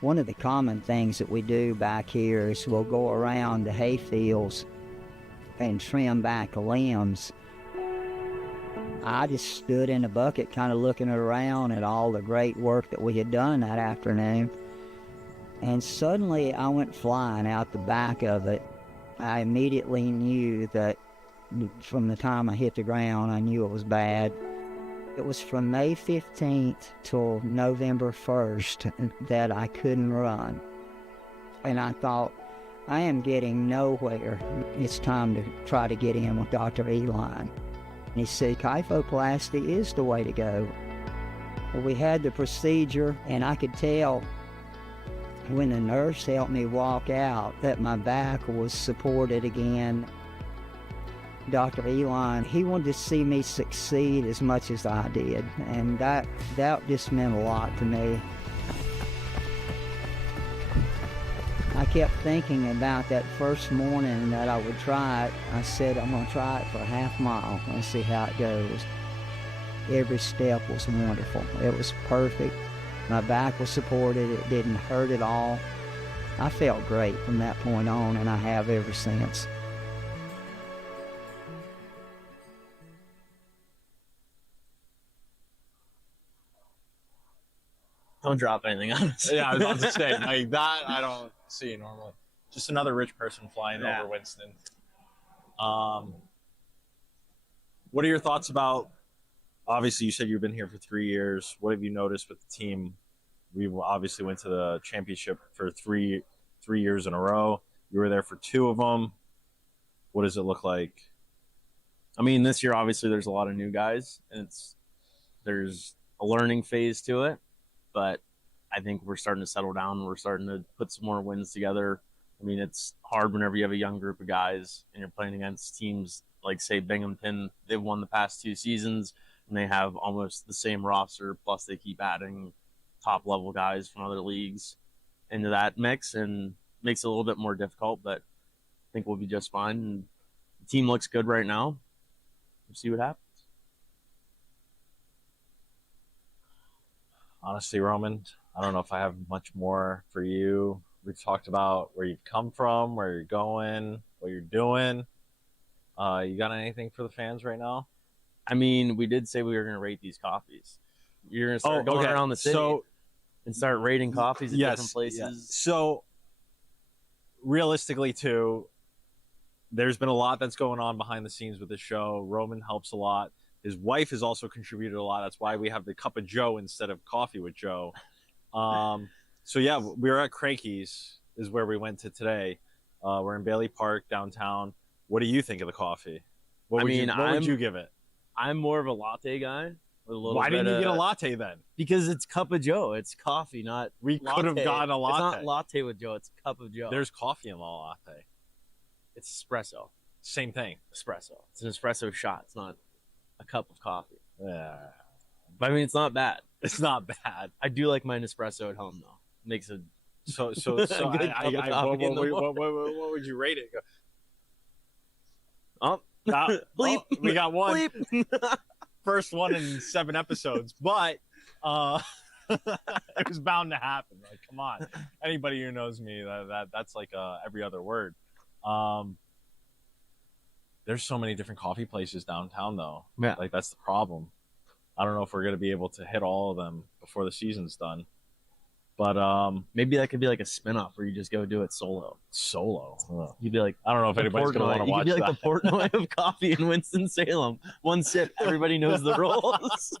One of the common things that we do back here is we'll go around the hay fields and trim back limbs. I just stood in the bucket kind of looking around at all the great work that we had done that afternoon. And suddenly I went flying out the back of it. I immediately knew that from the time I hit the ground, I knew it was bad. It was from May 15th till November 1st that I couldn't run. And I thought, I am getting nowhere. It's time to try to get in with Dr. Eli. And he said, kyphoplasty is the way to go. Well, we had the procedure, and I could tell when the nurse helped me walk out that my back was supported again. Dr. Eli, he wanted to see me succeed as much as I did, and that just meant a lot to me. I kept thinking about that first morning that I would try it. I said, I'm going to try it for a half mile and see how it goes. Every step was wonderful. It was perfect. My back was supported. It didn't hurt at all. I felt great from that point on, and I have ever since. Don't drop anything on us. Yeah, I was about to say, like that I don't see normally. Just another rich person flying over Winston. What are your thoughts about, obviously you said you've been here for 3 years. What have you noticed with the team? We obviously went to the championship for three years in a row. You were there for 2 of them. What does it look like? I mean, this year, obviously, there's a lot of new guys, and there's a learning phase to it. But I think we're starting to settle down. We're starting to put some more wins together. I mean, it's hard whenever you have a young group of guys and you're playing against teams like, say, Binghamton. They've won the past 2 seasons, and they have almost the same roster, plus they keep adding top-level guys from other leagues into that mix, and makes it a little bit more difficult, but I think we'll be just fine. And the team looks good right now. We'll see what happens. Honestly, Roman, I don't know if I have much more for you. We've talked about where you've come from, where you're going, what you're doing. You got anything for the fans right now? I mean, we did say we were going to rate these coffees. You're going to start going around the city and start rating coffees at different places. Yes. So, realistically, too, there's been a lot that's going on behind the scenes with the show. Roman helps a lot. His wife has also contributed a lot. That's why we have the Cup of Joe instead of Coffee with Joe. So, yeah, we were at Cranky's is where we went to today. We're in Bailey Park, downtown. What do you think of the coffee? What would you give it? I'm more of a latte guy. Why didn't you get a latte then? Because it's Cup of Joe. It's coffee, not We latte. could have gotten a latte. It's not latte with Joe. It's Cup of Joe. There's coffee in the latte. It's espresso. Same thing. Espresso. It's an espresso shot. It's not a cup of coffee. Yeah. But I mean, it's not bad. It's not bad. I do like my Nespresso at home, though. Makes a So good cup of coffee in the morning. what would you rate it? Oh, bleep. We got one. Bleep. First one in 7 episodes, but it was bound to happen. Like, come on, anybody who knows me, that's like every other word. There's so many different coffee places downtown, though. Yeah, like that's the problem. I don't know if we're gonna be able to hit all of them before the season's done. But maybe that could be like a spin-off where you just go do it solo. Ugh. You'd be like, I don't know if anybody's going to want to watch that. You could be like the Portnoy of coffee in Winston-Salem. One sip, everybody knows the rules.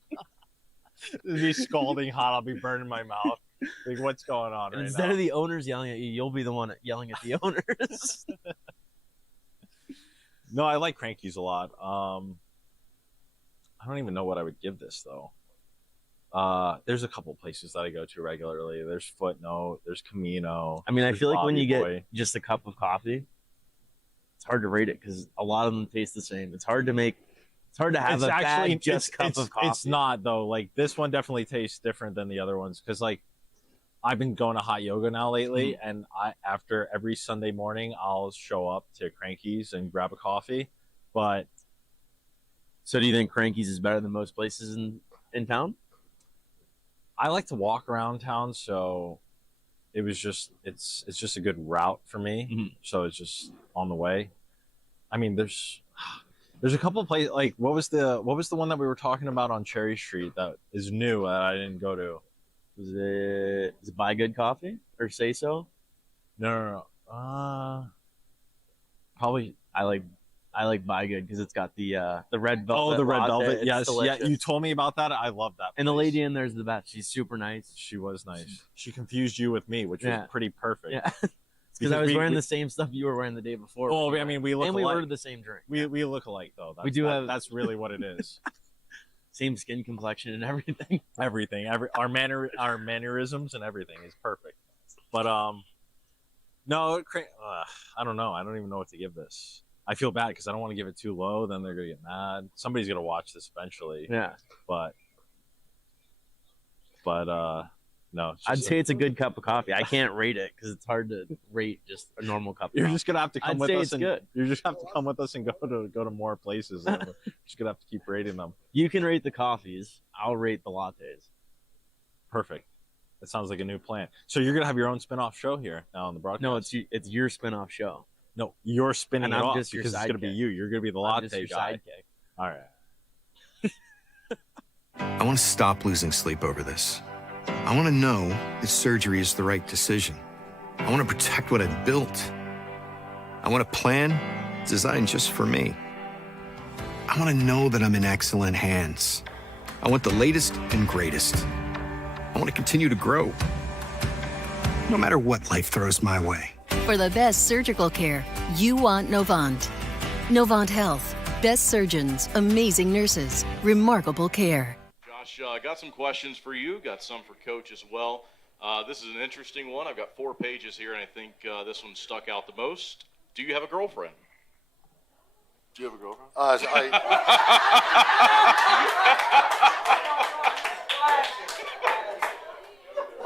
It'd be scalding hot. I'll be burning my mouth. Like, what's going on right now? Instead of the owners yelling at you, you'll be the one yelling at the owners. No, I like Cranky's a lot. I don't even know what I would give this, though. There's a couple places that I go to regularly. There's Footnote, there's Camino. I mean, I feel like when you Boy. get just a cup of coffee, it's hard to rate it because a lot of them taste the same. It's hard to It's hard to have It's a actually bad just cup of coffee. It's not though. Like this one definitely tastes different than the other ones because like I've been going to hot yoga now lately, and after every Sunday morning I'll show up to Cranky's and grab a coffee. But So do you think Cranky's is better than most places in town? I like to walk around town, so it was just it's just a good route for me. So it's just on the way. I mean, there's a couple of places like what was the one that we were talking about on Cherry Street that is new that I didn't go to? Is it Buy Good Coffee or Say So? No. Probably I like Buy Good because it's got the red velvet. Oh, the red latte. velvet. It's Yes, delicious. yeah. You told me about that. I love that. And the lady in there is the best. She's super nice. She was nice. She confused you with me, which was pretty perfect. Yeah. Because I was wearing the same stuff you were wearing the day before. Well, I mean, we look and alike. we ordered the same drink. We look alike though. That's really what it is. Same skin complexion and everything. Everything. Our mannerisms and everything is perfect. But no, I don't know. I don't even know what to give this. I feel bad because I don't want to give it too low. Then they're gonna get mad. Somebody's gonna watch this eventually. Yeah. But no. I'd say it's a good cup of coffee. I can't rate it because it's hard to rate just a normal cup. You're just gonna have to come with us. Good. You just have to come with us and go to more places. And we're just gonna have to keep rating them. You can rate the coffees. I'll rate the lattes. Perfect. That sounds like a new plan. So you're gonna have your own spin-off show here now on the broadcast. No, it's your spin-off show. No, you're spinning And it I'm off just your because it's gonna be sidekick. you. You're gonna be the I'm latte just your guy. sidekick. All right. I want to stop losing sleep over this. I want to know that surgery is the right decision. I want to protect what I've built. I want a plan designed just for me. I want to know that I'm in excellent hands. I want the latest and greatest. I want to continue to grow, no matter what life throws my way. For the best surgical care, you want Novant. Novant Health. Best surgeons, amazing nurses, remarkable care. Josh, I got some questions for you. Got some for Coach as well. This is an interesting one. I've got 4 pages here, and I think this one stuck out the most. Do you have a girlfriend? Do you have a girlfriend?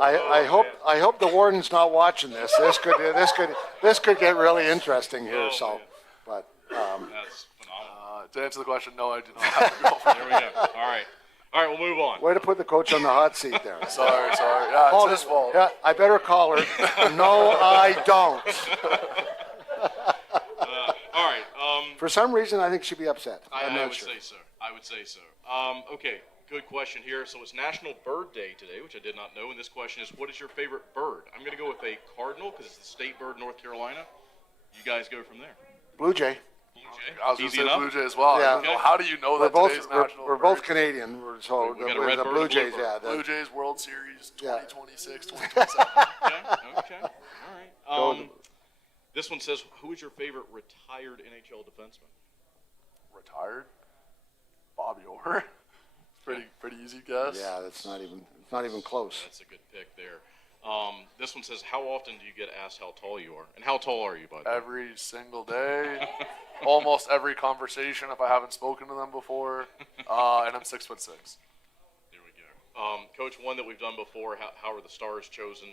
I hope the warden's not watching this. This could get really interesting here. But That's phenomenal. To answer the question, no, I do not have a girlfriend. There we go. All right, we'll move on. way to put the coach on the hot seat there. Sorry. Yeah, Call it's his fault. Yeah, I better call her. No, I don't. All right. For some reason, I think she'd be upset. I I'm not would sure. say so. Okay, good question here. So it's National Bird Day today, which I did not know. And this question is, what is your favorite bird? I'm going to go with a cardinal because it's the state bird in North Carolina. You guys go from there. Blue Jay. I was going to Easy say enough? Blue Jay as well. Yeah. I don't know. How do you know We're that both today's National we're Bird both Day? Canadian, so We got a red the bird Blue and a blue Jays, bird. yeah. Blue Jays World Series 2026, 2027. Okay. All right. This one says, who is your favorite retired NHL defenseman? Retired? Bobby Orr. Pretty easy guess. Yeah, it's not even close. That's a good pick there. This one says, how often do you get asked how tall you are? And how tall are you, bud? Every single day. Almost every conversation if I haven't spoken to them before. And I'm 6'6". There we go. Coach, one that we've done before, how are the stars chosen,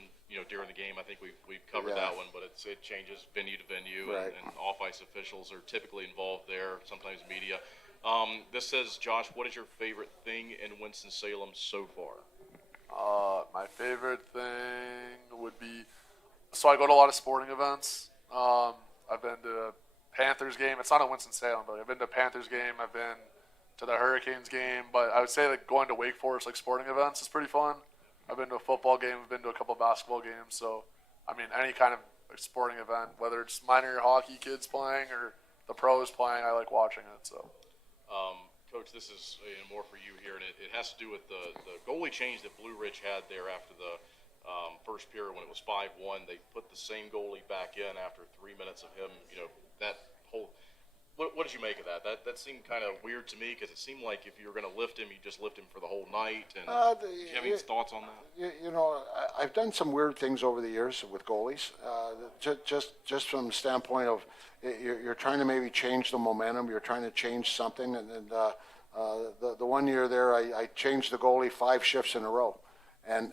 during the game? I think we've covered that one, but it changes venue to venue, Right. and off-ice officials are typically involved there, sometimes media. This says, Josh, what is your favorite thing in Winston-Salem so far? My favorite thing would be, so I go to a lot of sporting events. I've been to a Panthers game. It's not a Winston-Salem, but I've been to a Panthers game. I've been to the Hurricanes game. But I would say like going to Wake Forest, like sporting events, is pretty fun. I've been to a football game. I've been to a couple of basketball games. So, I mean, any kind of sporting event, whether it's minor hockey kids playing or the pros playing, I like watching it. So. Coach, this is more for you here, and it has to do with the goalie change that Blue Ridge had there after the first period when it was 5-1. They put the same goalie back in after 3 minutes of him. That whole. What did you make of that? That seemed kind of weird to me because it seemed like if you were going to lift him, you just lift him for the whole night. And do you have any thoughts on that? You know, I've done some weird things over the years with goalies. Just from the standpoint of you're trying to maybe change the momentum. You're trying to change something. And the one year there, I changed the goalie 5 shifts in a row. And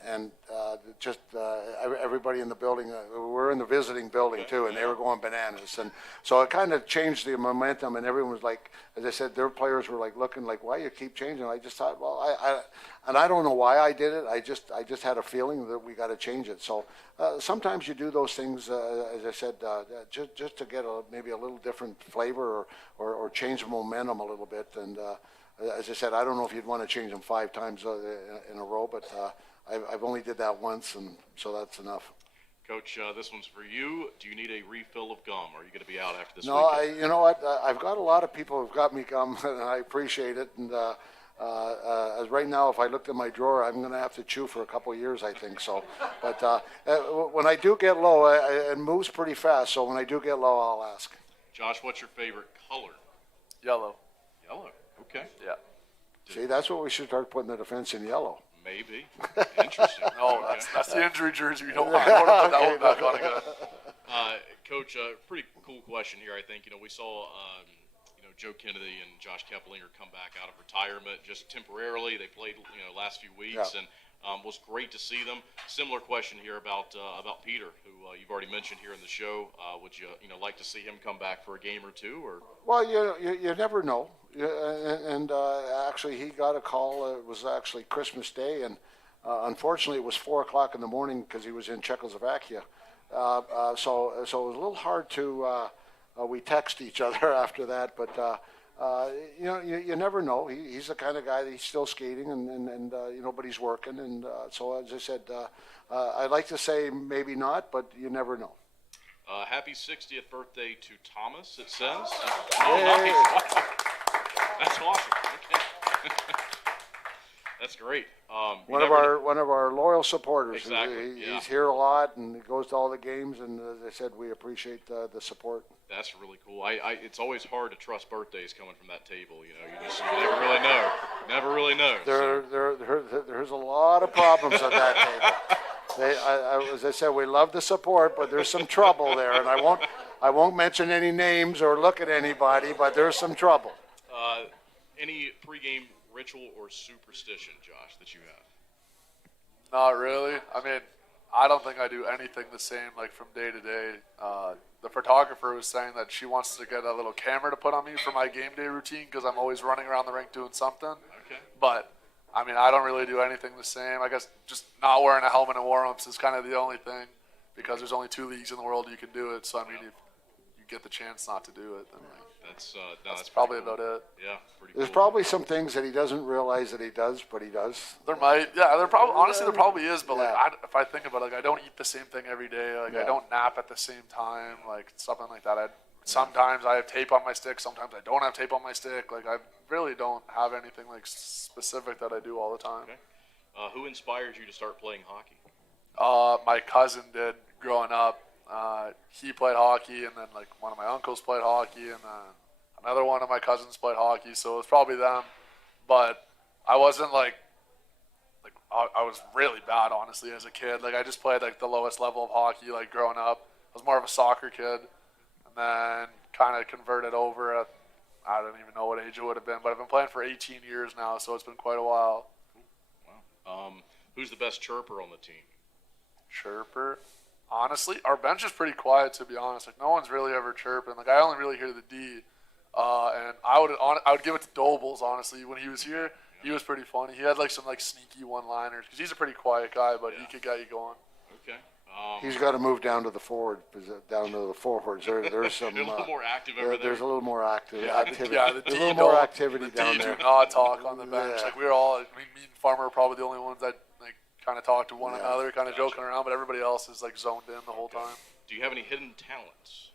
everybody in the building, we're in the visiting building too, and they were going bananas. And so it kind of changed the momentum, and everyone was like, as I said, their players were like looking like, why you keep changing? I just thought, well, I don't know why I did it. I just had a feeling that we got to change it. So sometimes you do those things, as I said, just to get maybe a little different flavor or change the momentum a little bit. And as I said, I don't know if you'd want to change them 5 times in a row, but I've only did that once, and so that's enough. Coach, this one's for you. Do you need a refill of gum, or are you going to be out after this No, weekend? you know what? I've got a lot of people who've got me gum, and I appreciate it. And as right now, if I looked in my drawer, I'm going to have to chew for a couple of years, I think. So, but when I do get low, it moves pretty fast. So when I do get low, I'll ask. Josh, what's your favorite color? Yellow. Yellow. Okay. Yeah. See, that's what we should start putting the defense in yellow. Maybe. Interesting. No, Okay. that's the injury jersey. We don't want to put that one back on again. Coach, pretty cool question here, I think. We saw, Joe Kennedy and Josh Keplinger come back out of retirement just temporarily. They played, last few weeks, and was great to see them. Similar question here about Peter, who you've already mentioned here in the show. Would you, like to see him come back for a game or two? Or Well, you never know. And actually, he got a call. It was actually Christmas Day, and unfortunately, it was 4:00 in the morning because he was in Czechoslovakia. So it was a little hard to. We text each other after that, but you never know. He's the kind of guy that he's still skating, and but he's working, and so as I said, I'd like to say maybe not, but you never know. Happy 60th birthday to Thomas, it says. Hey. Nice. That's awesome. Okay. That's great. One of our loyal supporters. Exactly. He's here a lot, and he goes to all the games, and as I said, we appreciate the support. That's really cool. It's always hard to trust birthdays coming from that table. You never really know. Never really know. There's a lot of problems at that table. As I said, we love the support, but there's some trouble there, and I won't mention any names or look at anybody, but there's some trouble. Any pregame ritual or superstition, Josh, that you have? Not really. I mean, I don't think I do anything the same like from day to day. The photographer was saying that she wants to get a little camera to put on me for my game day routine because I'm always running around the rink doing something. Okay. But, I mean, I don't really do anything the same. I guess just not wearing a helmet in warm-ups is kind of the only thing because there's only 2 leagues in the world you can do it. So, I mean, if you get the chance not to do it, then that's probably cool. about it. Yeah, pretty There's cool. probably some things that he doesn't realize that he does, but he does. There might, yeah. There probably is, but like, if I think about it, like, I don't eat the same thing every day. Like, I don't nap at the same time, like something like that. Sometimes I have tape on my stick. Sometimes I don't have tape on my stick. Like, I really don't have anything like specific that I do all the time. Okay. Who inspired you to start playing hockey? My cousin did growing up. He played hockey, and then like one of my uncles played hockey, and then another one of my cousins played hockey. So it was probably them. But I wasn't like I was really bad, honestly, as a kid. Like, I just played like the lowest level of hockey, like growing up. I was more of a soccer kid, and then kind of converted over at, I don't even know what age it would have been, but I've been playing for 18 years now, so it's been quite a while. Wow. Who's the best chirper on the team? Chirper? Honestly, our bench is pretty quiet, to be honest. Like, no one's really ever chirping. Like, I only really hear the D. And I would give it to Dobles, honestly. When he was here, he was pretty funny. He had like some like sneaky one-liners because he's a pretty quiet guy, but he could get you going. Okay. He's got to move down to the forwards. There's some a little more active over there. There's a little more activity. The There's D a little more activity down D there. do not talk on the bench. Yeah. Like, we were all, me and Farmer are probably the only ones that like kind of talk to one another, kind of joking around, but everybody else is like zoned in the whole time. Do you have any hidden talents?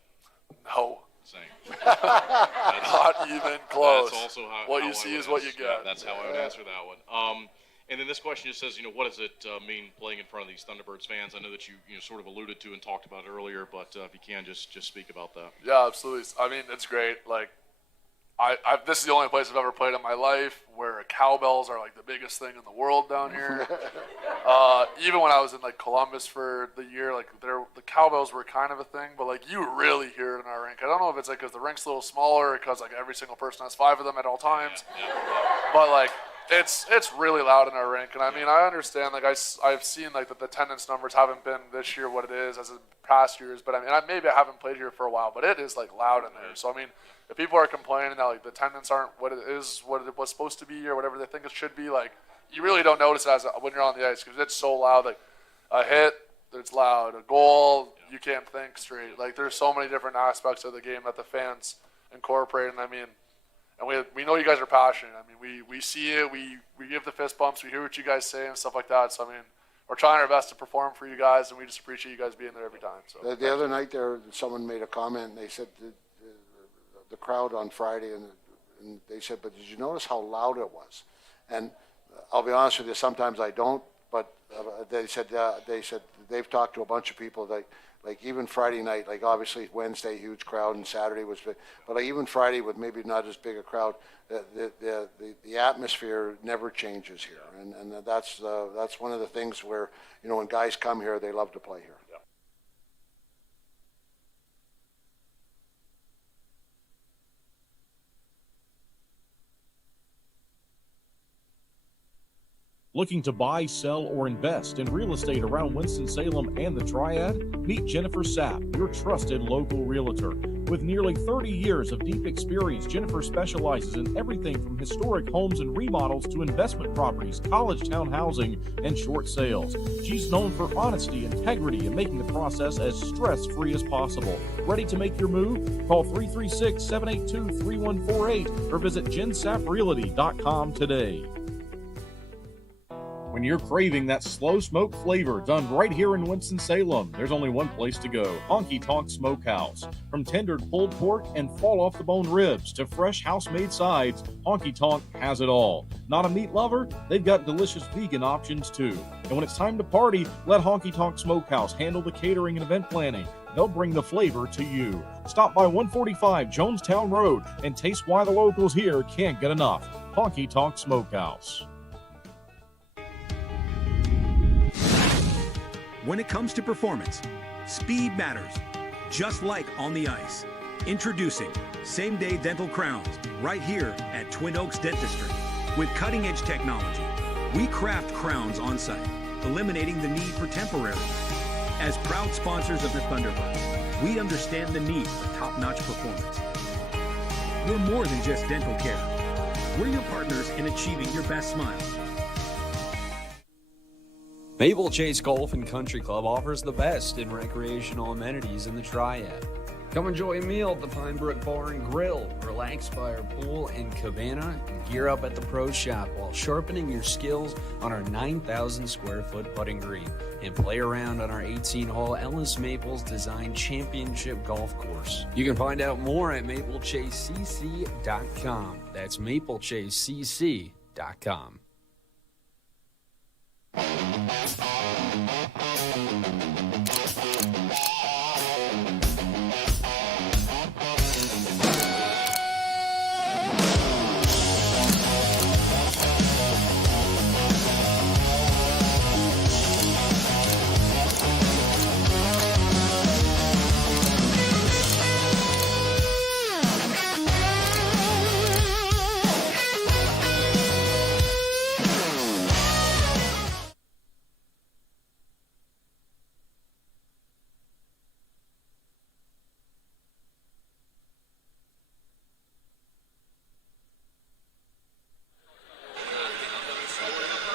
No. Same. Not even close. That's also how what how you I see would is what you answer- get. yeah, that's how I would answer that one. And then this question just says, what does it mean playing in front of these Thunderbirds fans? I know that you sort of alluded to and talked about it earlier, but if you can, just speak about that. Yeah, absolutely. I mean, it's great. Like, this is the only place I've ever played in my life where cowbells are like the biggest thing in the world down here. Even when I was in like Columbus for the year, like the cowbells were kind of a thing, but like you really hear it in our rink. I don't know if it's like because the rink's a little smaller, because like every single person has 5 of them at all times, but like it's really loud in our rink. And I mean, I understand, like I've seen like that the attendance numbers haven't been this year what it is as in past years, but I mean, maybe I haven't played here for a while, but it is like loud in there. So I mean, if people are complaining that like the attendance aren't what it is, what it was supposed to be, or whatever they think it should be, like you really don't notice it when you're on the ice, because it's so loud. Like a hit, it's loud. A goal, you can't think straight. Like there's so many different aspects of the game that the fans incorporate. And I mean, and we know you guys are passionate. I mean, we see it. We give the fist bumps. We hear what you guys say and stuff like that. So I mean, we're trying our best to perform for you guys, and we just appreciate you guys being there every time. So the other night there, someone made a comment, and they said the crowd on Friday, and they said, but did you notice how loud it was? And I'll be honest with you, sometimes I don't, but they said they've talked to a bunch of people, like even Friday night, like obviously Wednesday, huge crowd, and Saturday was big, but like even Friday with maybe not as big a crowd, the atmosphere never changes here, and that's one of the things where, you know, when guys come here, they love to play here. Looking to buy, sell, or invest in real estate around Winston-Salem and the Triad? Meet Jennifer Sapp, your trusted local realtor. With nearly 30 years of deep experience, Jennifer specializes in everything from historic homes and remodels to investment properties, college town housing, and short sales. She's known for honesty, integrity, and making the process as stress-free as possible. Ready to make your move? Call 336-782-3148 or visit jensapprealty.com today. When you're craving that slow smoke flavor done right here in Winston-Salem, there's only one place to go, Honky Tonk Smokehouse. From tendered pulled pork and fall-off-the-bone ribs to fresh house-made sides, Honky Tonk has it all. Not a meat lover? They've got delicious vegan options too. And when it's time to party, let Honky Tonk Smokehouse handle the catering and event planning. They'll bring the flavor to you. Stop by 145 Jonestown Road and taste why the locals here can't get enough. Honky Tonk Smokehouse. When it comes to performance, speed matters, just like on the ice. Introducing same-day dental crowns right here at Twin Oaks Dentistry. With cutting-edge technology, we craft crowns on-site, eliminating the need for temporary. As proud sponsors of the Thunderbirds, we understand the need for top-notch performance. We're more than just dental care. We're your partners in achieving your best smile. Maple Chase Golf and Country Club offers the best in recreational amenities in the Triad. Come enjoy a meal at the Pinebrook Bar and Grill, relax by our pool and cabana, and gear up at the Pro Shop while sharpening your skills on our 9,000 square foot putting green, and play around on our 18-hole Ellis Maples Design Championship Golf Course. You can find out more at maplechasecc.com. That's maplechasecc.com.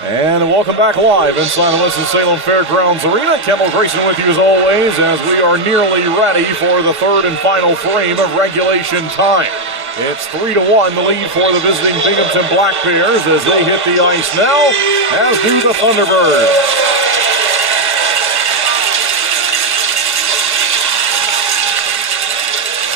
And welcome back live inside the Winston-Salem Fairgrounds Arena. Kendall Grayson with you as always, as we are nearly ready for the third and final frame of regulation time. It's 3-1, the lead for the visiting Binghamton Black Bears as they hit the ice now, as do the Thunderbirds.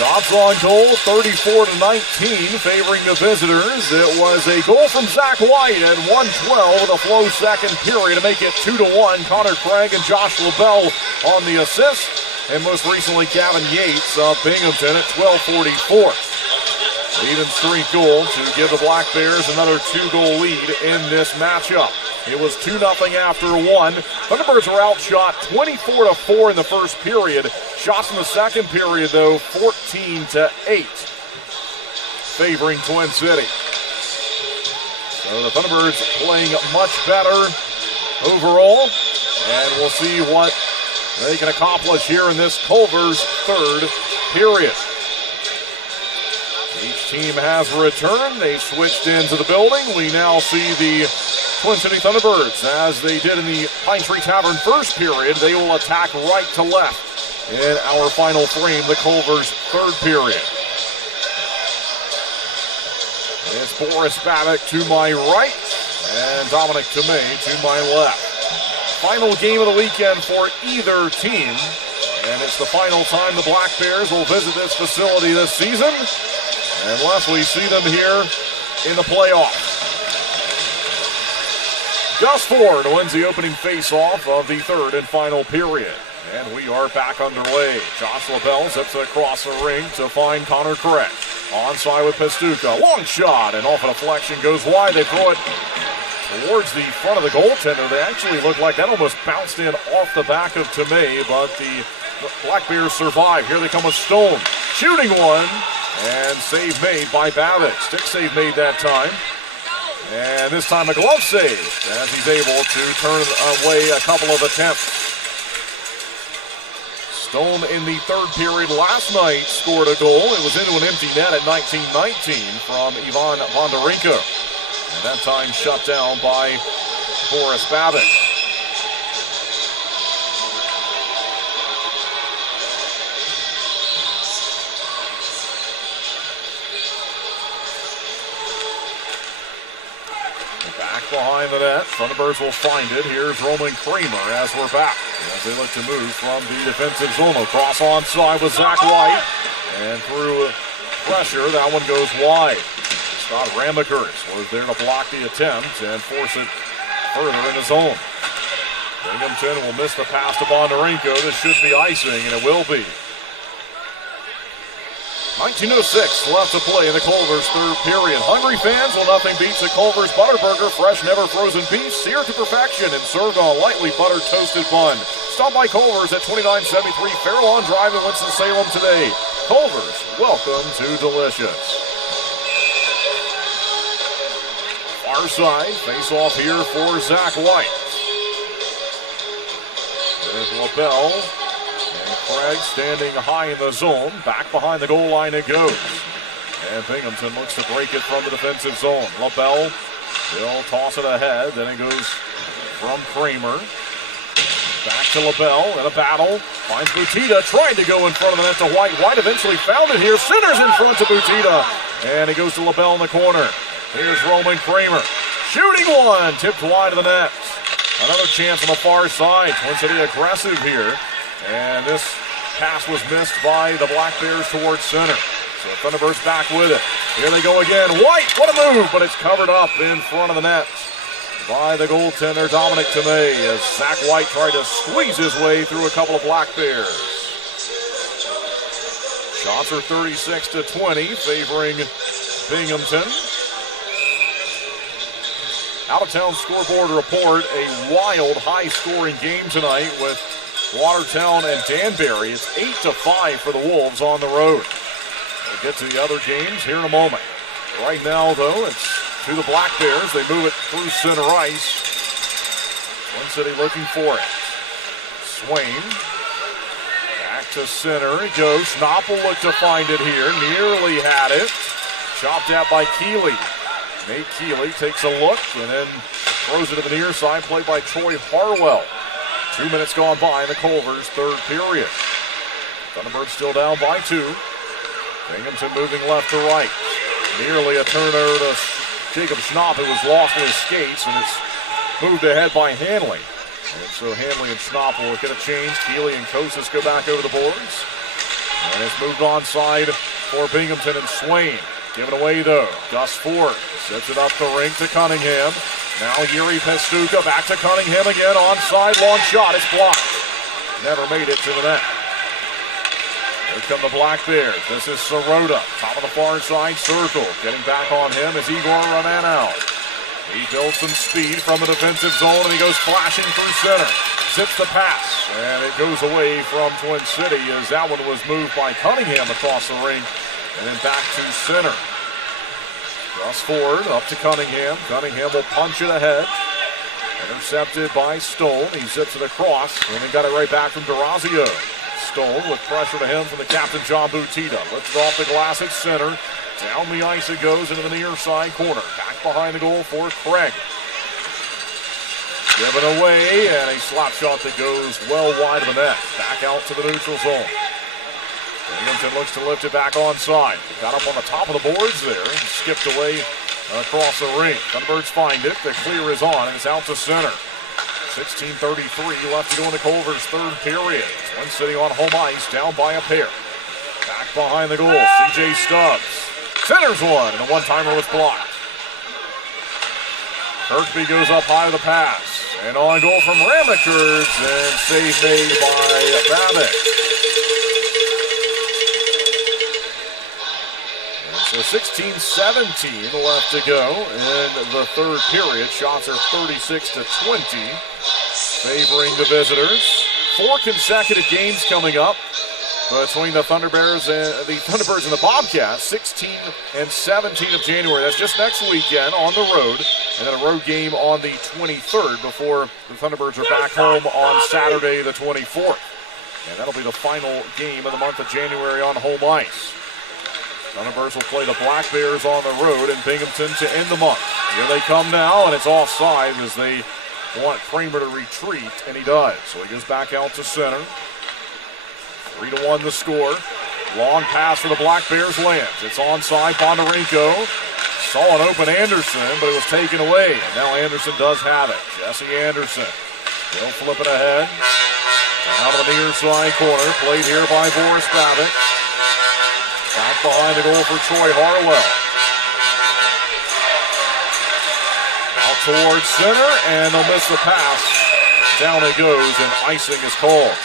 Shots on goal, 34-19, favoring the visitors. It was a goal from Zach White at 1:12 with a flow second period to make it 2-1. Connor Craig and Josh LaBelle on the assist. And most recently, Gavin Yates of Binghamton at 12:44. Even strength goal to give the Black Bears another 2-goal lead in this matchup. It was 2-0 after one. Thunderbirds were outshot 24-4 in the first period. Shots in the second period, though, 14-8, favoring Twin City. So the Thunderbirds playing much better overall, and we'll see what they can accomplish here in this Culver's third period. Each team has returned. They switched into the building. We now see the Twin City Thunderbirds, as they did in the Pine Tree Tavern first period. They will attack right to left in our final frame, the Culver's third period. It's Boris Babick to my right and Dominic Tomei to my left. Final game of the weekend for either team, and it's the final time the Black Bears will visit this facility this season, unless we see them here in the playoffs. Gus Ford wins the opening face-off of the third and final period. And we are back underway. Josh LaBelle zips it across the ring to find Connor Craig. Onside with Pastuca. Long shot, and off a deflection goes wide. They throw it towards the front of the goaltender. They actually look like that almost bounced in off the back of Tomei, but the Black Bears survive. Here they come with Stone. Shooting one, and save made by Babick. Stick save made that time. And this time a glove save, as he's able to turn away a couple of attempts. Stone in the third period last night scored a goal. It was into an empty net at 19-19 from Ivan Bondarenko. And that time shut down by Boris Babick. Behind the net, Thunderbirds will find it. Here's Roman Kramer as we're back, as they look to move from the defensive zone. Cross onside with Zach White, and through pressure, that one goes wide. Scott Ramekers was there to block the attempt and force it further in the zone. Binghamton will miss the pass to Bondarenko. This should be icing, and it will be. 19:06 left to play in the Culver's third period. Hungry fans, well, nothing beats a Culver's Butterburger, fresh, never frozen beef, seared to perfection and served on a lightly buttered toasted bun. Stop by Culver's at 2973 Fairlawn Drive in Winston-Salem today. Culver's, welcome to delicious. Far side, face off here for Zach White. There's LaBelle. Craig standing high in the zone. Back behind the goal line it goes. And Binghamton looks to break it from the defensive zone. LaBelle will toss it ahead. Then it goes from Kramer. Back to LaBelle in a battle. Finds Butita. Trying to go in front of the net to White. White eventually found it here. Centers in front to Butita. And it goes to LaBelle in the corner. Here's Roman Kramer. Shooting one. Tipped wide of the net. Another chance on the far side. Twin City aggressive here. And this pass was missed by the Black Bears towards center. So Thunderbirds back with it. Here they go again. White, what a move, but it's covered up in front of the net by the goaltender, Dominic Tomei, as Zach White tried to squeeze his way through a couple of Black Bears. Shots are 36-20, favoring Binghamton. Out-of-town scoreboard report, a wild, high-scoring game tonight with Watertown and Danbury. It's 8-5 for the Wolves on the road. We'll get to the other games here in a moment. Right now, though, it's to the Black Bears. They move it through center ice. Twin City looking for it. Swain. Back to center it goes. Schnapp will look to find it here. Nearly had it. Chopped out by Keeley. Nate Keeley takes a look and then throws it to the near side. Played by Troy Harwell. 2 minutes gone by in the Culver's third period. Thunderbirds still down by 2. Binghamton moving left to right. Nearly a turnover to Jacob Schnapp, who was lost in his skates, and it's moved ahead by Hanley. And so Hanley and Schnapp will get a change. Keeley and Kosas go back over the boards. And it's moved onside for Binghamton and Swain. Given away, though. Gus Ford sets it up the rink to Cunningham. Now Yuri Pastuca back to Cunningham again. Onside, long shot. It's blocked. Never made it to the net. Here come the Black Bears. This is Sirota, top of the far side circle. Getting back on him is Igor Romanov. He builds some speed from the defensive zone, and he goes flashing through center. Zips the pass, and it goes away from Twin City as that one was moved by Cunningham across the ring, and then back to center. Cross forward, up to Cunningham. Cunningham will punch it ahead. Intercepted by Stone. He zips it across, and then got it right back from D'Orazio. Stone with pressure to him from the captain, John Butita. Lifts it off the glass at center. Down the ice it goes into the near side corner. Back behind the goal for Craig. Given away, and a slap shot that goes well wide of the net. Back out to the neutral zone. Binghamton looks to lift it back onside. Got up on the top of the boards there and skipped away across the ring. Thunderbirds find it. The clear is on, and it's out to center. 16:33 left to go in the Culver's third period. Twin City on home ice, down by a pair. Back behind the goal, C.J. Stubbs. Centers one, and a one-timer was blocked. Kirkby goes up high to the pass. And on goal from Ramakerts, and save made by Babbitt. So 16-17 left to go in the third period. Shots are 36-20, favoring the visitors. 4 consecutive games coming up between the Thunderbirds and the Bobcats. 16 and 17 of January. That's just next weekend on the road, and then a road game on the 23rd before the Thunderbirds are back home on Saturday the 24th. And that'll be the final game of the month of January on home ice. Thunderbirds will play the Black Bears on the road in Binghamton to end the month. Here they come now, and it's offside as they want Kramer to retreat, and he does. So he goes back out to center. 3-1 the score. Long pass for the Black Bears lands. It's onside. Bondarenko saw an open Anderson, but it was taken away. And now Anderson does have it. Jesse Anderson. He'll flip it ahead. Out of the near side corner. Played here by Boris Babbitt. Back behind the goal for Troy Harwell. Out towards center, and they'll miss the pass. Down it goes, and icing is called.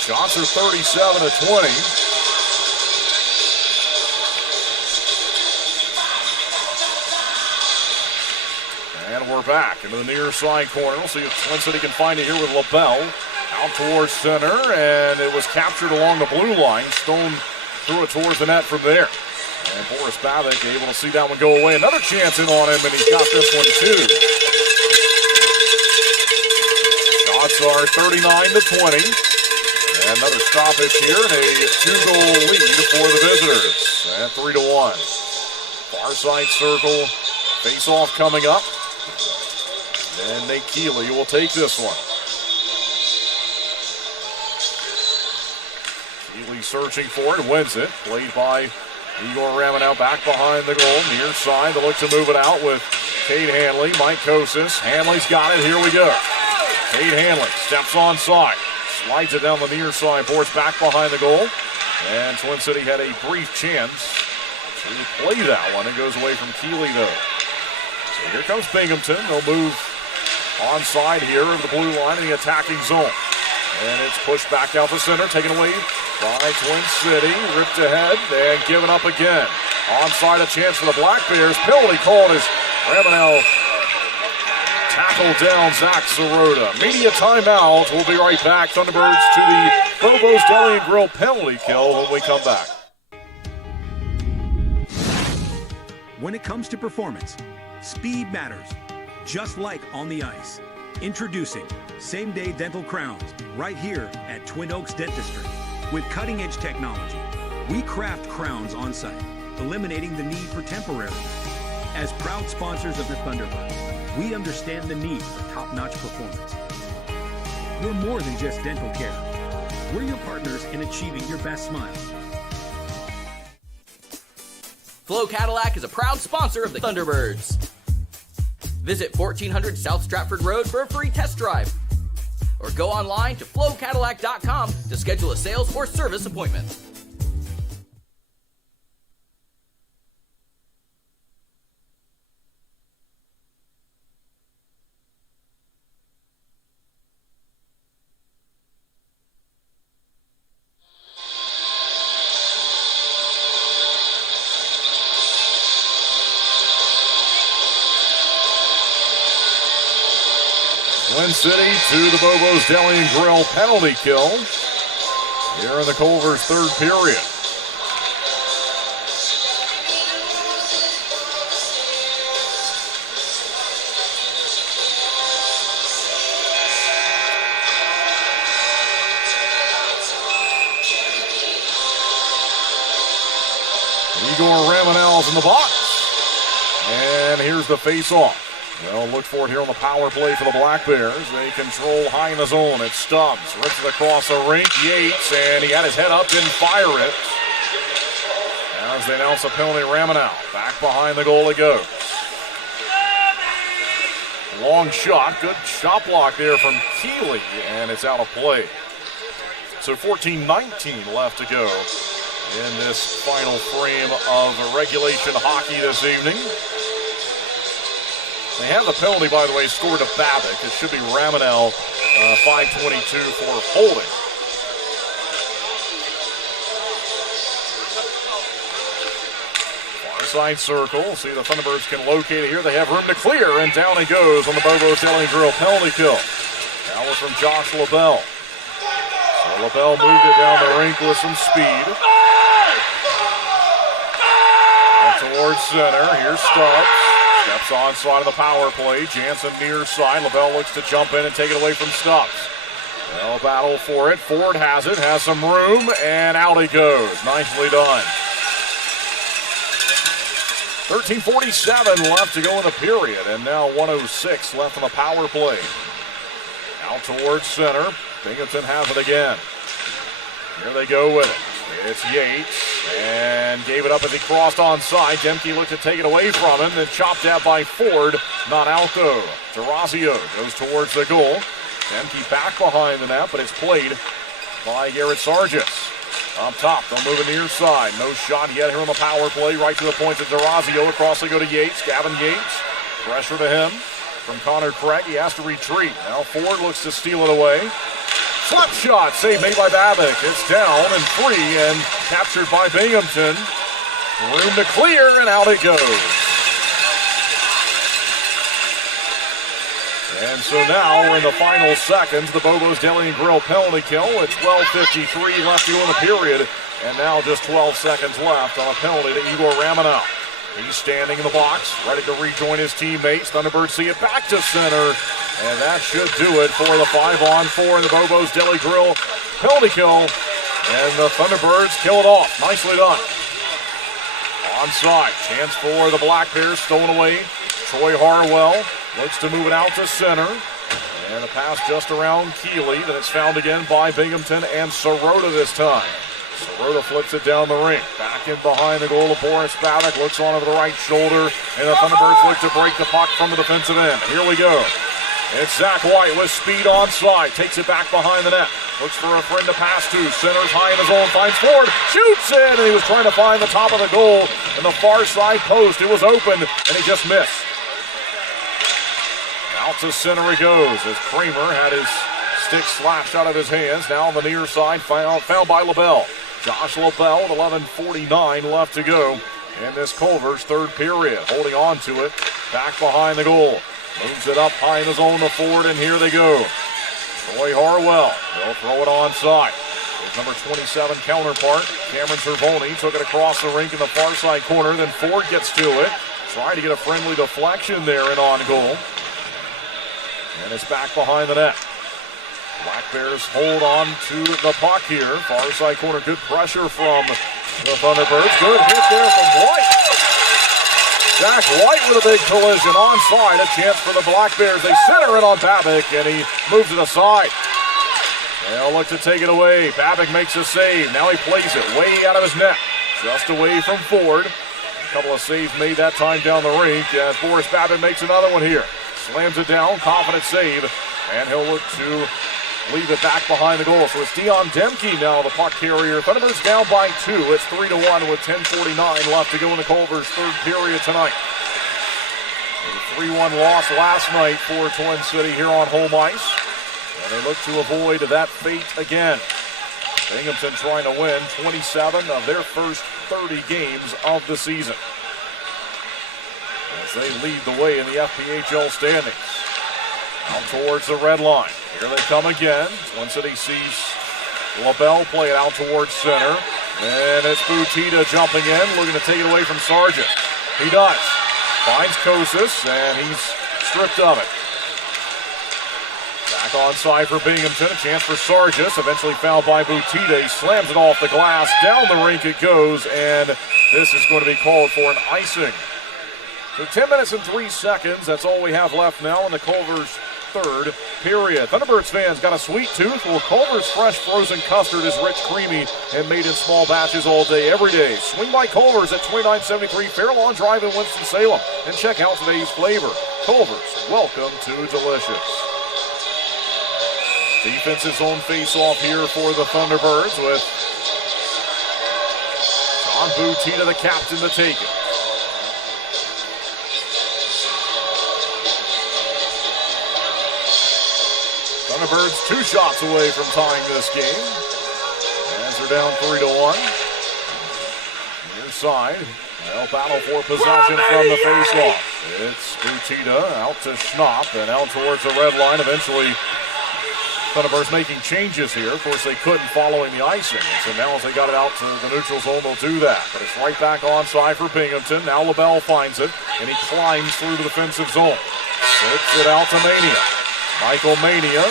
Shots are 37-20. And we're back into the near side corner. We'll see if Twin City can find it here with LaBelle. Out towards center, and it was captured along the blue line. Stone threw it towards the net from there. And Boris Babbitt able to see that one go away. Another chance in on him, and he's got this one too. Shots are 39-20. And another stoppage here, and a 2-goal lead for the visitors. And 3-1. Far side circle, face-off coming up. And Nate Keeley will take this one. Keeley searching for it, wins it. Played by Igor Ramanau back behind the goal. Near side, they look to move it out with Cade Hanley, Mike Kosis. Hanley's got it, here we go. Cade Hanley steps onside. Slides it down the near side, boards back behind the goal. And Twin City had a brief chance to play that one. It goes away from Keeley, though. So here comes Binghamton. They'll move onside here of the blue line in the attacking zone. And it's pushed back out the center, taken away by Twin City. Ripped ahead and given up again. Onside, a chance for the Black Bears. Penalty called as Ramanel tackled down Zach Sirota. Media timeout. We'll be right back. Thunderbirds to the Bobo's Deli and Grill penalty kill when we come back. When it comes to performance, speed matters, just like on the ice. Introducing same-day dental crowns right here at Twin Oaks Dentistry. With cutting-edge technology, we craft crowns on site, eliminating the need for temporary. As proud sponsors of the Thunderbirds, we understand the need for top-notch performance. We're more than just dental care. We're your partners in achieving your best smile. Flo Cadillac is a proud sponsor of the Thunderbirds. Visit 1400 South Stratford Road for a free test drive. or go online to flowcadillac.com to schedule a sales or service appointment. Twin City to the Bobo's Deli and Grill penalty kill here in the Culver's third period. Igor Ramanel's in the box. And here's the face-off. They'll look for it here on the power play for the Black Bears. They control high in the zone. It's Stubbs. Rips it across the rink. Yates, and he had his head up, didn't fire it. As they announce a penalty, Ramanel. Back behind the goal it goes. Long shot. Good shot block there from Keeley, and it's out of play. So 14-19 left to go in this final frame of regulation hockey this evening. They have the penalty, by the way, scored to Babick. It should be Ramanel, 5:22 for holding. Far side circle. See the Thunderbirds can locate it here. They have room to clear, and down he goes on the Bobo's Deli and Grill penalty kill. That was from Josh LaBelle. So LaBelle moved it down the rink with some speed. Out towards center. Here's Stubbs. Steps on side of the power play. Jansen near side. LaBelle looks to jump in and take it away from Stubbs. They'll battle for it. Ford has it. Has some room. And out he goes. Nicely done. 13:47 left to go in the period. And now 1:06 left on the power play. Out towards center. Binghamton has it again. Here they go with it. It's Yates, and gave it up as he crossed onside. Demke looked to take it away from him, then chopped at by Ford. Not out though. Tarazio goes towards the goal. Demke back behind the net, but it's played by Garrett Sargis. Up top, they'll move it near side. No shot yet here on the power play. Right to the point to Tarazio. Across they go to Yates. Gavin Yates. Pressure to him from Connor Craig. He has to retreat. Now Ford looks to steal it away. Slap shot, save made by Babick. It's down and free and captured by Binghamton. Room to clear, and out it goes. And so now we're in the final seconds. The Bobo's Deli and Grill penalty kill. It's 12:53 left to go in the period. And now just 12 seconds left on a penalty to Igor Ramanel. He's standing in the box, ready to rejoin his teammates. Thunderbirds see it back to center. And that should do it for the 5-on-4 in the Bobo's Deli Grill penalty kill. And the Thunderbirds kill it off. Nicely done. Onside. Chance for the Black Bears. Stolen away. Troy Harwell looks to move it out to center. And a pass just around Keeley. Then it's found again by Binghamton and Sirota this time. Sirota flips it down the rink. Back in behind the goal of Boris Babick. Looks on over the right shoulder. And the Thunderbirds look to break the puck from the defensive end. Here we go. It's Zach White with speed onside. Takes it back behind the net. Looks for a friend to pass to. Centers high in his own. Finds Ford. Shoots it. And he was trying to find the top of the goal. And the far side post. It was open. And he just missed. Out to center he goes. As Kramer had his stick slashed out of his hands. Now on the near side. Found by LaBelle. Josh LaBelle with 11:49 left to go in this Culver's third period. Holding on to it. Back behind the goal. Moves it up high in the zone to Ford, and here they go. Troy Harwell. They'll throw it onside. His number 27 counterpart, Cameron Cervoni, took it across the rink in the far side corner. Then Ford gets to it. Trying to get a friendly deflection there and on goal. And it's back behind the net. Black Bears hold on to the puck here. Far side corner, good pressure from the Thunderbirds. Good hit there from White. Zach White with a big collision onside. A chance for the Black Bears. They center it on Babick, and he moves it aside. They'll look to take it away. Babick makes a save. Now he plays it way out of his net. Just away from Ford. A couple of saves made that time down the rink as Boris Babick makes another one here. Slams it down. Confident save. And he'll look to leave it back behind the goal. So it's Dion Demke now, the puck carrier. Thunderbirds down by 2. It's 3-1 with 10:49 left to go in the Culver's third period tonight. A 3-1 loss last night for Twin City here on home ice. And they look to avoid that fate again. Binghamton trying to win 27 of their first 30 games of the season, as they lead the way in the FPHL standings. Out towards the red line. Here they come again. Twin City sees LaBelle play it out towards center. And it's Butita jumping in, looking to take it away from Sargent. He does. Finds Kosis, and he's stripped of it. Back onside for Binghamton. A chance for Sargis. Eventually fouled by Butita. He slams it off the glass. Down the rink it goes, and this is going to be called for an icing. So 10 minutes and 3 seconds. That's all we have left now in the Culver's third period. Thunderbirds fans got a sweet tooth. Well, Culver's fresh frozen custard is rich, creamy, and made in small batches all day, every day. Swing by Culver's at 2973 Fairlawn Drive in Winston-Salem and check out today's flavor. Culver's, welcome to delicious. Defense's own face-off here for the Thunderbirds with John Butita, the captain, to take it. Thunderbirds 2 shots away from tying this game, as they're down 3-1. Near side, they'll battle for possession from the face-off. It's Butita out to Schnapp and out towards the red line. Eventually, Thunderbirds making changes here. Of course, they couldn't following the icing. So now as they got it out to the neutral zone, they'll do that. But it's right back onside for Binghamton. Now LaBelle finds it, and he climbs through the defensive zone. Flips it out to Mania. Michael Mania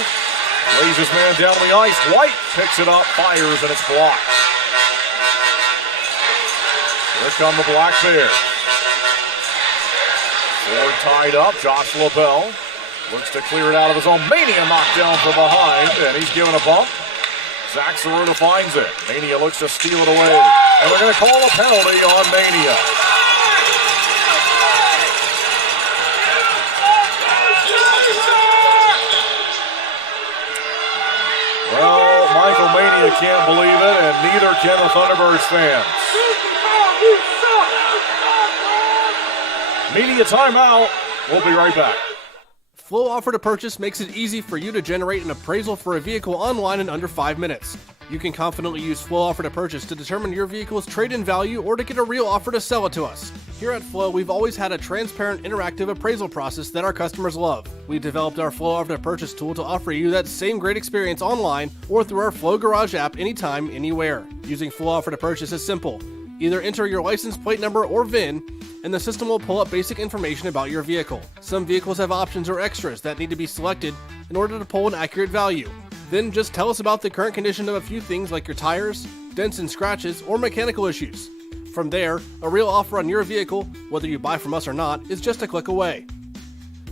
lays his man down on the ice. White picks it up, fires, and it's blocked. Here come the Black Bears. Ford tied up. Josh LaBelle looks to clear it out of his own. Mania knocked down from behind, and he's given a bump. Zach Cerruta finds it. Mania looks to steal it away, and they're going to call a penalty on Mania. Well, Michael Mania can't believe it, and neither can the Thunderbirds fans. Media timeout. We'll be right back. Flow Offer to Purchase makes it easy for you to generate an appraisal for a vehicle online in under 5 minutes. You can confidently use Flow Offer to Purchase to determine your vehicle's trade-in value or to get a real offer to sell it to us. Here at Flow, we've always had a transparent, interactive appraisal process that our customers love. We developed our Flow Offer to Purchase tool to offer you that same great experience online or through our Flow Garage app anytime, anywhere. Using Flow Offer to Purchase is simple. Either enter your license plate number or VIN, and the system will pull up basic information about your vehicle. Some vehicles have options or extras that need to be selected in order to pull an accurate value. Then just tell us about the current condition of a few things like your tires, dents and scratches, or mechanical issues. From there, a real offer on your vehicle, whether you buy from us or not, is just a click away.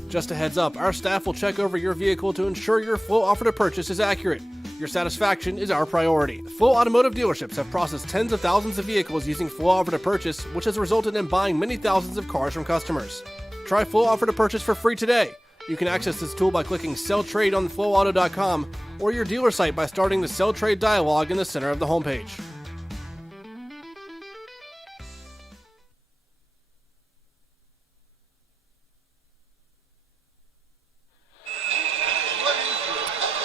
Just a heads up, our staff will check over your vehicle to ensure your Flow Offer to Purchase is accurate. Your satisfaction is our priority. Flow Automotive dealerships have processed tens of thousands of vehicles using Flow Offer to Purchase, which has resulted in buying many thousands of cars from customers. Try Flow Offer to Purchase for free today. You can access this tool by clicking Sell Trade on flowauto.com or your dealer site by starting the Sell Trade dialog in the center of the homepage.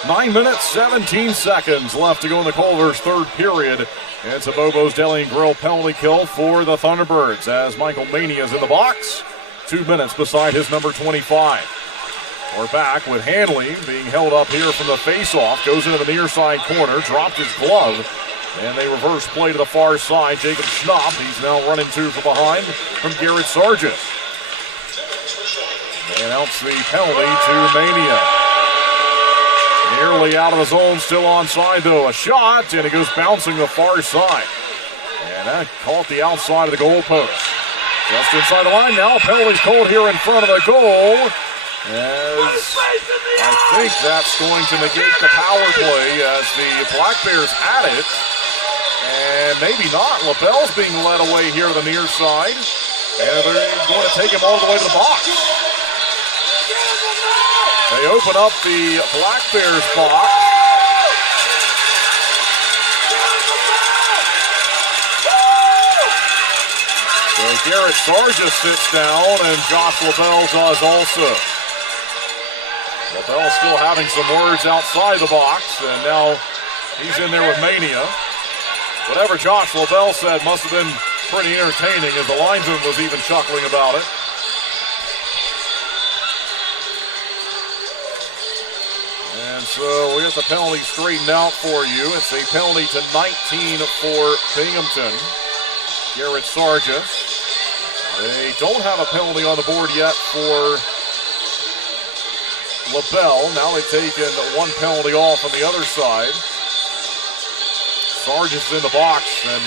Nine minutes, 17 seconds left to go in the Culver's third period. It's a Bobo's Deli and Grill penalty kill for the Thunderbirds as Michael Mania is in the box. 2 minutes beside his number 25. We're back with Hanley being held up here from the face-off. Goes into the near side corner, dropped his glove, and they reverse play to the far side. Jacob Schnapp, he's now running two from behind from Garrett Sargent. They announce the penalty to Mania. Nearly out of the zone, still onside though. A shot, and it goes bouncing the far side. And that caught the outside of the goal post. Just inside the line now, penalty's called here in front of the goal. As I think that's going to negate the power play as the Black Bears had it. And maybe not. LaBelle's being led away here to the near side. And they're going to take him all the way to the box. They open up the Black Bears box. Garrett Sargis sits down, and Josh LaBelle does also. LaBelle still having some words outside the box, and now he's in there with Mania. Whatever Josh LaBelle said must have been pretty entertaining, as the linesman was even chuckling about it. And so we got the penalty straightened out for you. It's a penalty to 19 for Binghamton. Garrett Sargis. They don't have a penalty on the board yet for LaBelle. Now they've taken one penalty off on the other side. Sargis in the box, and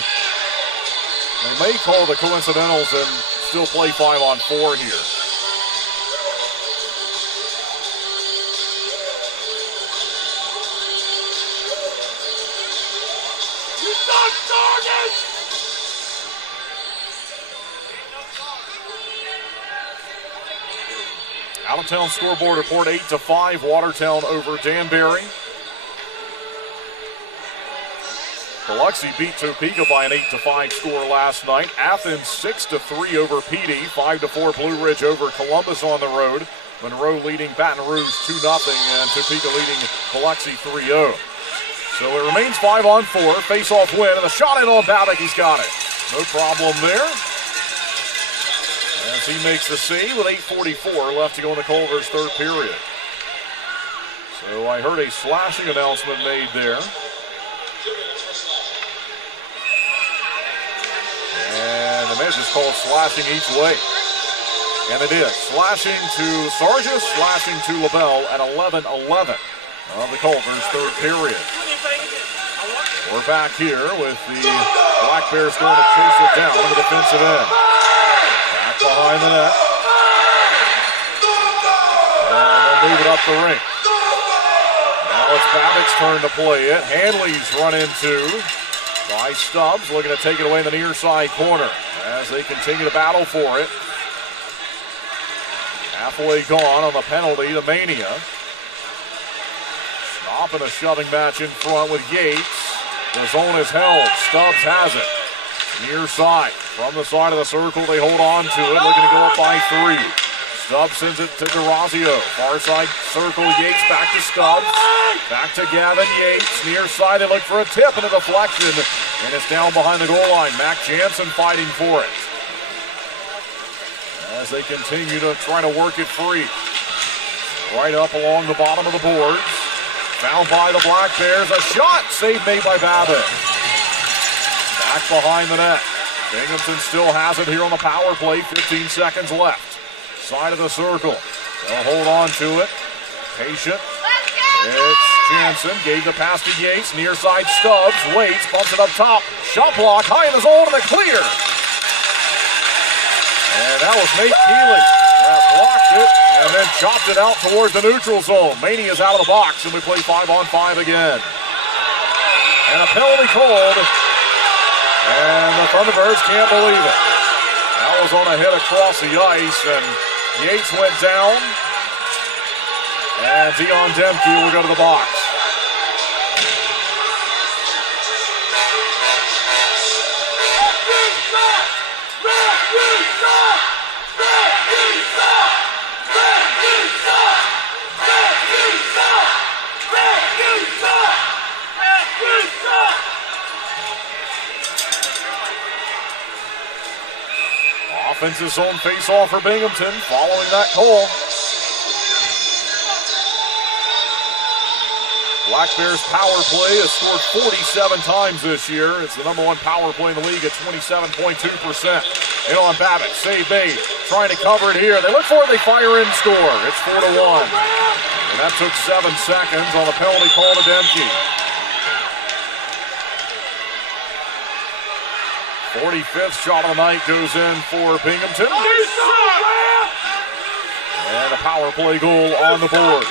they may call the coincidentals and still play 5-on-4 here. Out-of-town scoreboard report 8-5, Watertown over Danbury. Biloxi beat Topeka by an 8-5 score last night. Athens 6-3 over PD, 5-4 Blue Ridge over Columbus on the road. Monroe leading Baton Rouge 2-0, and Topeka leading Biloxi 3-0. So it remains 5-on-4, face-off win, and the shot in on Babick, he's got it. No problem there. As he makes the save with 8:44 left to go in the Culver's third period. So I heard a slashing announcement made there. And the match is called slashing each way. And it is. Slashing to Sargis, slashing to LaBelle at 11-11 of the Culver's third period. We're back here with the Black Bears going to chase it down on the defensive end. Back behind the net. And they'll move it up the rink. Now it's Babick's turn to play it. Hanley's run into by Stubbs, looking to take it away in the near side corner as they continue to battle for it. Halfway gone on the penalty to Mania. Stopping a shoving match in front with Yates. The zone is held. Stubbs has it. Near side. From the side of the circle, they hold on to it, looking to go up by 3. Stubbs sends it to DeRazio. Far side circle, Yates back to Stubbs. Back to Gavin Yates. Near side, they look for a tip and a deflection. And it's down behind the goal line. Mac Jansen fighting for it. As they continue to try to work it free. Right up along the bottom of the boards. Found by the Black Bears. A shot. Save made by Babbitt. Back behind the net. Binghamton still has it here on the power play. 15 seconds left. Side of the circle. They'll hold on to it. Patient. It's Jansen. Gave the pass to Yates. Near side Stubbs. Waits. Bumps it up top. Shot block. High in the zone and a clear. And that was Nate Keeley. That blocked it and then chopped it out towards the neutral zone. Mania's out of the box and we play 5-on-5 again. And a penalty called. And the Thunderbirds can't believe it. That was on a hit across the ice, and Yates went down. And Dion Demke will go to the box. Offensive zone face-off for Binghamton following that call. Black Bears power play has scored 47 times this year. It's the number 1 power play in the league at 27.2%. In on Babbitt, save made, trying to cover it here. They look for it, they fire in, score. It's 4-1. And that took 7 seconds on a penalty call to Demke. 45th shot of the night goes in for Binghamton. And a power play goal on the board.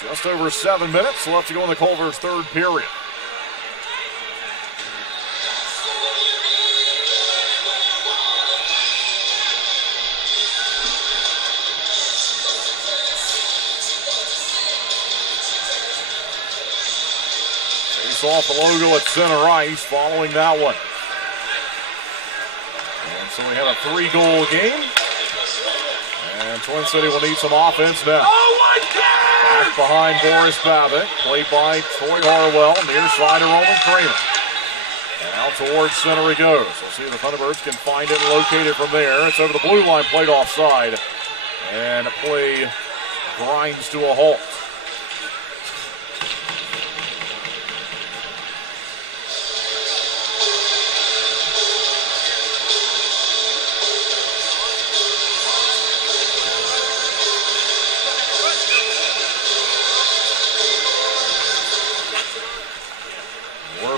Just over 7 minutes left to go in the Culver's third period. off the logo at center ice following that one. And so we have a 3-goal game. And Twin City will need some offense now. Back behind Boris Babick, played by Troy Harwell, near side of Roman Kramer. And out towards center he goes. We'll see if the Thunderbirds can find it and locate it from there. It's over the blue line, played offside. And the play grinds to a halt.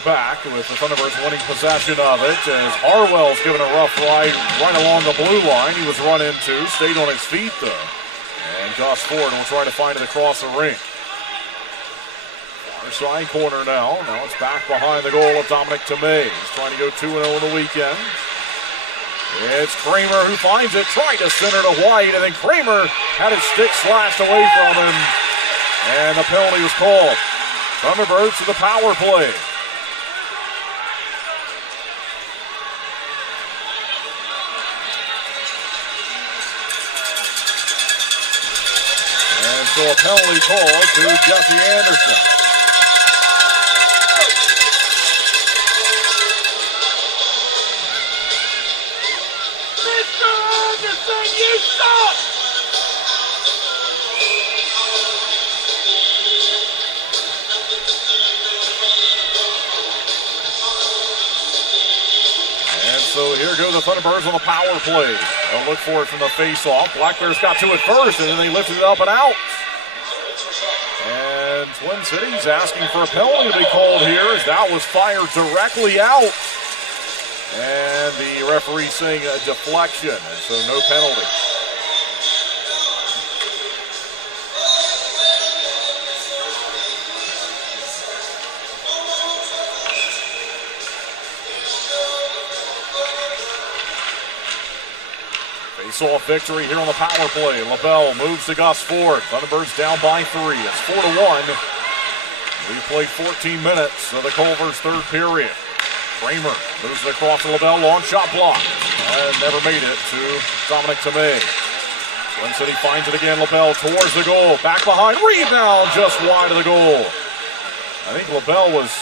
Back with the Thunderbirds winning possession of it as Harwell's given a rough ride right along the blue line. He was run into, stayed on his feet though. And Gus Ford will try to find it across the ring. Far side corner now. Now it's back behind the goal of Dominic Tomei. He's trying to go 2-0 in the weekend. It's Kramer who finds it, tried to center to White, and then Kramer had his stick slashed away from him. And the penalty was called. Thunderbirds to the power play. So a penalty call to Jesse Anderson. Mr. Anderson, you stop! And so here go the Thunderbirds on the power play. They'll look for it from the face-off. Black Bears got to it first, and then they lifted it up and out. And Twin City's asking for a penalty to be called here as that was fired directly out. And the referee saying a deflection, and so no penalty. Face-off victory here on the power play. LaBelle moves to Gus Ford. Thunderbirds down by 3. It's 4-1. We played 14 minutes of the Culver's third period. Kramer moves it across to LaBelle. Long shot block. And never made it to Dominic Tomei. Twin City finds it again. LaBelle towards the goal. Back behind. Rebound just wide of the goal. I think LaBelle was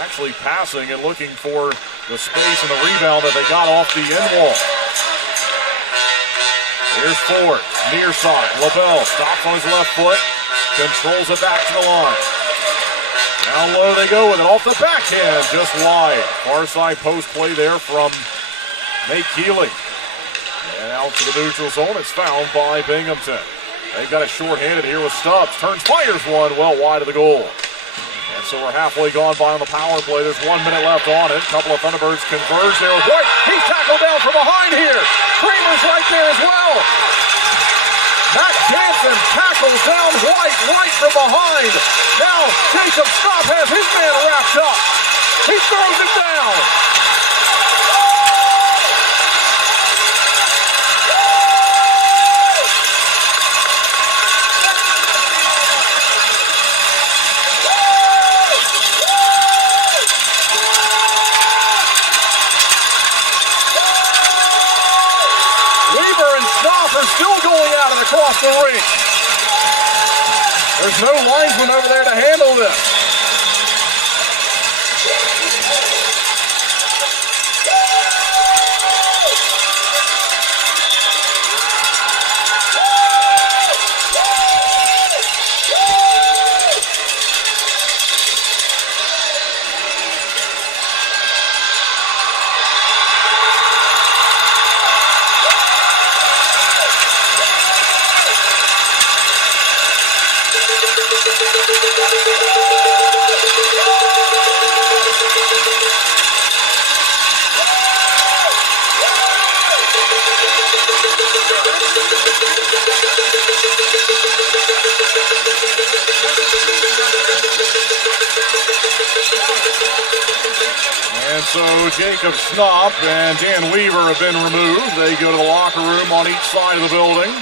actually passing and looking for the space and the rebound that they got off the end wall. Here's Ford, near side. LaBelle stops on his left foot, controls it back to the line. Down low they go with it off the backhand, just wide. Far side post play there from Nate Keeley. And out to the neutral zone, it's fouled by Binghamton. They've got it short-handed here with Stubbs. Turns, fires one, well wide of the goal. And so we're halfway gone by on the power play. There's 1 minute left on it. A couple of Thunderbirds converge there. White, he's tackled down from behind here. Kramer's right there as well. Matt Jansen tackles down White right from behind. Now Jacob Snopp has his man wrapped up. He throws it down. Across the ring. There's no linesman over there to handle this. And so Jacob Snopp and Dan Weaver have been removed. They go to the locker room on each side of the building.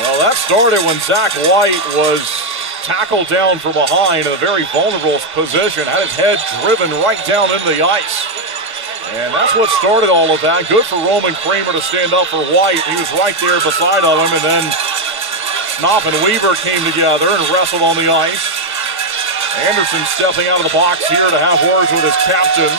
Well, that started when Zach White was tackled down from behind in a very vulnerable position, had his head driven right down into the ice. And that's what started all of that. Good for Roman Kramer to stand up for White. He was right there beside of him, and then Schnapp and Weaver came together and wrestled on the ice. Anderson stepping out of the box here to have words with his captain.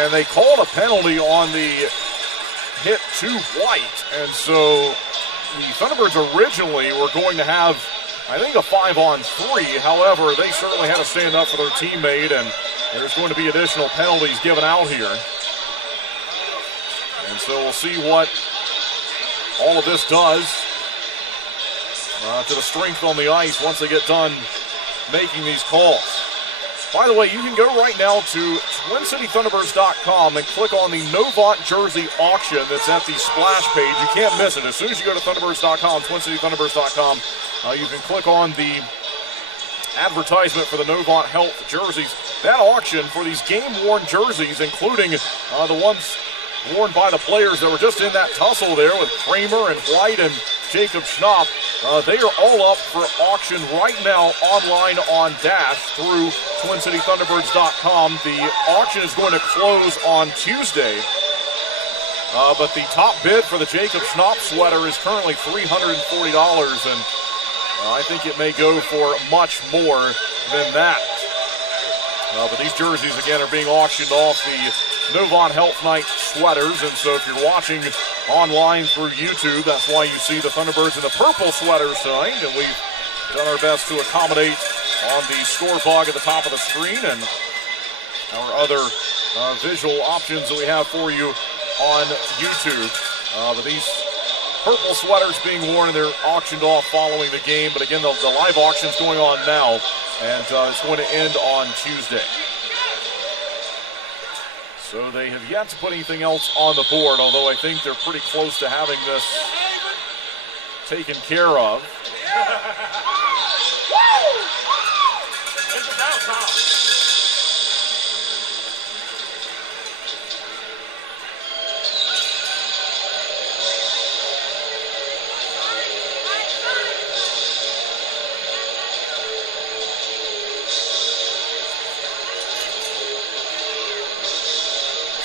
And they called a penalty on the hit to White. And so the Thunderbirds originally were going to have, I think, a 5-on-3. However, they certainly had to stand up for their teammate, and there's going to be additional penalties given out here. And so we'll see what all of this does to the strength on the ice once they get done making these calls. By the way, you can go right now to TwinCityThunderbirds.com and click on the Novant jersey auction that's at the splash page. You can't miss it. As soon as you go to Thunderbirds.com, TwinCityThunderbirds.com, you can click on the advertisement for the Novant Health jerseys. That auction for these game-worn jerseys, including the ones worn by the players that were just in that tussle there with Kramer and White and Jacob Schnapp, they are all up for auction right now online on Dash through TwinCityThunderbirds.com. The auction is going to close on Tuesday, but the top bid for the Jacob Schnapp sweater is currently $340, and I think it may go for much more than that. But these jerseys, again, are being auctioned off the Novant Health Night sweaters, and so if you're watching online through YouTube, that's why you see the Thunderbirds in the purple sweaters tonight, and we've done our best to accommodate on the score bug at the top of the screen and our other visual options that we have for you on YouTube. But these purple sweaters being worn, and they're auctioned off following the game, but again, the live auction's going on now, and it's going to end on Tuesday. So they have yet to put anything else on the board, although I think they're pretty close to having this taken care of.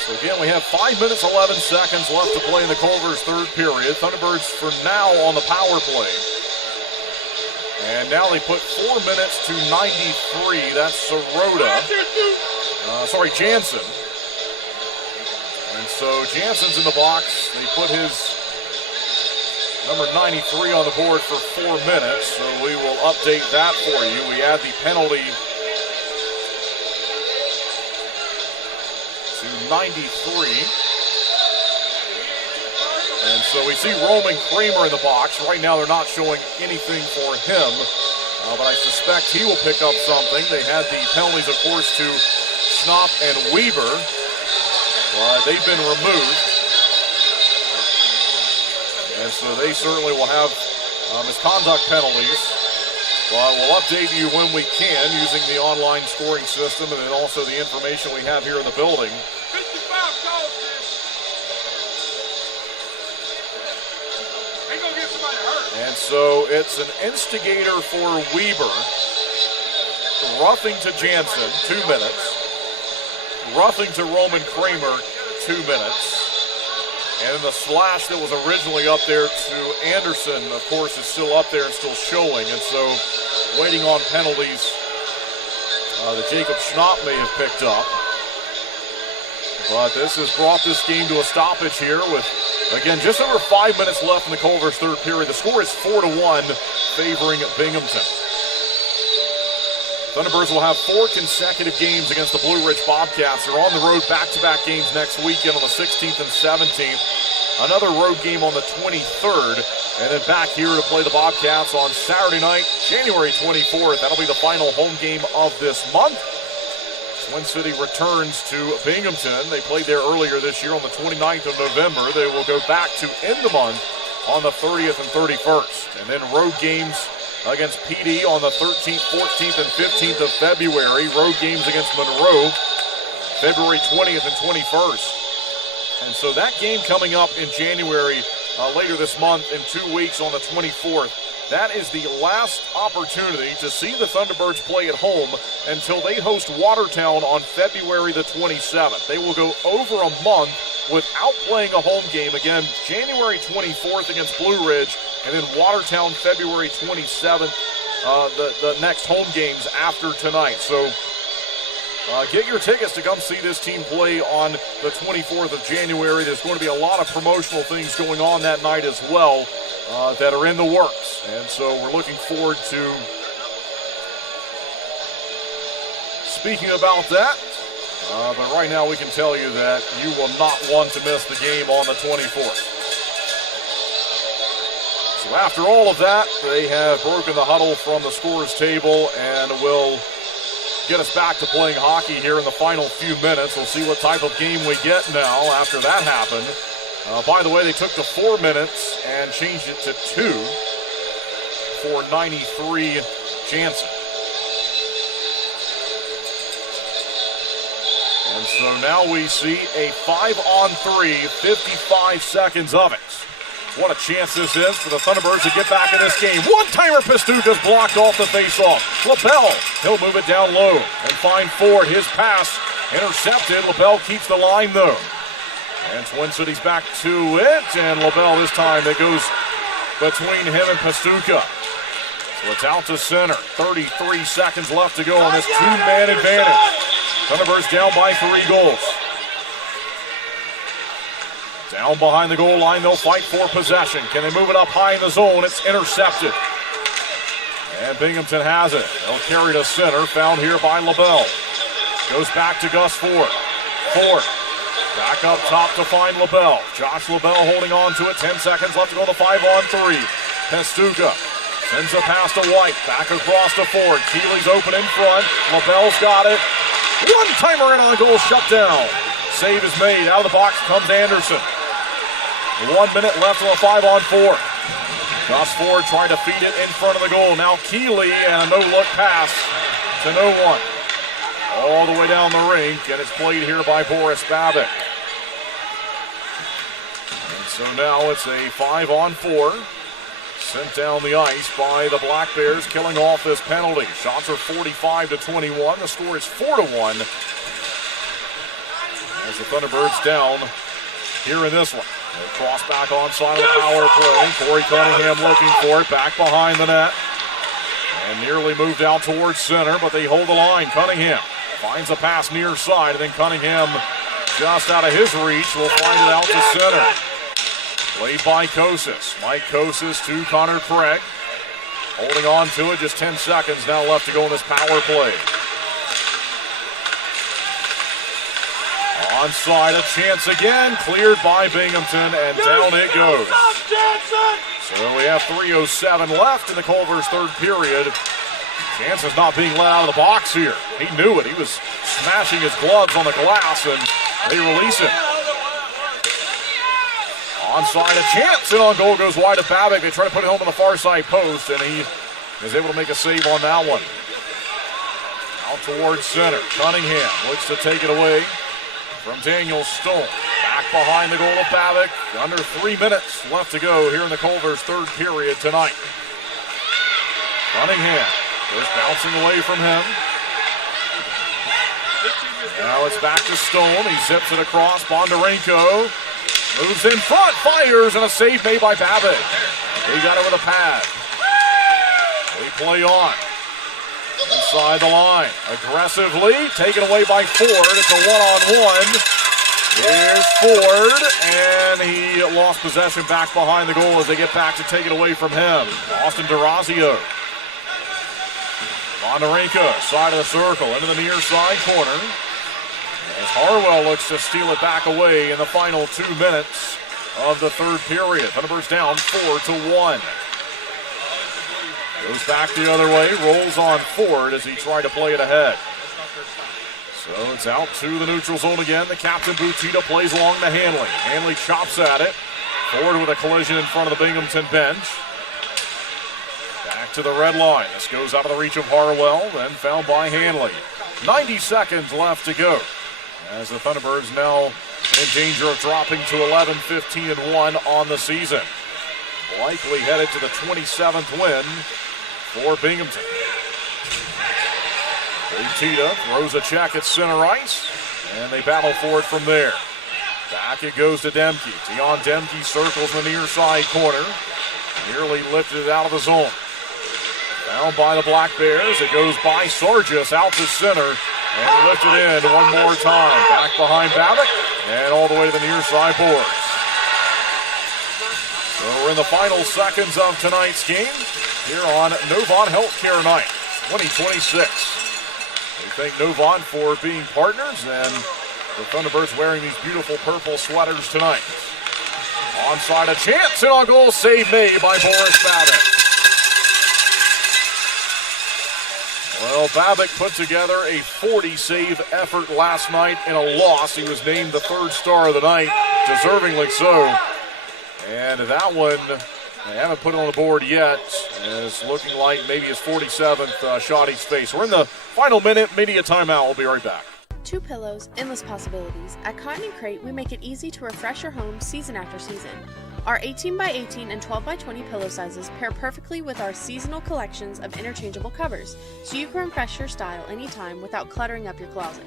So again, we have 5 minutes, 11 seconds left to play in the Culver's third period. Thunderbirds for now on the power play. And now they put 4 minutes to 93. That's Jansen. And so Jansen's in the box. They put his number 93 on the board for 4 minutes. So we will update that for you. We add the penalty to 93. And so we see Roman Kramer in the box. Right now they're not showing anything for him, but I suspect he will pick up something. They had the penalties, of course, to Schnapp and Weaver. They've been removed. And so they certainly will have misconduct penalties. We'll update you when we can using the online scoring system and then also the information we have here in the building. And so it's an instigator for Weaver. Roughing to Jansen, 2 minutes. Roughing to Roman Kramer, 2 minutes. And the slash that was originally up there to Anderson, of course, is still up there and still showing. And so waiting on penalties that Jacob Schnapp may have picked up. But this has brought this game to a stoppage here with, again, just over 5 minutes left in the Culver's third period. The score is 4-1 favoring Binghamton. Thunderbirds will have 4 consecutive games against the Blue Ridge Bobcats. They're on the road back-to-back games next weekend on the 16th and 17th. Another road game on the 23rd. And then back here to play the Bobcats on Saturday night, January 24th. That'll be the final home game of this month. Twin City returns to Binghamton. They played there earlier this year on the 29th of November. They will go back to end the month on the 30th and 31st. And then road games against PD on the 13th, 14th, and 15th of February. Road games against Monroe, February 20th and 21st. And so that game coming up in January, later this month, in 2 weeks on the 24th, that is the last opportunity to see the Thunderbirds play at home until they host Watertown on February the 27th. They will go over a month without playing a home game. Again, January 24th against Blue Ridge, and then Watertown February 27th, the next home games after tonight. So get your tickets to come see this team play on the 24th of January. There's going to be a lot of promotional things going on that night as well that are in the works. And so we're looking forward to speaking about that. But right now we can tell you that you will not want to miss the game on the 24th. So after all of that, they have broken the huddle from the scorers table and will get us back to playing hockey here in the final few minutes. We'll see what type of game we get now after that happened. By the way, they took the 4 minutes and changed it to 2 for 93 Jansen. And so now we see a 5-on-3, 55 seconds of it. What a chance this is for the Thunderbirds to get back in this game. One-timer, Pastuca's blocked off the faceoff. LaBelle, he'll move it down low and find Ford. His pass intercepted. LaBelle keeps the line, though. And Twin City's back to it, and LaBelle this time, it goes between him and Pastuca. So it's out to center. 33 seconds left to go on this two-man advantage. Thunderbirds down by 3 goals. Down behind the goal line, they'll fight for possession. Can they move it up high in the zone? It's intercepted. And Binghamton has it. They'll carry to center, found here by LaBelle. Goes back to Gus Ford. Ford back up top to find LaBelle. Josh LaBelle holding on to it. 10 seconds left to go to 5-on-3. Pastuca sends a pass to White. Back across to Ford. Keeley's open in front. LaBelle's got it. One-timer in on the goal, shut down. Save is made. Out of the box comes Anderson. 1 minute left on a 5-on-4. Gus Ford trying to feed it in front of the goal. Now Keeley and a no-look pass to no one. All the way down the rink, and it's played here by Boris Babick. And so now it's a 5-on-4. Sent down the ice by the Black Bears, killing off this penalty. Shots are 45-21. The score is 4-1. As the Thunderbirds down here in this one. They cross back onside of the power play. Corey Cunningham looking for it, back behind the net. And nearly moved out towards center, but they hold the line. Cunningham finds a pass near side, and then Cunningham, just out of his reach, will find it out to center. Played by Kosis. Mike Kosis to Connor Craig. Holding on to it, just 10 seconds now left to go in this power play. Onside, a chance again, cleared by Binghamton, and down it goes. So we have 3:07 left in the Culver's third period. Jansen's not being let out of the box here. He knew it. He was smashing his gloves on the glass, and they release him. Onside, a chance, and on goal goes wide of Babick. They try to put it home on the far side post, and he is able to make a save on that one. Out towards center. Cunningham looks to take it away from Daniel Stone. Back behind the goal of Babick. Under 3 minutes left to go here in the Culver's third period tonight. Cunningham goes bouncing away from him. Now it's back to Stone. He zips it across. Bondarenko moves in front, fires, and a save made by Babick. He got it with a pad. They play on. Inside the line. Aggressively taken away by Ford. It's a one-on-one. Here's Ford, and he lost possession back behind the goal as they get back to take it away from him. Austin D'Orazio. Bondarenko, side of the circle, into the near side corner. As Harwell looks to steal it back away in the final 2 minutes of the third period. Thunderbirds down 4-1. Goes back the other way, rolls on Ford as he tried to play it ahead. So it's out to the neutral zone again. The captain, Butita, plays along to Hanley. Hanley chops at it. Ford with a collision in front of the Binghamton bench. Back to the red line. This goes out of the reach of Harwell, then fouled by Hanley. 90 seconds left to go, as the Thunderbirds now in danger of dropping to 11-15-1 on the season. Likely headed to the 27th win for Binghamton. Tita throws a check at center ice, and they battle for it from there. Back it goes to Demke. Dion Demke circles the near side corner. Nearly lifted it out of the zone. Fouled by the Black Bears. It goes by Sargis out to center and lifted in one more time. Back behind Babbitt and all the way to the near side boards. So we're in the final seconds of tonight's game here on Novant Healthcare Night 2026. We thank Novant for being partners, and the Thunderbirds wearing these beautiful purple sweaters tonight. Onside a chance, and on goal, save made by Boris Babbitt. Well, Babbitt put together a 40-save effort last night in a loss. He was named the third star of the night, deservingly so. And that one, they haven't put it on the board yet. It's looking like maybe his 47th shot each face. We're in the final minute, media timeout. We'll be right back. Two pillows, endless possibilities. At Cotton & Crate, we make it easy to refresh your home season after season. Our 18x18 and 12x20 pillow sizes pair perfectly with our seasonal collections of interchangeable covers, so you can impress your style anytime without cluttering up your closet.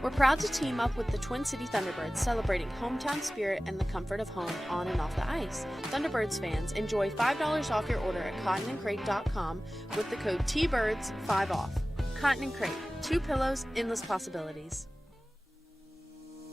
We're proud to team up with the Twin City Thunderbirds, celebrating hometown spirit and the comfort of home on and off the ice. Thunderbirds fans, enjoy $5 off your order at cottonandcrate.com with the code TBIRDS 5 off. Cotton & Crate, two pillows, endless possibilities.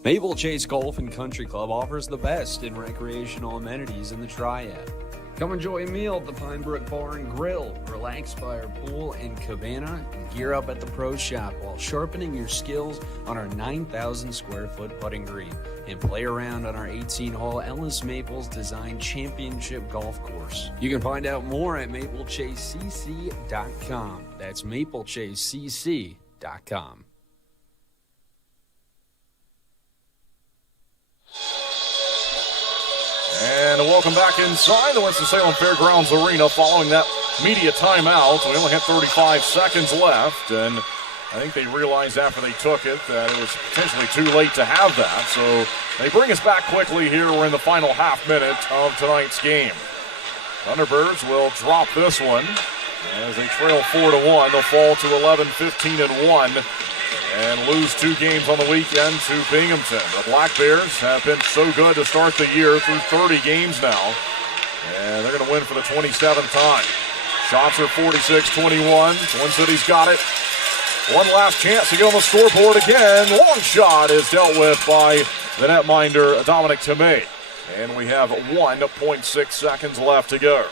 Maple Chase Golf and Country Club offers the best in recreational amenities in the Triad. Come enjoy a meal at the Pine Brook Bar and Grill, relax by our pool and cabana, and gear up at the Pro Shop while sharpening your skills on our 9,000 square foot putting green, and play around on our 18-hole Ellis Maples Design Championship Golf Course. You can find out more at maplechasecc.com. That's maplechasecc.com. And welcome back inside the Winston-Salem Fairgrounds Arena following that media timeout. We only have 35 seconds left, and I think they realized after they took it that it was potentially too late to have that. So they bring us back quickly here. We're in the final half minute of tonight's game. Thunderbirds will drop this one as they trail 4-1. They'll fall to 11-15-1. And lose 2 games on the weekend to Binghamton. The Black Bears have been so good to start the year through 30 games now. And they're going to win for the 27th time. Shots are 46-21. Twin City's got it. One last chance to get on the scoreboard again. Long shot is dealt with by the netminder, Dominic Tomei. And we have 1.6 seconds left to go.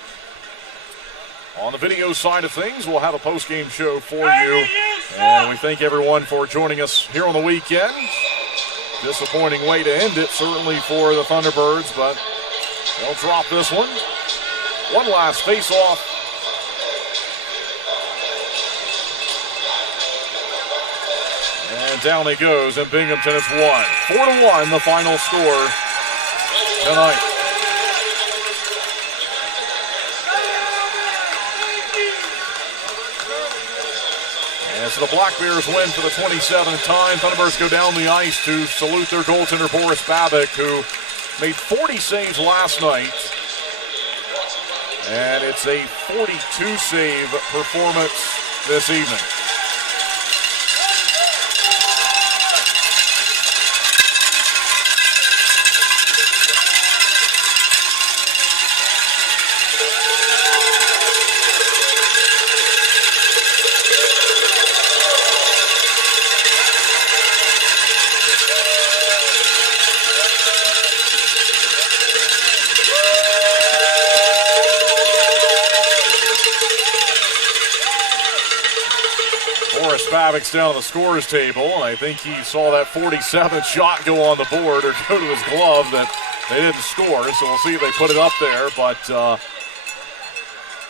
On the video side of things, we'll have a post-game show for you. And we thank everyone for joining us here on the weekend. Disappointing way to end it, certainly for the Thunderbirds, but they'll drop this one. One last face-off. And down he goes, and Binghamton has won. 4-1, the final score tonight. So the Black Bears win for the 27th time. Thunderbirds go down the ice to salute their goaltender, Boris Babbitt, who made 40 saves last night. And it's a 42-save performance this evening. Babbitt's down on the scorer's table, and I think he saw that 47th shot go on the board or go to his glove that they didn't score, so we'll see if they put it up there, but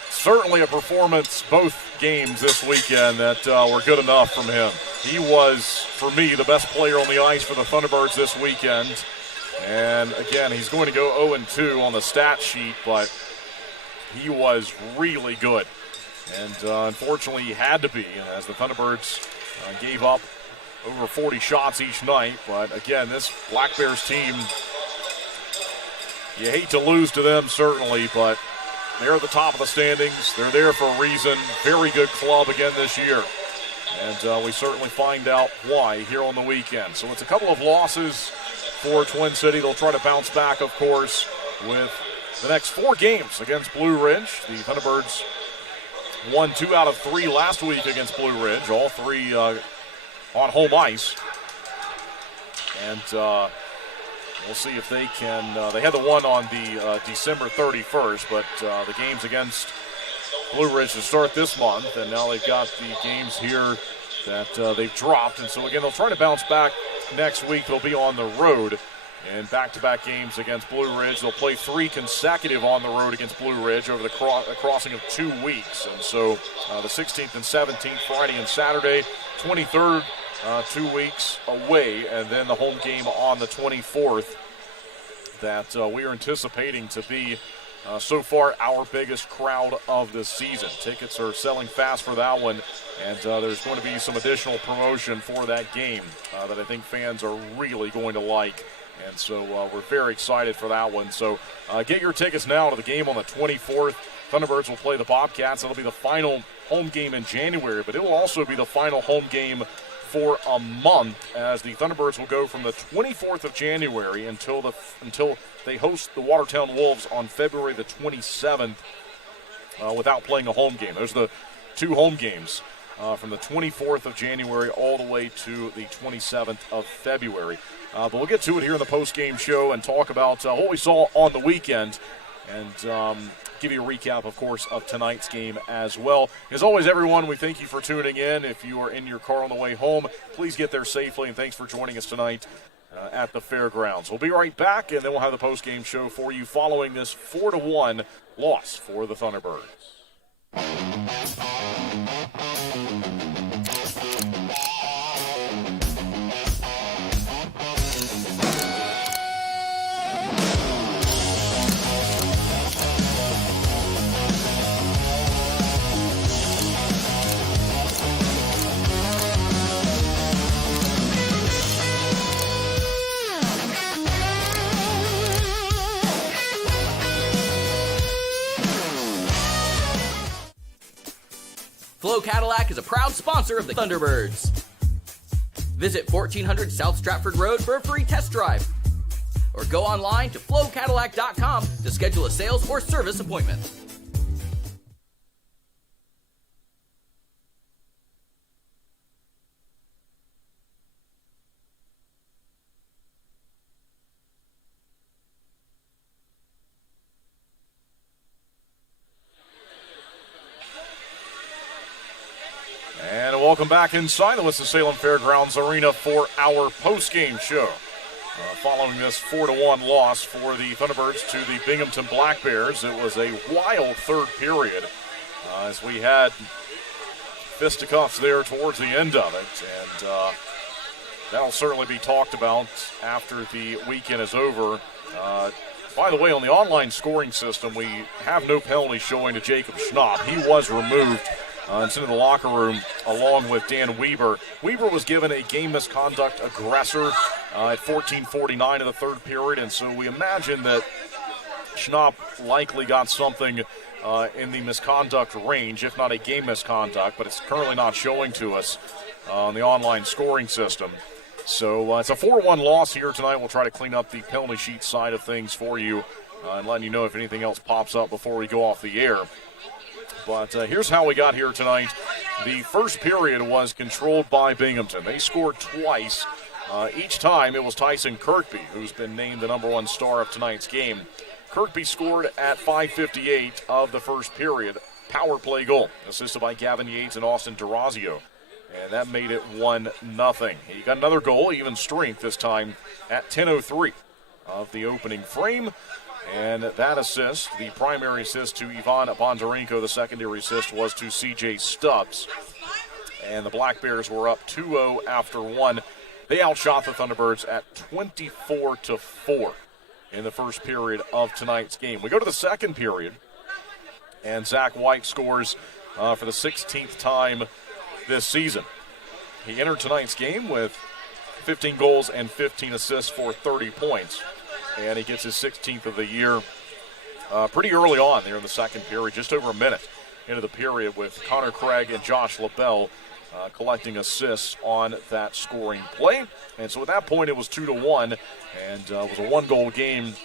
certainly a performance both games this weekend that were good enough from him. He was, for me, the best player on the ice for the Thunderbirds this weekend. And again, he's going to go 0-2 on the stat sheet, but he was really good. And unfortunately, he had to be, as the Thunderbirds gave up over 40 shots each night. But again, this Black Bears team, you hate to lose to them, certainly, but they're at the top of the standings. They're there for a reason. Very good club again this year. And we certainly find out why here on the weekend. So it's a couple of losses for Twin City. They'll try to bounce back, of course, with the next 4 games against Blue Ridge. The Thunderbirds won 2 out of 3 last week against Blue Ridge, all 3 on home ice. And we'll see if they can. They had the one on the December 31st, but the games against Blue Ridge to start this month, and now they've got the games here that they've dropped. And so again, they'll try to bounce back next week. They'll be on the road in back-to-back games against Blue Ridge. They'll play 3 consecutive on the road against Blue Ridge over the crossing of 2 weeks. And so the 16th and 17th, Friday and Saturday, 23rd, 2 weeks away, and then the home game on the 24th that we are anticipating to be so far our biggest crowd of the season. Tickets are selling fast for that one, and there's going to be some additional promotion for that game that I think fans are really going to like. And so we're very excited for that one. So get your tickets now to the game on the 24th. Thunderbirds will play the Bobcats. It'll be the final home game in January, but it will also be the final home game for a month, as the Thunderbirds will go from the 24th of January until they host the Watertown Wolves on February the 27th without playing a home game. Those are the 2 home games from the 24th of January all the way to the 27th of February. But we'll get to it here in the post-game show and talk about what we saw on the weekend and give you a recap, of course, of tonight's game as well. As always, everyone, we thank you for tuning in. If you are in your car on the way home, please get there safely, and thanks for joining us tonight at the fairgrounds. We'll be right back, and then we'll have the post-game show for you following this 4-1 loss for the Thunderbirds. Flo Cadillac is a proud sponsor of the Thunderbirds. Visit 1400 South Stratford Road for a free test drive. Or go online to flowcadillac.com to schedule a sales or service appointment. Welcome back inside the Winston-Salem Fairgrounds Arena for our post-game show. Following this 4-1 loss for the Thunderbirds to the Binghamton Black Bears, it was a wild third period as we had fisticuffs there towards the end of it. And that'll certainly be talked about after the weekend is over. By the way, on the online scoring system, we have no penalty showing to Jacob Schnapp. He was removed. It's in the locker room along with Dan Weber. Weber was given a game misconduct aggressor at 14:49 of the third period, and so we imagine that Schnapp likely got something in the misconduct range, if not a game misconduct, but it's currently not showing to us on the online scoring system. So it's a 4-1 loss here tonight. We'll try to clean up the penalty sheet side of things for you and letting you know if anything else pops up before we go off the air. But here's how we got here tonight. The first period was controlled by Binghamton. They scored twice. Each time it was Tyson Kirkby, who's been named the number 1 star of tonight's game. Kirkby scored at 5:58 of the first period. Power play goal, assisted by Gavin Yates and Austin Durazio. And that made it 1-0. He got another goal, even strength this time, at 10:03 of the opening frame. And that assist, the primary assist to Ivan Bondarenko, the secondary assist was to C.J. Stubbs. And the Black Bears were up 2-0 after 1 They outshot the Thunderbirds at 24-4 in the first period of tonight's game. We go to the second period, and Zach White scores for the 16th time this season. He entered tonight's game with 15 goals and 15 assists for 30 points, and he gets his 16th of the year pretty early on there in the second period, just over a minute into the period, with Connor Craig and Josh LaBelle collecting assists on that scoring play. And so at that point it was 2-1, and it was a one-goal game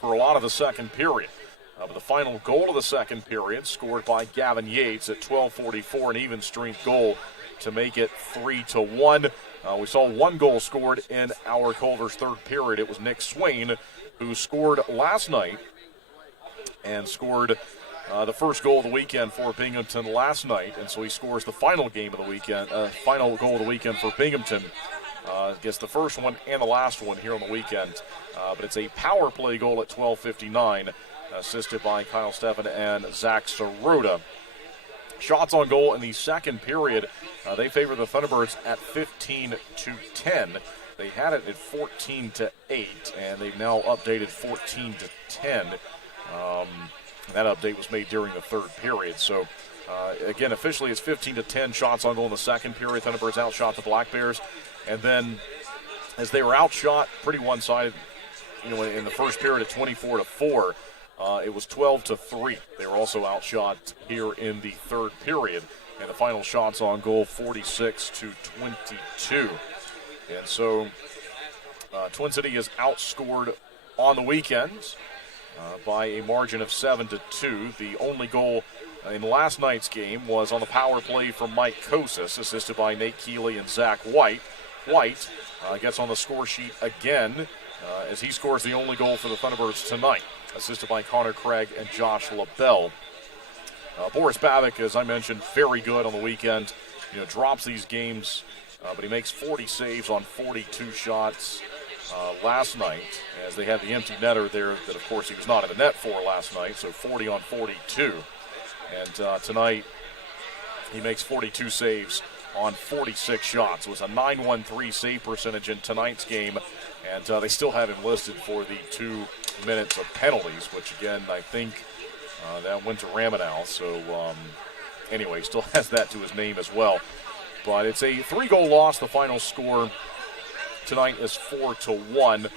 for a lot of the second period. But the final goal of the second period, scored by Gavin Yates at 12:44, an even strength goal to make it 3-1. We saw one goal scored in our Culver's third period. It was Nick Swain, who scored last night and scored the first goal of the weekend for Binghamton last night, and so he scores the final game of the weekend, final goal of the weekend for Binghamton. Gets the first one and the last one here on the weekend, but it's a power play goal at 12:59, assisted by Kyle Steffen and Zach Sirota. Shots on goal in the second period, they favor the Thunderbirds at 15-10. They had it at 14-8, and they've now updated 14-10. That update was made during the third period. So, again, officially it's 15-10 shots on goal in the second period. Thunderbirds outshot the Black Bears. And then as they were outshot, pretty one-sided, in the first period at 24-4, it was 12-3. They were also outshot here in the third period. And the final shots on goal, 46-22. And so Twin City is outscored on the weekend by a margin of 7-2. The only goal in last night's game was on the power play from Mike Kosis, assisted by Nate Keeley and Zach White. White gets on the score sheet again as he scores the only goal for the Thunderbirds tonight, assisted by Connor Craig and Josh LaBelle. Boris Babic, as I mentioned, very good on the weekend. Drops these games, but he makes 40 saves on 42 shots last night, as they had the empty netter there that, of course, he was not in the net for last night, so 40 on 42. And tonight, he makes 42 saves on 46 shots. It was a .913 save percentage in tonight's game, and they still have him listed for the 2 minutes of penalties, which, again, I think that went to Ramanow. So, anyway, still has that to his name as well. But it's a 3-goal loss. The final score tonight is 4-1.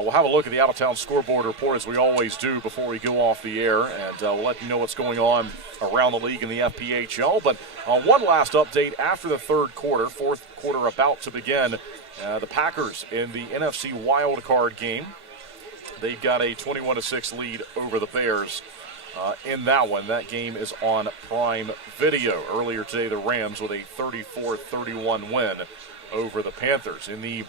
We'll have a look at the out-of-town scoreboard report, as we always do, before we go off the air, and we'll let you know what's going on around the league in the FPHL. But one last update after the third quarter, fourth quarter about to begin. The Packers in the NFC Wild Card game. They've got a 21-6 lead over the Bears in that one. That game is on Prime Video. Earlier today, the Rams with a 34-31 win over the Panthers. In the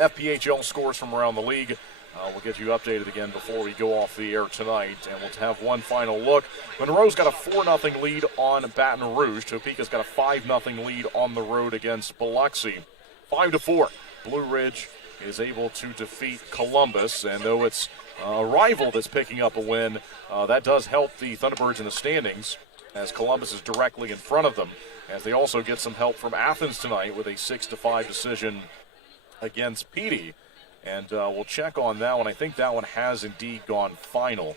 FPHL scores from around the league, we'll get you updated again before we go off the air tonight, and we'll have one final look. Monroe's got a 4-0 lead on Baton Rouge. Topeka's got a 5-0 lead on the road against Biloxi. 5-4. Blue Ridge is able to defeat Columbus, and though it's a rival that's picking up a win, that does help the Thunderbirds in the standings, as Columbus is directly in front of them, as they also get some help from Athens tonight with a 6-5 decision against Petey. And we'll check on that one. I think that one has indeed gone final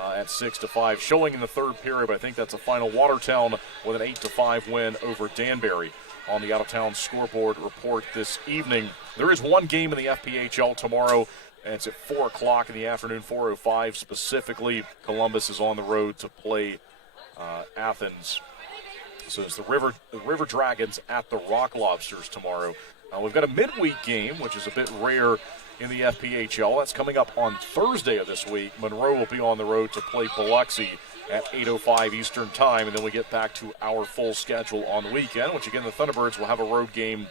at 6-5, showing in the third period, but I think that's a final. Watertown with an 8-5 win over Danbury on the out-of-town scoreboard report this evening. There is one game in the FPHL tomorrow, and it's at 4 o'clock in the afternoon, 4:05 specifically. Columbus is on the road to play Athens. So it's the River Dragons at the Rock Lobsters tomorrow. We've got a midweek game, which is a bit rare in the FPHL. That's coming up on Thursday of this week. Monroe will be on the road to play Biloxi at 8:05 Eastern Time, and then we get back to our full schedule on the weekend, which, again, the Thunderbirds will have a road game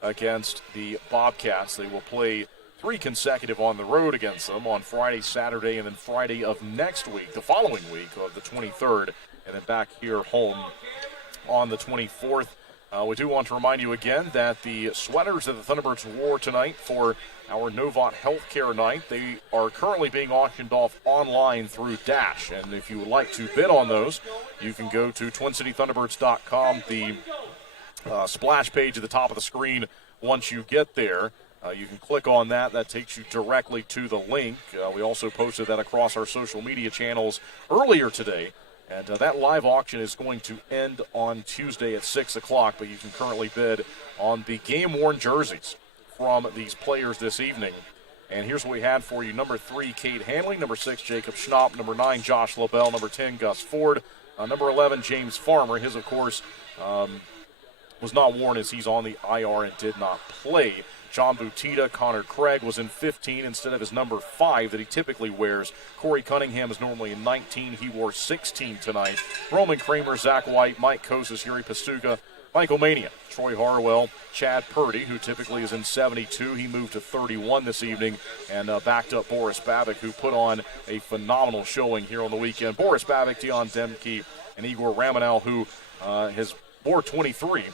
against the Bobcats. They will play 3 consecutive on the road against them on Friday, Saturday, and then Friday of next week, the following week of the 23rd, and then back here home on the 24th. We do want to remind you again that the sweaters that the Thunderbirds wore tonight for our Novant Healthcare night, they are currently being auctioned off online through Dash. And if you would like to bid on those, you can go to TwinCityThunderbirds.com. The splash page at the top of the screen once you get there. You can click on that. That takes you directly to the link. We also posted that across our social media channels earlier today. And that live auction is going to end on Tuesday at 6 o'clock, but you can currently bid on the game-worn jerseys from these players this evening. And here's what we had for you. Number 3, Kate Hanley. Number 6, Jacob Schnapp. Number 9, Josh LaBelle. Number 10, Gus Ford. Number 11, James Farmer. His, of course, was not worn as he's on the IR and did not play. John Butita, Connor Craig was in 15 instead of his number 5 that he typically wears. Corey Cunningham is normally in 19. He wore 16 tonight. Roman Kramer, Zach White, Mike Kosis, Yuri Pastuga, Michael Mania, Troy Harwell, Chad Purdy, who typically is in 72. He moved to 31 this evening and backed up Boris Babic, who put on a phenomenal showing here on the weekend. Boris Babic, Dion Demke, and Igor Ramanel, who has wore 23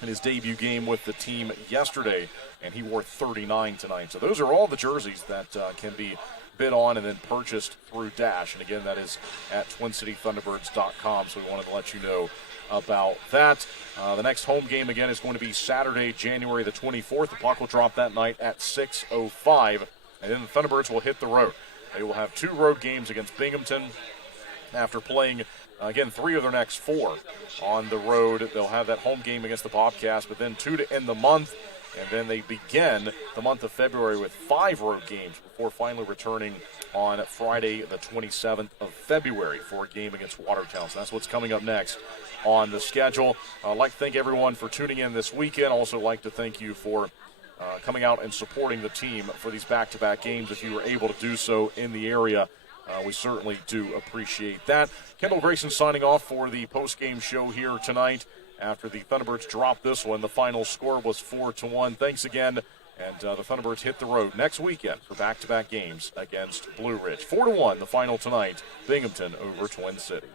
in his debut game with the team yesterday, and he wore 39 tonight. So those are all the jerseys that can be bid on and then purchased through Dash. And again, that is at TwinCityThunderbirds.com, so we wanted to let you know about that. The next home game, again, is going to be Saturday, January the 24th. The puck will drop that night at 6:05, and then the Thunderbirds will hit the road. They will have 2 road games against Binghamton after playing again, 3 of their next 4 on the road. They'll have that home game against the Bobcats, but then 2 to end the month. And then they begin the month of February with 5 road games before finally returning on Friday, the 27th of February for a game against Watertown. So that's what's coming up next on the schedule. I'd like to thank everyone for tuning in this weekend. Also like to thank you for coming out and supporting the team for these back-to-back games if you were able to do so in the area. We certainly do appreciate that. Kendall Grayson signing off for the post-game show here tonight. After the Thunderbirds dropped this one, the final score was 4-1. Thanks again, and the Thunderbirds hit the road next weekend for back-to-back games against Blue Ridge. 4-1, the final tonight, Binghamton over Twin City.